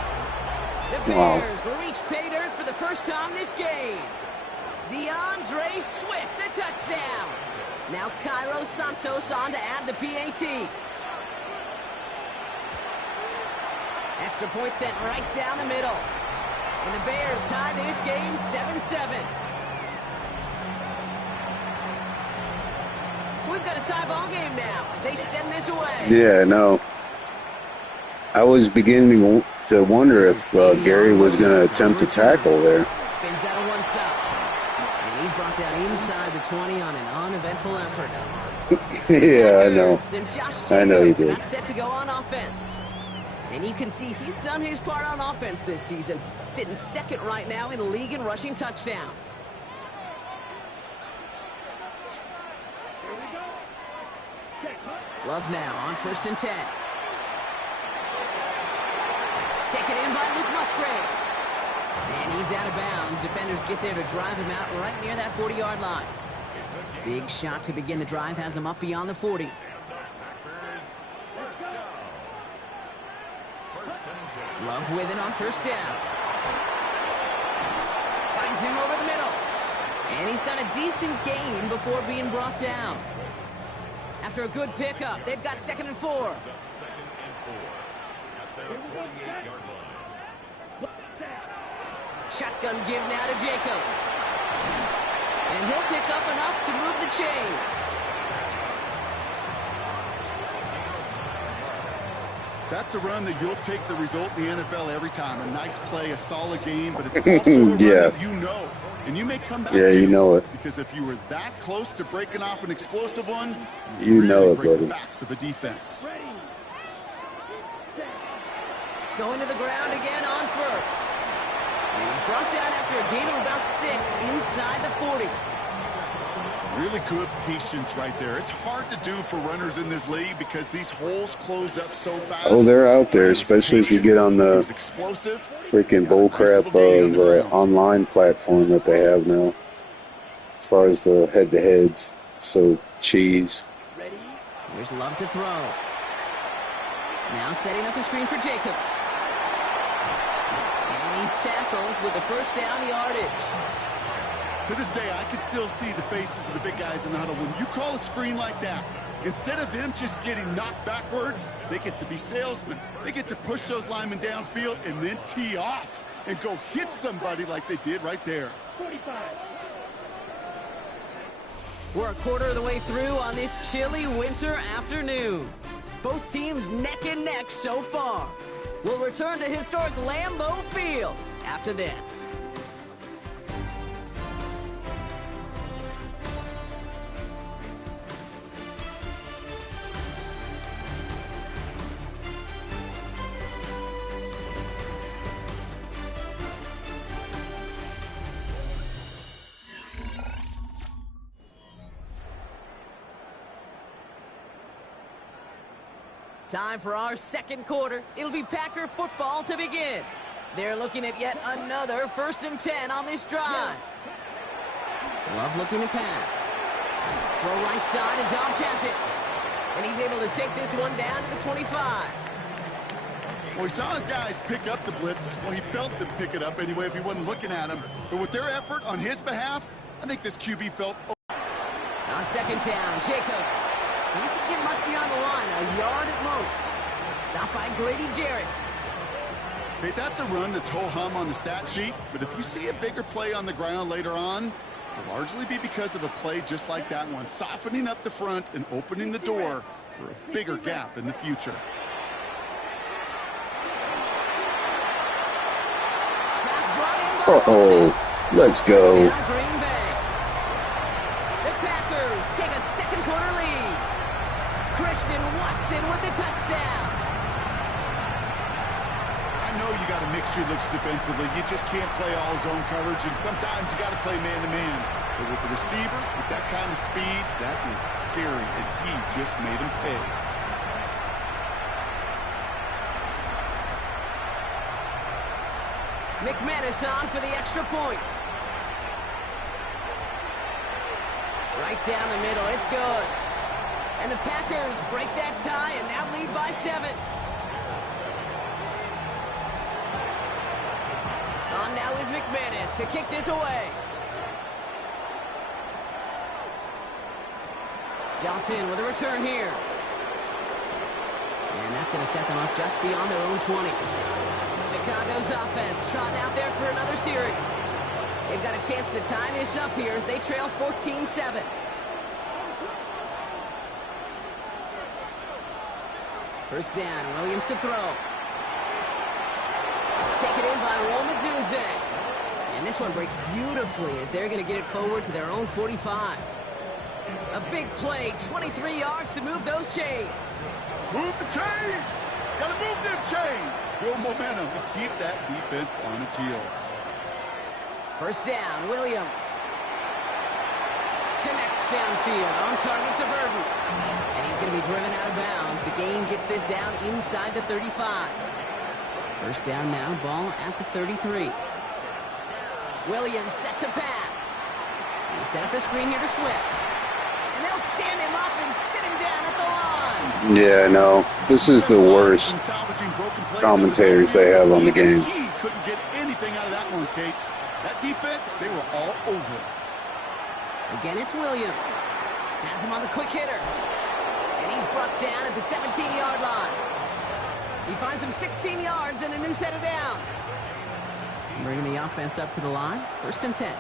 The Bears reach pay dirt for the first time this game. DeAndre Swift, the touchdown. Now Cairo Santos on to add the PAT. Extra point sent right down the middle. And the Bears tie this game 7-7. So we've got a tie ball game now as they send this away. Yeah, no. I was beginning to wonder if Gary was going to attempt a tackle there. Spins out of one side. And he's brought down inside the 20 on an uneventful effort. Yeah, I know. I know he did. Not set to go on offense. And you can see he's done his part on offense this season, sitting second right now in the league in rushing touchdowns. Love now on 1st and 10. Taken in by Luke Musgrave. And he's out of bounds. Defenders get there to drive him out right near that 40-yard line. Big shot to begin the drive has him up beyond the 40. Love with it on 1st down. Finds him over the middle. And he's got a decent gain before being brought down. After a good pickup, they've got 2nd and 4. Shotgun give now to Jacobs. And he'll pick up enough to move the chains. That's a run that you'll take the result in the NFL every time. A nice play, a solid game, but it's also a run that you know. And you may come back you know it. Because if you were that close to breaking off an explosive one, you know it, break buddy. The backs of a defense. Going to the ground again on 1st. And he's brought down after a gain of about 6 inside the 40. Really good patience right there. It's hard to do for runners in this league because these holes close up so fast. Oh, they're out there, especially if you get on the freaking bullcrap of online platform that they have now. As far as the head-to-heads, so cheese. Here's Love to throw. Now setting up the screen for Jacobs. And he's tackled with the 1st down yardage. To this day, I can still see the faces of the big guys in the huddle. When you call a screen like that, instead of them just getting knocked backwards, they get to be salesmen. They get to push those linemen downfield and then tee off and go hit somebody like they did right there. 45. We're a quarter of the way through on this chilly winter afternoon. Both teams neck and neck so far. We'll return to historic Lambeau Field after this. Time for our second quarter. It'll be Packer football to begin. They're looking at yet another 1st and 10 on this drive. Love looking to pass. Throw right side, and Dobbs has it. And he's able to take this one down to the 25. Well, he saw his guys pick up the blitz. Well, he felt them pick it up anyway if he wasn't looking at him. But with their effort on his behalf, I think this QB felt... On 2nd down, Jacobs. He doesn't get much beyond the line, a yard at most. Stopped by Grady Jarrett. Okay, that's a run that's ho-hum on the stat sheet, but if you see a bigger play on the ground later on, it'll largely be because of a play just like that one, softening up the front and opening the door for a bigger gap in the future. Uh-oh, let's go. The Packers Johnson with the touchdown. I know you got to mix your looks defensively. You just can't play all zone coverage, and sometimes you got to play man-to-man. But with a receiver with that kind of speed, that is scary, and he just made him pay. McManus on for the extra point. Right down the middle, it's good. And the Packers break that tie and now lead by 7. On now is McManus to kick this away. Johnson with a return here. And that's going to set them up just beyond their own 20. Chicago's offense trotting out there for another series. They've got a chance to tie this up here as they trail 14-7. First down, Williams to throw. It's taken in by Roma-Dunze. And this one breaks beautifully as they're going to get it forward to their own 45. A big play, 23 yards to move those chains. Move the chains! Gotta move them chains! Build momentum to keep that defense on its heels. First down, Williams. Connects downfield, on target to Burton. And he's going to be driven out of bounds. The gain gets this down inside the 35. First down now, ball at the 33. Williams set to pass. They set up a screen here to Swift. And they'll stand him up and sit him down at the line. Yeah, no. This is the worst commentators they have on the game. He couldn't get anything out of that one, Kate. That defense, they were all over it. Again, it's Williams. Has him on the quick hitter. And he's brought down at the 17-yard line. He finds him 16 yards and a new set of downs. Bringing the offense up to the line. First and 10.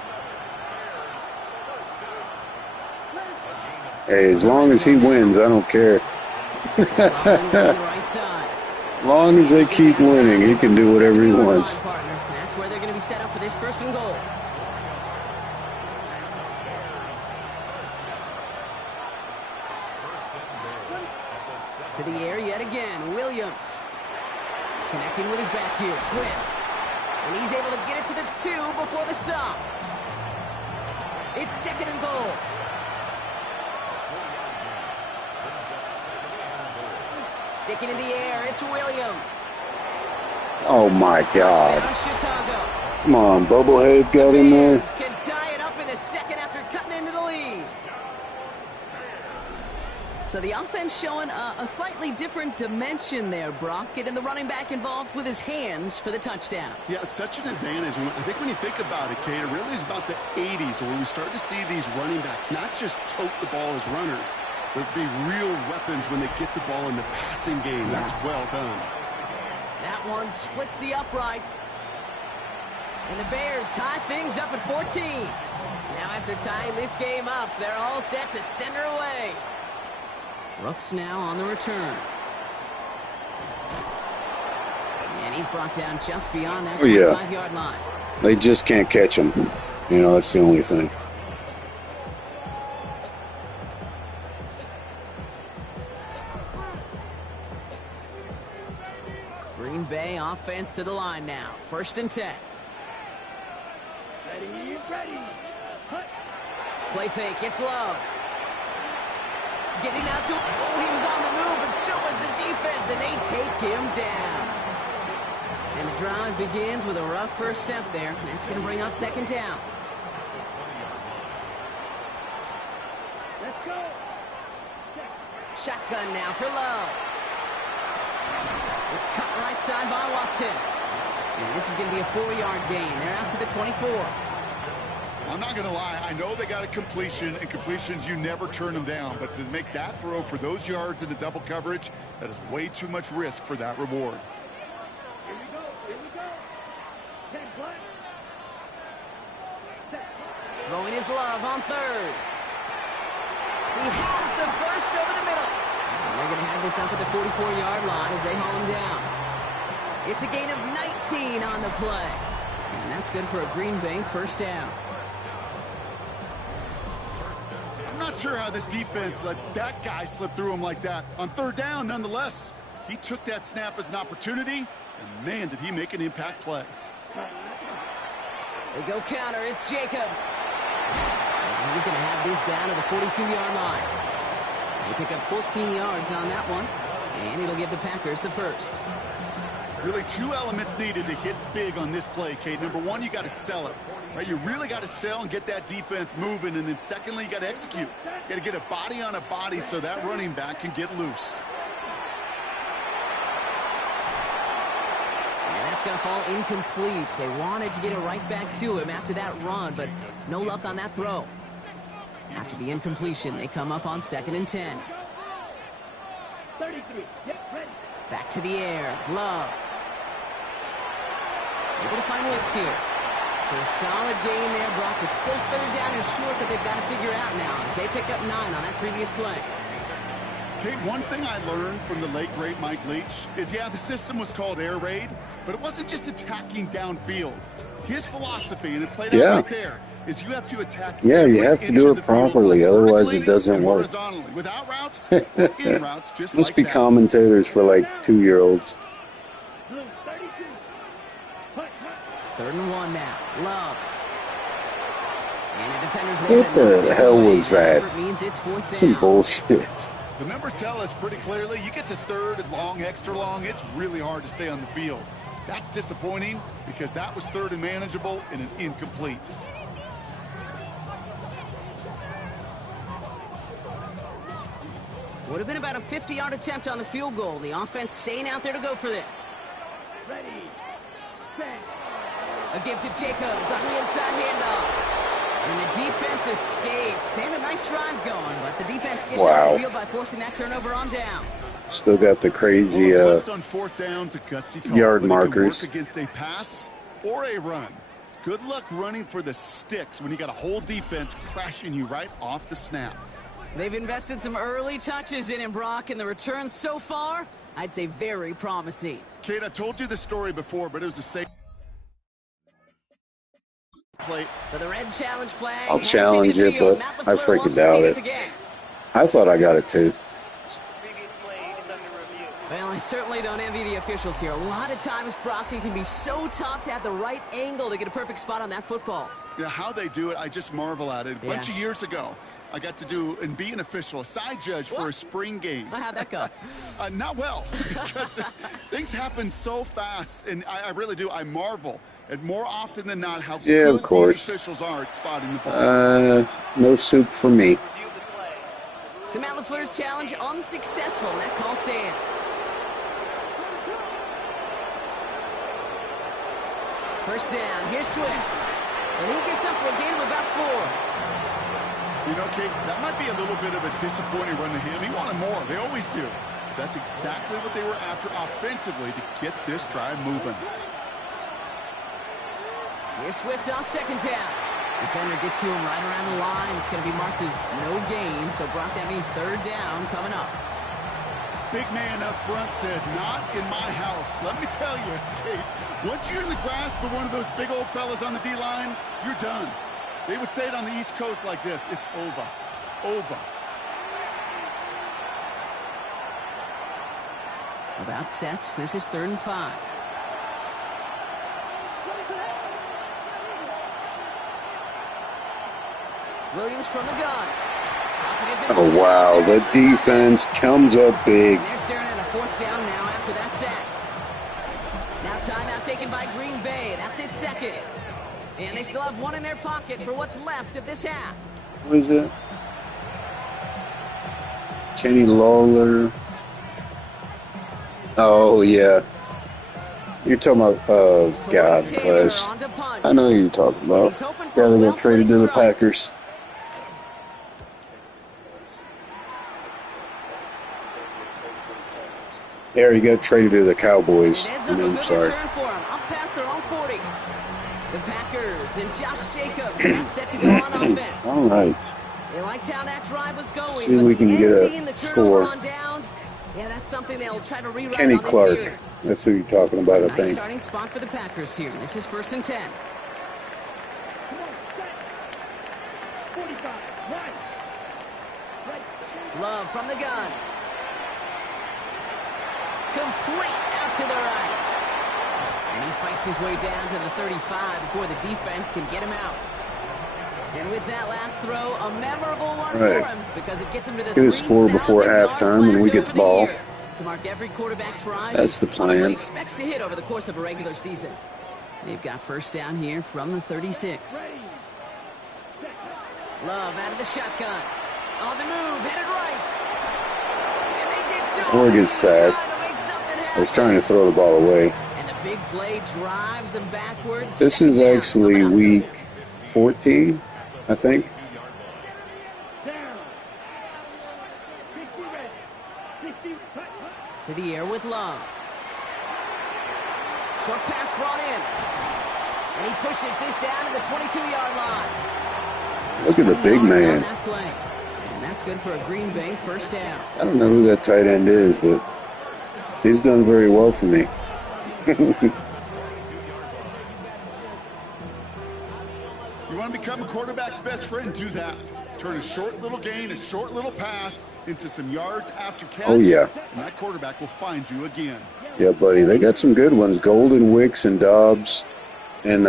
Hey, as long as he wins, I don't care. As long as they keep winning, he can do whatever he wants. That's where they're going to be set up for this first and goal. To the air yet again, Williams. Connecting with his back here, Swift. And he's able to get it to the 2 before the stop. It's second and goal. Sticking in the air, it's Williams. Oh my God. Chicago. Come on, Bubblehead got in there. Can tie it up in the second after cutting into the lead. So the offense showing a slightly different dimension there, Brock, getting the running back involved with his hands for the touchdown. Yeah, such an advantage. I think when you think about it, Kate, it really is about the 80s where we start to see these running backs not just tote the ball as runners, but be real weapons when they get the ball in the passing game. Yeah. That's well done. That one splits the uprights. And the Bears tie things up at 14. Now after tying this game up, they're all set to send her away. Brooks now on the return. And he's brought down just beyond that 25-yard line. They just can't catch him. You know, that's the only thing. Green Bay offense to the line now. First and 10. Ready. Play fake, it's Love. Getting out to him. Oh, he was on the move, and so was the defense, and they take him down. And the drive begins with a rough first step there. That's going to bring up second down. Let's go. Shotgun now for Love. It's cut right side by Watson. And this is going to be a 4-yard gain. They're out to the 24. I'm not going to lie. I know they got a completion, and completions, you never turn them down. But to make that throw for those yards in the double coverage, that is way too much risk for that reward. Here we go. 10 black. Throwing his Love on third. He has the first over the middle. And they're going to have this up at the 44-yard line as they haul him down. It's a gain of 19 on the play. And that's good for a Green Bay first down. I'm not sure how this defense let that guy slip through him like that. On third down, nonetheless, he took that snap as an opportunity, and man, did he make an impact play. They go counter. It's Jacobs. And he's going to have this down to the 42-yard line. They pick up 14 yards on that one, and it'll give the Packers the first. Really, two elements needed to hit big on this play, Kate. Number one, you got to sell it. Right? You really got to sell and get that defense moving. And then secondly, you got to execute. You got to get a body on a body so that running back can get loose. And that's going to fall incomplete. They wanted to get it right back to him after that run, but no luck on that throw. After the incompletion, they come up on 2nd and 10. 33. Back to the air. Love. Able to find Wicks here. So a solid gain there, Brock, but still third down and short that they've got to figure out now as they pick up 9 on that previous play. Kate, one thing I learned from the late, great Mike Leach is, yeah, the system was called air raid, but it wasn't just attacking downfield. His philosophy, and it played out right there, is you have to attack. Yeah, you have to do it properly, otherwise it doesn't work. Without routes, or in routes, just Must like be that. commentators for like 2-year-olds. 3rd and 1 now. Love. And the defenders there. What the hell was that? Means it's 4th down. Some bullshit. The numbers tell us pretty clearly, you get to 3rd and long, extra long, it's really hard to stay on the field. That's disappointing because that was 3rd and manageable and an incomplete. Would have been about a 50-yard attempt on the field goal. The offense staying out there to go for this. Ready. Set. A give to Jacobs on the inside handoff. And the defense escapes. And a nice drive going, but the defense gets out of the field by forcing that turnover on downs. Still got the crazy on 4th down, a gutsy call, yard but markers. It can work against a pass or a run. Good luck running for the sticks when you got a whole defense crashing you right off the snap. They've invested some early touches in him, Brock, and the returns so far, I'd say very promising. Kate, I told you the story before, but it was a safe play. So the red challenge flag. I'll challenge it, but I freaking doubt it. I thought I got it too. Well, I certainly don't envy the officials here. A lot of times, Brock, it can be so tough to have the right angle to get a perfect spot on that football. Yeah, how they do it, I just marvel at it. A bunch of years ago, I got to do and be an official, a side judge for a spring game. How'd that go? Not well, because things happen so fast, and I really do. I marvel at more often than not how good these officials are at spotting the ball. No soup for me. So Matt LaFleur's challenge unsuccessful, and that call stands. First down, here's Swift. And he gets up for a gain of about 4. You know, Kate, that might be a little bit of a disappointing run to him. He wanted more. They always do. That's exactly what they were after offensively to get this drive moving. Here's Swift on 2nd down. Defender gets to him right around the line. It's going to be marked as no gain. So, Brock, that means 3rd down coming up. Big man up front said, not in my house. Let me tell you, Kate, once you're in the grasp of one of those big old fellas on the D-line, you're done. They would say it on the East Coast like this. It's over. Over. About set. This is 3rd and 5. Williams from the gun. Oh, wow. The defense comes up big. And they're staring at a 4th down now after that sack. Now timeout taken by Green Bay. That's it, 2nd. And they still have 1 in their pocket for what's left of this half. What is it? Kenny Lawler. Oh, yeah. You're talking about, oh, God, Clash. I know who you're talking about. Yeah, they got traded to the Packers. There you go, traded to the Cowboys. I'm sorry. Up past their own 40. The Packers and Josh Jacobs not set to go on offense. All right. They liked how that drive was going. See if we can get a score. On downs, yeah, that's something they'll try to rewrite Kenny on this Clark. series. That's who you're talking about, I think. Starting spot for the Packers here. This is 1st and 10. 45, right. Love from the gun. Complete out to the right. And he fights his way down to the 35 before the defense can get him out. And with that last throw, a memorable one for him because it gets him to the 3,000 Get a score before halftime and we get the ball. To mark every quarterback tries. That's the plan. Expects to hit over the course of a regular season. They've got first down here from the 36. Love out of the shotgun. On the move, headed right. And they get to him. Oregon's sacked. I was trying to throw the ball away. And the big play drives them backwards. This is actually week 14, I think. To the air with Love. Short pass brought in. And he pushes this down to the 22-yard line. Look at the big man. And that's good for a Green Bay first down. I don't know who that tight end is, but he's done very well for me. You want to become a quarterback's best friend? Do that. Turn a short little gain, a short little pass into some yards after catch. Oh, yeah. And that quarterback will find you again. Yeah, buddy. They got some good ones. Golden, Wicks, and Dobbs. And,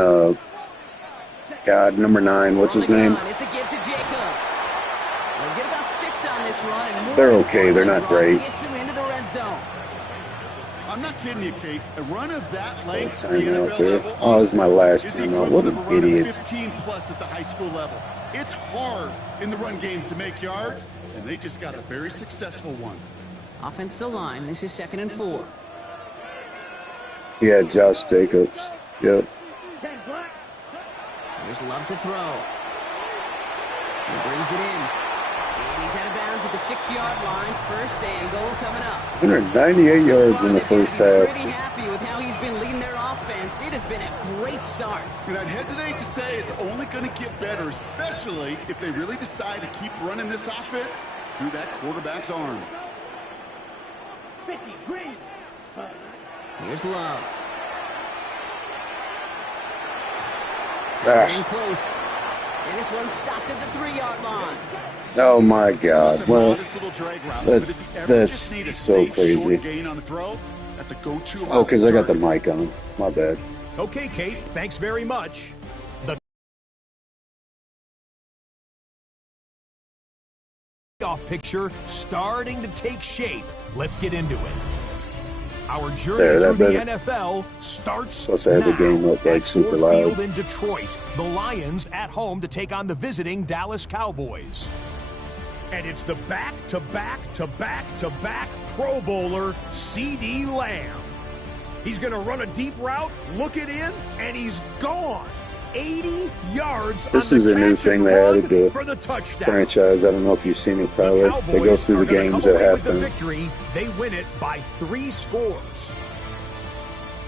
God, number 9. What's his name? It's a give to Jacobs. They'll get about 6 on this run. And they're okay. They're not great. Gets him into the red zone. I'm not kidding you, Kate. A run of that length at the NFL level, oh, this is my last time out. What an idiot. 15 plus at the high school level. It's hard in the run game to make yards, and they just got a very successful one. Offensive line. This is 2nd and 4. Yeah, Josh Jacobs. Yep. There's Love to throw. He brings it in. And he's out of bounds at the 6-yard line. First and goal coming up. 198 yards in the first half. Pretty happy with how he's been leading their offense. It has been a great start. And I'd hesitate to say it's only going to get better, especially if they really decide to keep running this offense through that quarterback's arm. Here's Love. Ah. Close. And this one's stopped at the 3-yard line. Oh, my God. Well, that's so crazy. Oh, because I got the mic on. My bad. Okay, Kate. Thanks very much. The playoff picture starting to take shape. Let's get into it. Our journey through the NFL starts now. I had the game up like super loud. In Detroit, the Lions at home to take on the visiting Dallas Cowboys. And it's the back-to-back-to-back-to-back Pro Bowler, C.D. Lamb. He's going to run a deep route, look it in, and he's gone. 80 yards. This is a new thing they added to franchise. I don't know if you've seen it, Tyler. They go through the games at halftime. Victory, they win it by 3 scores.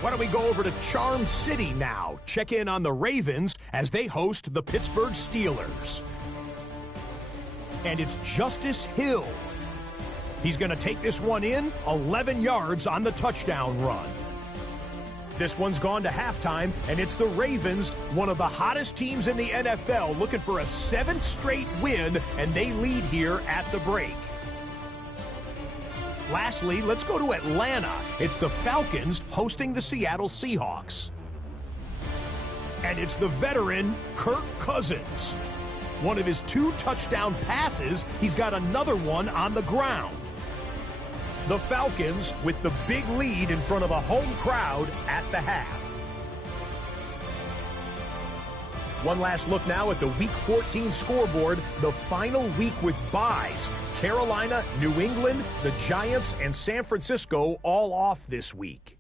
Why don't we go over to Charm City now? Check in on the Ravens as they host the Pittsburgh Steelers. And it's Justice Hill. He's going to take this one in, 11 yards on the touchdown run. This one's gone to halftime, and it's the Ravens, one of the hottest teams in the NFL, looking for a 7th straight win, and they lead here at the break. Lastly, let's go to Atlanta. It's the Falcons hosting the Seattle Seahawks. And it's the veteran Kirk Cousins. One of his 2 touchdown passes, he's got another one on the ground. The Falcons with the big lead in front of a home crowd at the half. One last look now at the Week 14 scoreboard, the final week with byes. Carolina, New England, the Giants, and San Francisco all off this week.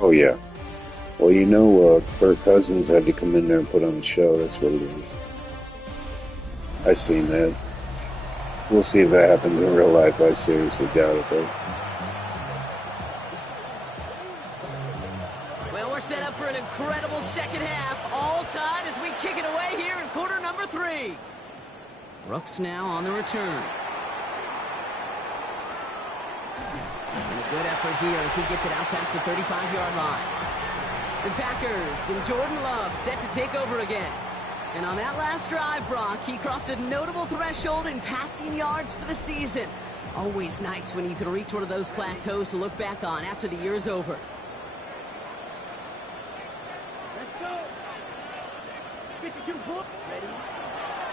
Oh, yeah. Well, you know, Kirk Cousins had to come in there and put on the show. That's what it is. I seen that. We'll see if that happens in real life. I seriously doubt it, though. Well, we're set up for an incredible second half. All tied as we kick it away here in quarter number 3. Brooks now on the return. And a good effort here as he gets it out past the 35-yard line. The Packers and Jordan Love set to take over again. And on that last drive, Brock, he crossed a notable threshold in passing yards for the season. Always nice when you can reach one of those plateaus to look back on after the year is over. Let's go. 52 foot. Ready.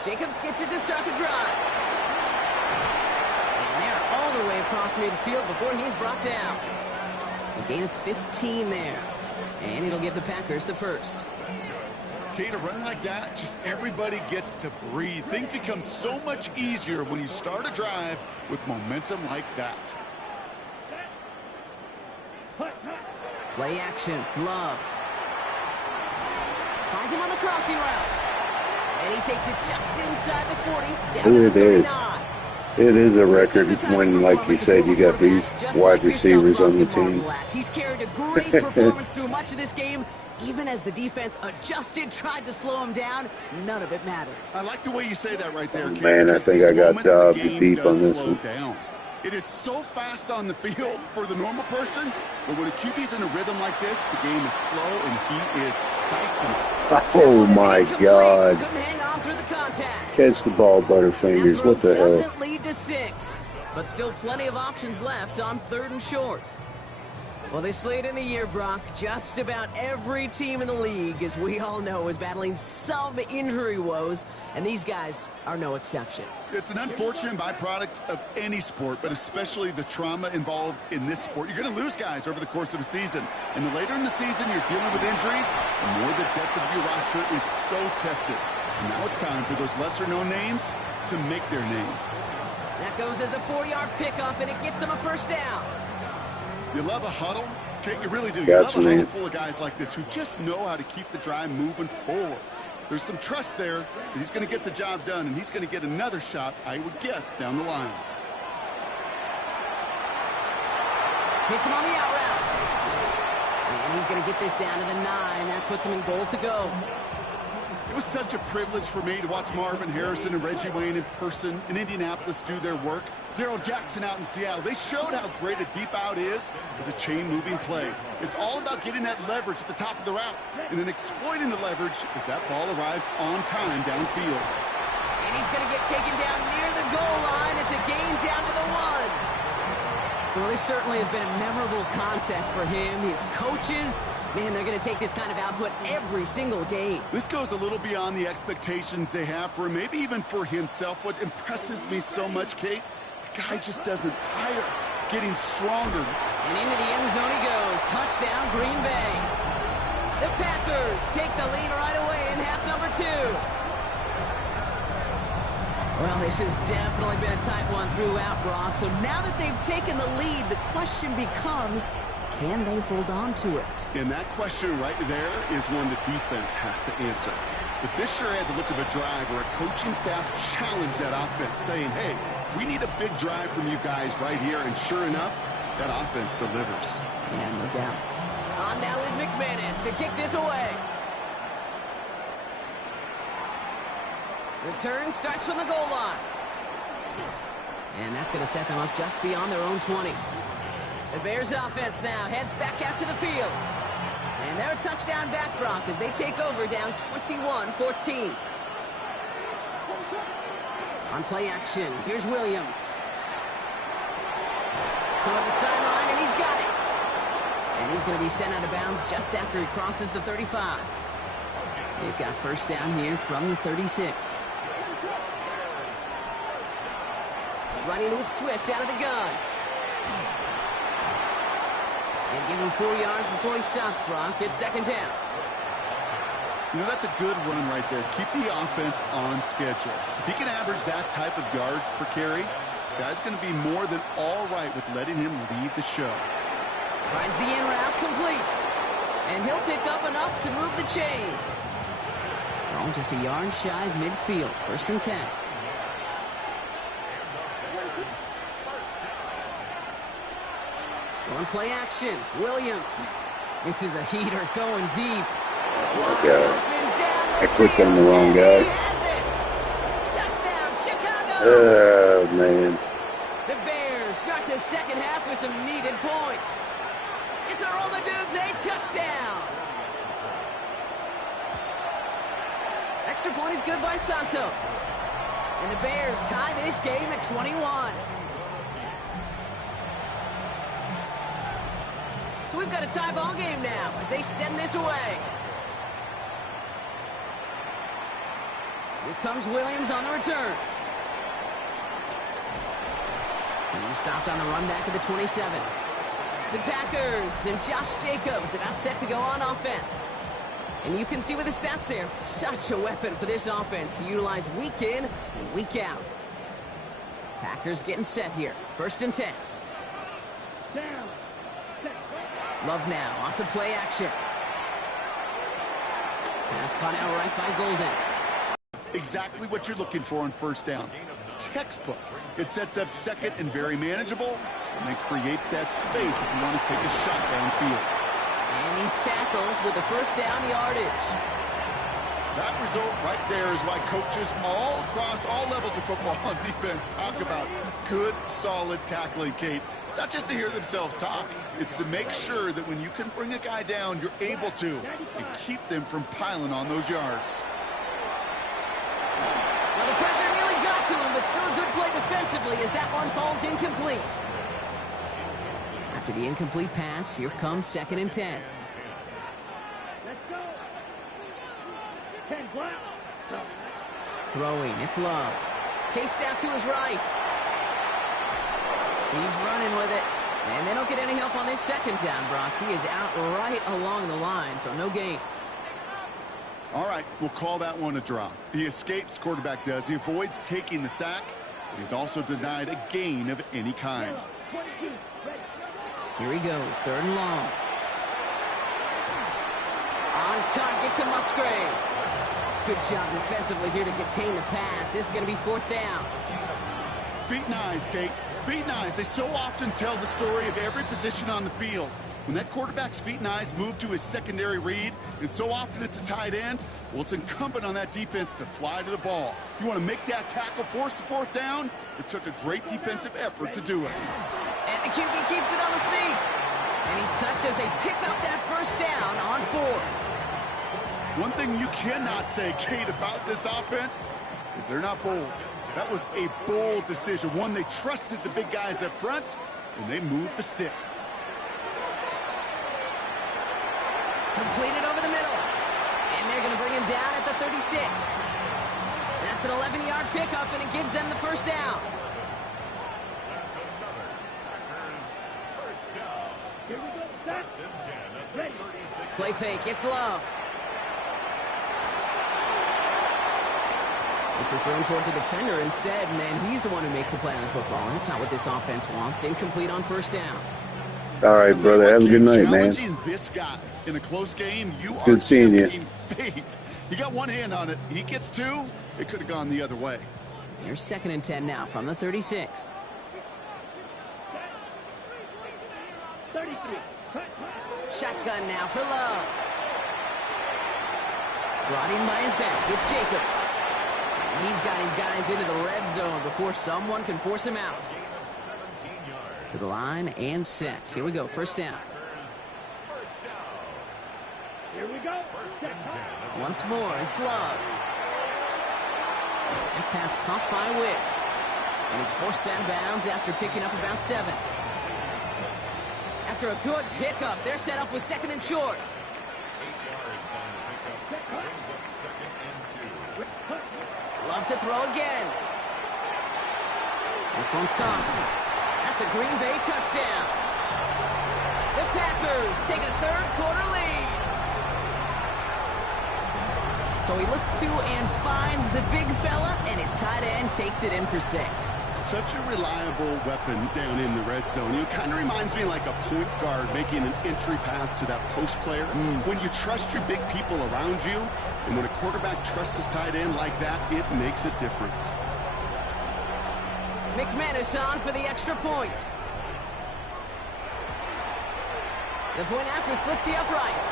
Jacobs gets it to start the drive. And they're all the way across midfield before he's brought down. A gain of 15 there. And it'll give the Packers the first. Okay, to run like that, just everybody gets to breathe. Things become so much easier when you start a drive with momentum like that. Play action, Love. Finds him on the crossing route. And he takes it just inside the 40, down to the 39. It is a record when, like you said, you got these wide receivers on the team. He's carried a great performance through much of this game. Even as the defense adjusted, tried to slow him down, none of it mattered. I like the way you say that right there, Kate. Man, I think I got dobbed deep on this one. Down. It is so fast on the field for the normal person, but when a QB's in a rhythm like this, the game is slow and he is dicing it. Oh my God. Couldn't hang on through the contact. Catch the ball, Butterfingers. What the hell? Doesn't lead to 6, but still plenty of options left on 3rd and short. Well, this late in the year, Brock, just about every team in the league, as we all know, is battling some injury woes, and these guys are no exception. It's an unfortunate byproduct of any sport, but especially the trauma involved in this sport. You're going to lose guys over the course of a season, and the later in the season you're dealing with injuries, the more the depth of your roster is so tested. And now it's time for those lesser-known names to make their name. That goes as a 4-yard pickup, and it gets him a first down. You love a huddle? Okay, you really do. You Gotcha, love a huddle man. full of guys like this who just know how to keep the drive moving forward. There's some trust there that he's going to get the job done, and he's going to get another shot, I would guess, down the line. Hits him on the out route. And he's going to get this down to the 9. That puts him in goal to go. It was such a privilege for me to watch Marvin Harrison and Reggie Wayne in person in Indianapolis do their work. Darrell Jackson out in Seattle. They showed how great a deep out is as a chain-moving play. It's all about getting that leverage at the top of the route and then exploiting the leverage as that ball arrives on time downfield. And he's going to get taken down near the goal line. It's a gain down to the 1. Well, this certainly has been a memorable contest for him. His coaches, man, they're going to take this kind of output every single game. This goes a little beyond the expectations they have for him, maybe even for himself. What impresses me so much, Kate, the guy just doesn't tire, getting stronger. And into the end zone he goes. Touchdown, Green Bay. The Packers take the lead right away in half number 2. Well, this has definitely been a tight one throughout, Brock. So now that they've taken the lead, the question becomes, can they hold on to it? And that question right there is one the defense has to answer. But this sure had the look of a drive where a coaching staff challenged that offense, saying, hey, we need a big drive from you guys right here. And sure enough, that offense delivers. Yeah, no doubt. On now is McManus to kick this away. Return starts from the goal line. And that's going to set them up just beyond their own 20. The Bears offense now heads back out to the field. And they're a touchdown back, Brock, as they take over down 21-14. On play action, here's Williams. Toward the sideline, and he's got it. And he's going to be sent out of bounds just after he crosses the 35. They've got first down here from the 36. Running with Swift out of the gun. And give him 4 yards before he stops, Brock. It's second down. You know, that's a good run right there. Keep the offense on schedule. If he can average that type of yards per carry, this guy's going to be more than all right with letting him lead the show. Finds the in route complete. And he'll pick up enough to move the chains. Oh, just a yard shy of midfield. First and 10. On play action, Williams. This is a heater going deep. Oh my God. I clicked on the wrong guy. Touchdown, Chicago. Oh, man. The Bears start the the second half with some needed points. It's a Romadudes, a touchdown. Extra point is good by Santos. And the Bears tie this game at 21. So we've got a tie ball game now as they send this away. Here comes Williams on the return. He's stopped on the run back at the 27. The Packers and Josh Jacobs about set to go on offense. And you can see with the stats there, such a weapon for this offense to utilize week in and week out. Packers getting set here. 1st and 10. Love now off the play action. Pass caught out right by Golden. Exactly what you're looking for on 1st down. Textbook. It sets up 2nd and very manageable, and then creates that space if you want to take a shot downfield. And he's tackled with the 1st down yardage. That result right there is why coaches all across all levels of football and defense talk about good, solid tackling, Kate. It's not just to hear themselves talk. It's to make sure that when you can bring a guy down, you're able to, and keep them from piling on those yards. Well, the pressure really got to him, but still a good play defensively as that one falls incomplete. After the incomplete pass, here comes 2nd and 10. Let's go. 10 black. Throwing, it's Love. Chased out to his right. He's running with it. And they don't get any help on this 2nd down, Brock. He is out right along the line, so no gain. All right, we'll call that one a draw. He escapes, quarterback does. He avoids taking the sack, but he's also denied a gain of any kind. Here he goes, 3rd and long. On target to Musgrave. Good job defensively here to contain the pass. This is going to be 4th down. Feet and eyes, Kate. Feet and eyes. They so often tell the story of every position on the field. When that quarterback's feet and eyes move to his secondary read, and so often it's a tight end, well, it's incumbent on that defense to fly to the ball. You want to make that tackle, force the 4th down? It took a great defensive effort to do it. And the QB keeps it on the sneak. And he's touched as they pick up that 1st down on 4th. One thing you cannot say, Kate, about this offense is they're not bold. That was a bold decision. One, they trusted the big guys up front, and they moved the sticks. Completed over the middle. And they're going to bring him down at the 36. That's an 11-yard pickup, and it gives them the 1st down. That's another Packers 1st down. Here we go. 1st and 10 at the 36. Play fake. It's Love. This is thrown towards a defender instead, and then he's the one who makes a play on the football. That's not what this offense wants. Incomplete on 1st down. All right, brother. Have a good night, man. Challenging this guy in a close game, It's good seeing you. Fate. He got one hand on it. He gets 2. It could have gone the other way. Here's 2nd and 10 now from the 36. 33. Shotgun now for Love. Brought in by his back. It's Jacobs. And he's got his guys into the red zone before someone can force him out. To the line and set. Here we go. 1st down. Here we go. Once more, it's Love. That pass caught by Wicks. And he's forced out of bounds after picking up about 7. After a good pickup, they're set up with 2nd and short. 8 yards on the pickup. Brings up 2nd and 2. Love to throw again. This one's caught. That's a Green Bay touchdown. The Packers take a 3rd quarter lead. So he looks to and finds the big fella, and his tight end takes it in for 6. Such a reliable weapon down in the red zone. It kind of reminds me like a point guard making an entry pass to that post player. When you trust your big people around you, and when a quarterback trusts his tight end like that, it makes a difference. McManus on for the extra point. The point after splits the uprights.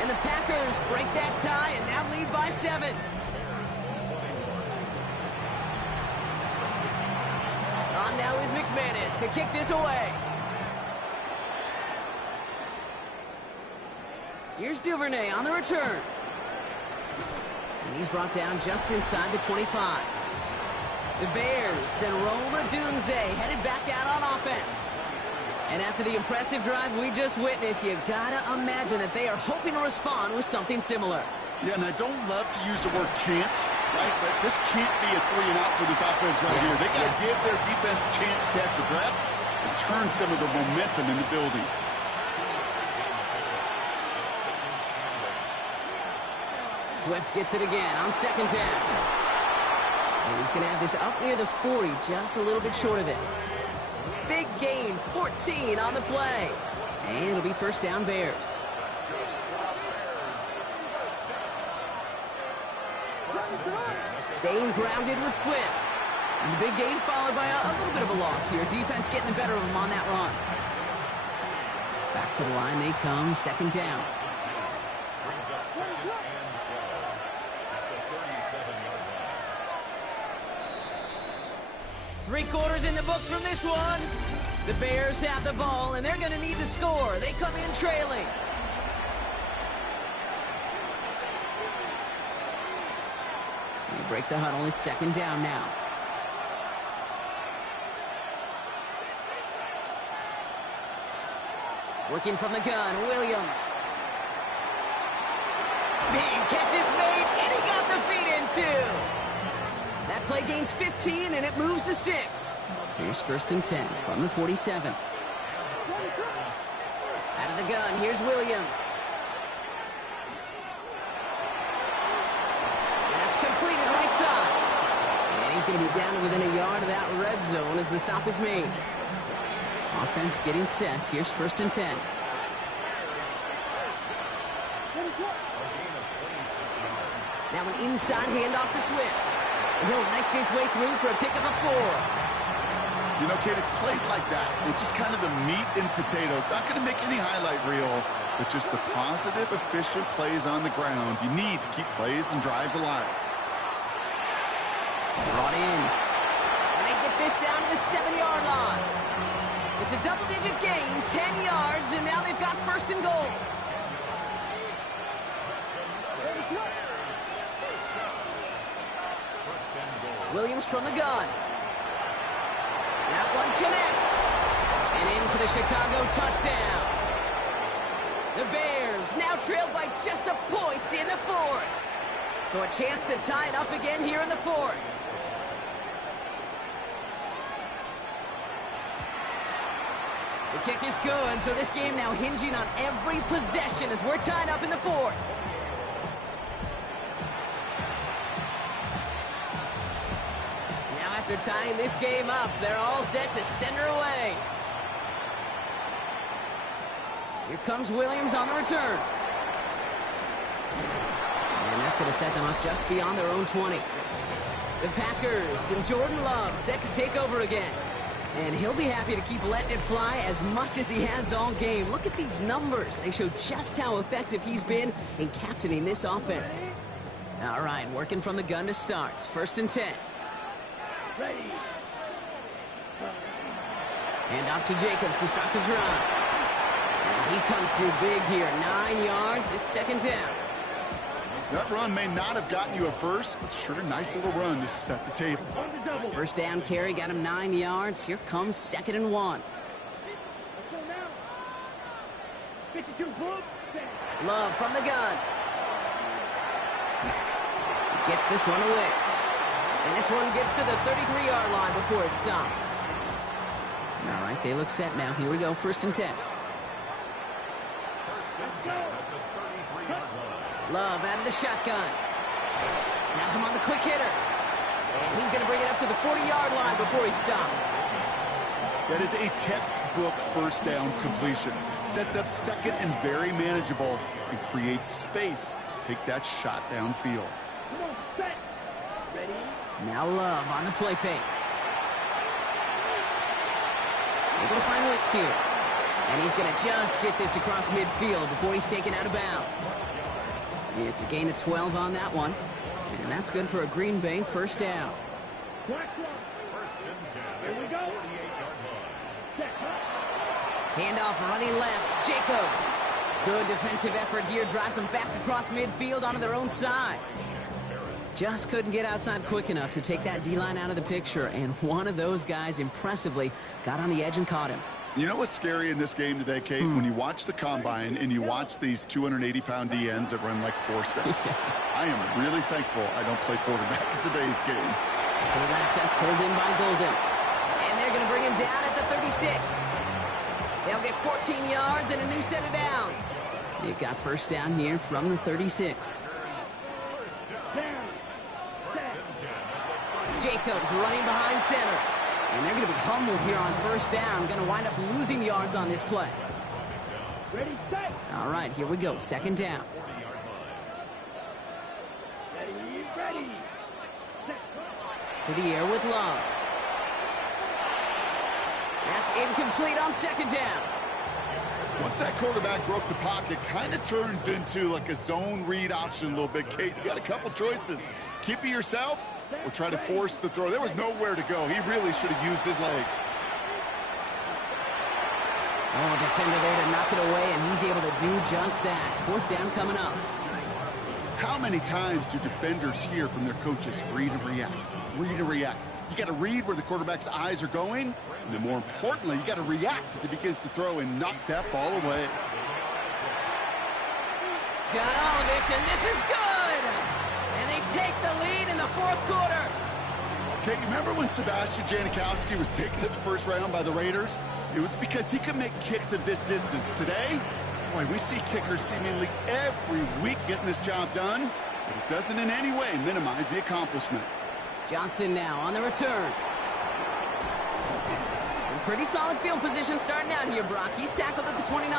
And the Packers break that tie and now lead by 7. On down. Now is McManus to kick this away. Here's Duvernay on the return. And he's brought down just inside the 25. The Bears and Rome Odunze headed back out on offense. And after the impressive drive we just witnessed, you gotta imagine that they are hoping to respond with something similar. Yeah, and I don't love to use the word can't, right? But this can't be a 3-and-out for this offense right here. They got to give their defense a chance to catch a breath and turn some of the momentum in the building. Swift gets it again on second down. And he's going to have this up near the 40, just a little bit short of it. Big gain, 14 on the play. And it'll be first down Bears. Staying grounded with Swift. And the big gain followed by a little bit of a loss here. Defense getting the better of him on that run. Back to the line they come, second down. Three quarters in the books from this one. The Bears have the ball, and they're going to need to score. They come in trailing. They break the huddle. It's second down now. Working from the gun, Williams. Big catch is made, and he got the feet in too. That play gains 15, and it moves the sticks. Here's first and 10 from the 47. Out of the gun, here's Williams. That's completed right side. And he's going to be down to within a yard of that red zone as the stop is made. Offense getting set. Here's first and 10. Now an inside handoff to Swift. And he'll knife his way through for a pickup of 4. You know, kid, it's plays like that. It's just kind of the meat and potatoes. Not going to make any highlight reel, but just the positive, efficient plays on the ground. You need to keep plays and drives alive. Brought in. And they get this down to the 7-yard line. It's a double-digit gain, 10 yards, and now they've got first and goal. Williams from the gun. That one connects. And in for the Chicago touchdown. The Bears now trailed by just a point in the 4th. So a chance to tie it up again here in the 4th. The kick is good, so this game now hinging on every possession as we're tied up in the 4th. After tying this game up, they're all set to send her away. Here comes Williams on the return. And that's going to set them up just beyond their own 20. The Packers and Jordan Love set to take over again. And he'll be happy to keep letting it fly as much as he has all game. Look at these numbers. They show just how effective he's been in captaining this offense. All right, working from the gun to start. First and 10. Ready. And off to Jacobs to start the drive. And he comes through big here. 9 yards. It's second down. That run may not have gotten you a first, but sure a nice little run to set the table. First down carry got him 9 yards. Here comes second and 1. Love from the gun. Gets this one to Wicks. And this one gets to the 33-yard line before it's stopped. All right, they look set now. Here we go, first and 10. Love out of the shotgun. Has him on the quick hitter. And he's going to bring it up to the 40-yard line before he's stopped. That is a textbook first down completion. Sets up second and very manageable and creates space to take that shot downfield. Now Love on the play fake. Able to find Wicks here. And he's going to just get this across midfield before he's taken out of bounds. It's a gain of 12 on that one. And that's good for a Green Bay first down. Here we go. Handoff running left. Jacobs. Good defensive effort here. Drives them back across midfield onto their own side. Just couldn't get outside quick enough to take that D-line out of the picture. And one of those guys impressively got on the edge and caught him. You know what's scary in this game today, Kate? When you watch the combine and you watch these 280-pound DNs that run like 4.6. I am really thankful I don't play quarterback in today's game. To the left, that's pulled in by Golden. And they're going to bring him down at the 36. They'll get 14 yards and a new set of downs. They've got first down here from the 36. Jacobs running behind center. And they're going to be humbled here on first down. Going to wind up losing yards on this play. Ready, set. All right, here we go. Second down. Ready. To the air with Love. That's incomplete on second down. Once that quarterback broke the pocket, kind of turns into like a zone read option a little bit, Kate. You got a couple choices. Keep it yourself or try to force the throw. There was nowhere to go. He really should have used his legs. Oh, defender there to knock it away, and he's able to do just that. Fourth down coming up. How many times do defenders hear from their coaches, read and react, read and react? You got to read where the quarterback's eyes are going, and then more importantly, you got to react as he begins to throw and knock that ball away. Got all of it, and this is good! And they take the lead in the fourth quarter. Okay, you remember when Sebastian Janikowski was taken at the first round by the Raiders? It was because he could make kicks of this distance. Today, boy, we see kickers seemingly every week getting this job done, but it doesn't in any way minimize the accomplishment. Johnson now on the return. In pretty solid field position starting out here, Brock. He's tackled at the 29.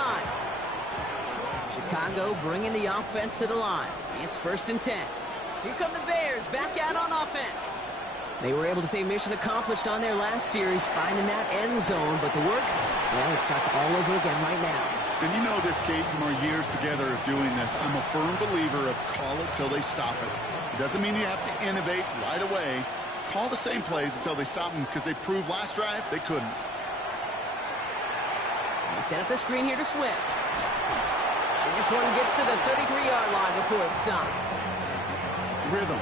Chicago bringing the offense to the line. It's first and 10. Here come the Bears back out on offense. They were able to say mission accomplished on their last series, finding that end zone, but the work, well, it starts all over again right now. And you know this, Kate, from our years together of doing this, I'm a firm believer of call it till they stop it. It doesn't mean you have to innovate right away. Call the same plays until they stop them, because they proved last drive they couldn't. They set up the screen here to Swift. And this one gets to the 33-yard line before it's stopped. Rhythm.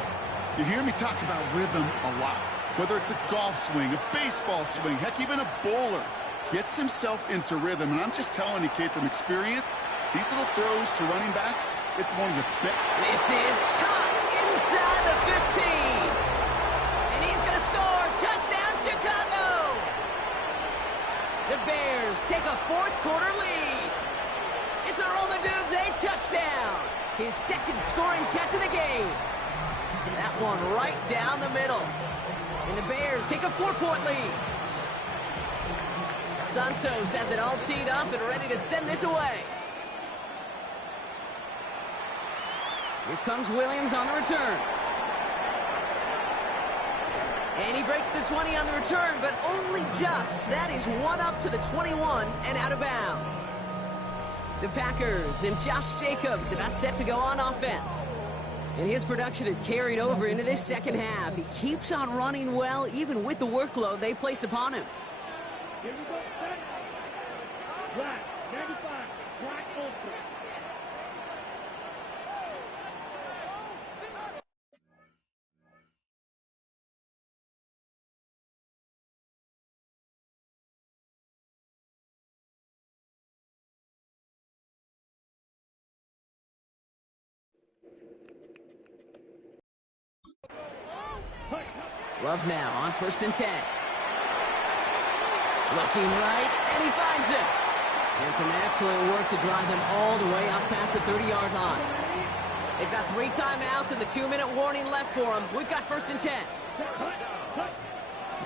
You hear me talk about rhythm a lot. Whether it's a golf swing, a baseball swing, heck, even a bowler gets himself into rhythm. And I'm just telling you, Kate, from experience, these little throws to running backs, it's one of the best. This is caught inside the 15. And he's going to score. Touchdown, Chicago. The Bears take a fourth quarter lead. It's a Roll the Dudes a touchdown. His second scoring catch of the game. That one right down the middle. And the Bears take a 4-point lead. Santos has it all teed up and ready to send this away. Here comes Williams on the return. And he breaks the 20 on the return, but only just. That is one up to the 21 and out of bounds. The Packers and Josh Jacobs about set to go on offense. And his production is carried over into this second half. He keeps on running well, even with the workload they placed upon him. Here we go, set. Black, 95, black ultra. Love now on first and 10. Looking right, and he finds it. And some excellent work to drive them all the way up past the 30-yard line. They've got 3 timeouts and the 2-minute warning left for them. We've got first and 10. Now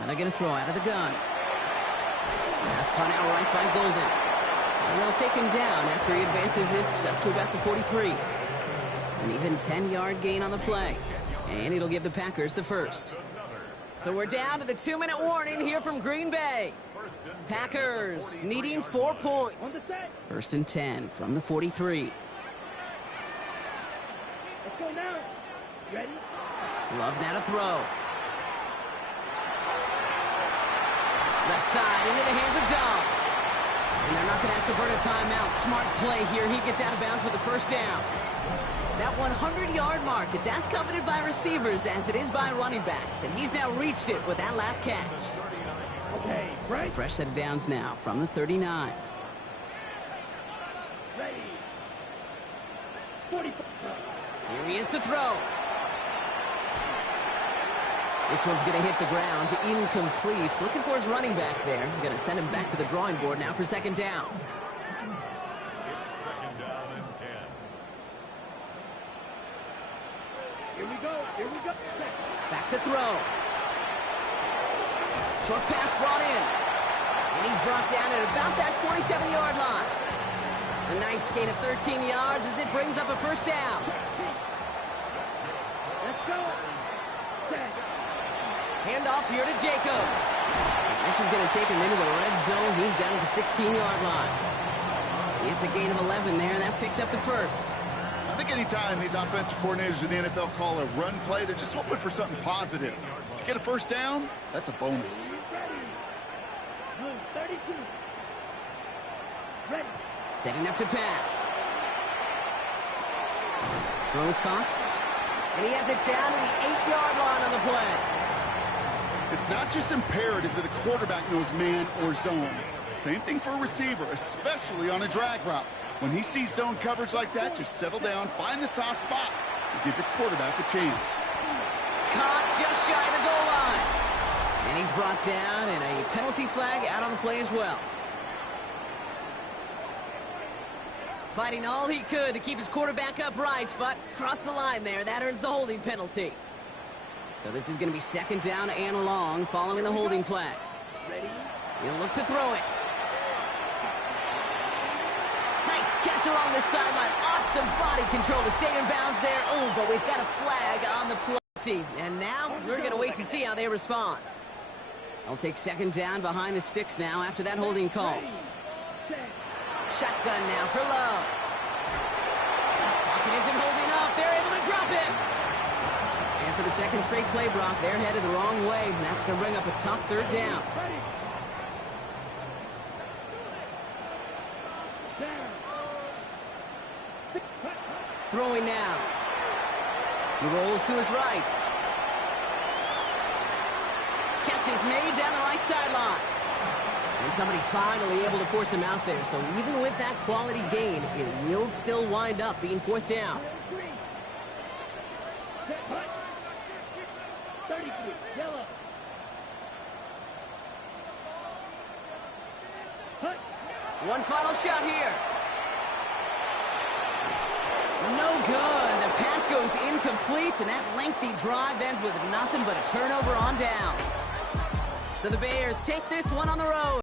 they're going to throw out of the gun. Pass caught out right by Golden. And they'll take him down after he advances this up to about the 43. An even 10-yard gain on the play. And it'll give the Packers the first. So we're down to the 2-minute warning here from Green Bay. Packers needing 4 points. First and 10 from the 43. Let's go now. Ready? Love now to throw. Left side into the hands of Dobbs. And they're not going to have to burn a timeout. Smart play here. He gets out of bounds with the first down. That 100-yard mark, it's as coveted by receivers as it is by running backs. And he's now reached it with that last catch. Okay, right. So fresh set of downs now from the 39. Ready. 45. Here he is to throw. This one's going to hit the ground. Incomplete. Looking for his running back there. Going to send him back to the drawing board now for second down. It's second down and 10. Here we go. Here we go. Back to throw. Short pass brought in. And he's brought down at about that 27-yard line. A nice gain of 13 yards as it brings up a first down. Let's go. Handoff here to Jacobs. This is going to take him into the red zone. He's down at the 16-yard line. It's a gain of 11 there, and that picks up the first. I think anytime these offensive coordinators in the NFL call a run play, they're just hoping for something positive. To get a first down, that's a bonus. Blue 32. Ready. Setting up to pass. Throws caught. And he has it down to the 8-yard line on the play. It's not just imperative that a quarterback knows man or zone. Same thing for a receiver, especially on a drag route. When he sees zone coverage like that, just settle down, find the soft spot, and give your quarterback a chance. Caught just shy of the goal line. And he's brought down, and a penalty flag out on the play as well. Fighting all he could to keep his quarterback upright, but crossed the line there. That earns the holding penalty. So this is going to be second down and long following the holding flag. Ready. He'll look to throw it. Nice catch along the sideline. Awesome body control to stay in bounds there. Oh, but we've got a flag on the play. And now we're going to wait to see how they respond. They'll take second down behind the sticks now after that holding call. Shotgun now for Love. Pocket isn't holding up. They're able to drop him. And for the second straight play, Brock, they're headed the wrong way. And that's going to bring up a tough third down. Throwing now. He rolls to his right. Catch is made down the right sideline. And somebody finally able to force him out there. So even with that quality gain, it will still wind up being fourth down. 33. Yellow. One final shot here. No good. The pass goes incomplete, and that lengthy drive ends with nothing but a turnover on downs. So the Bears take this one on the road.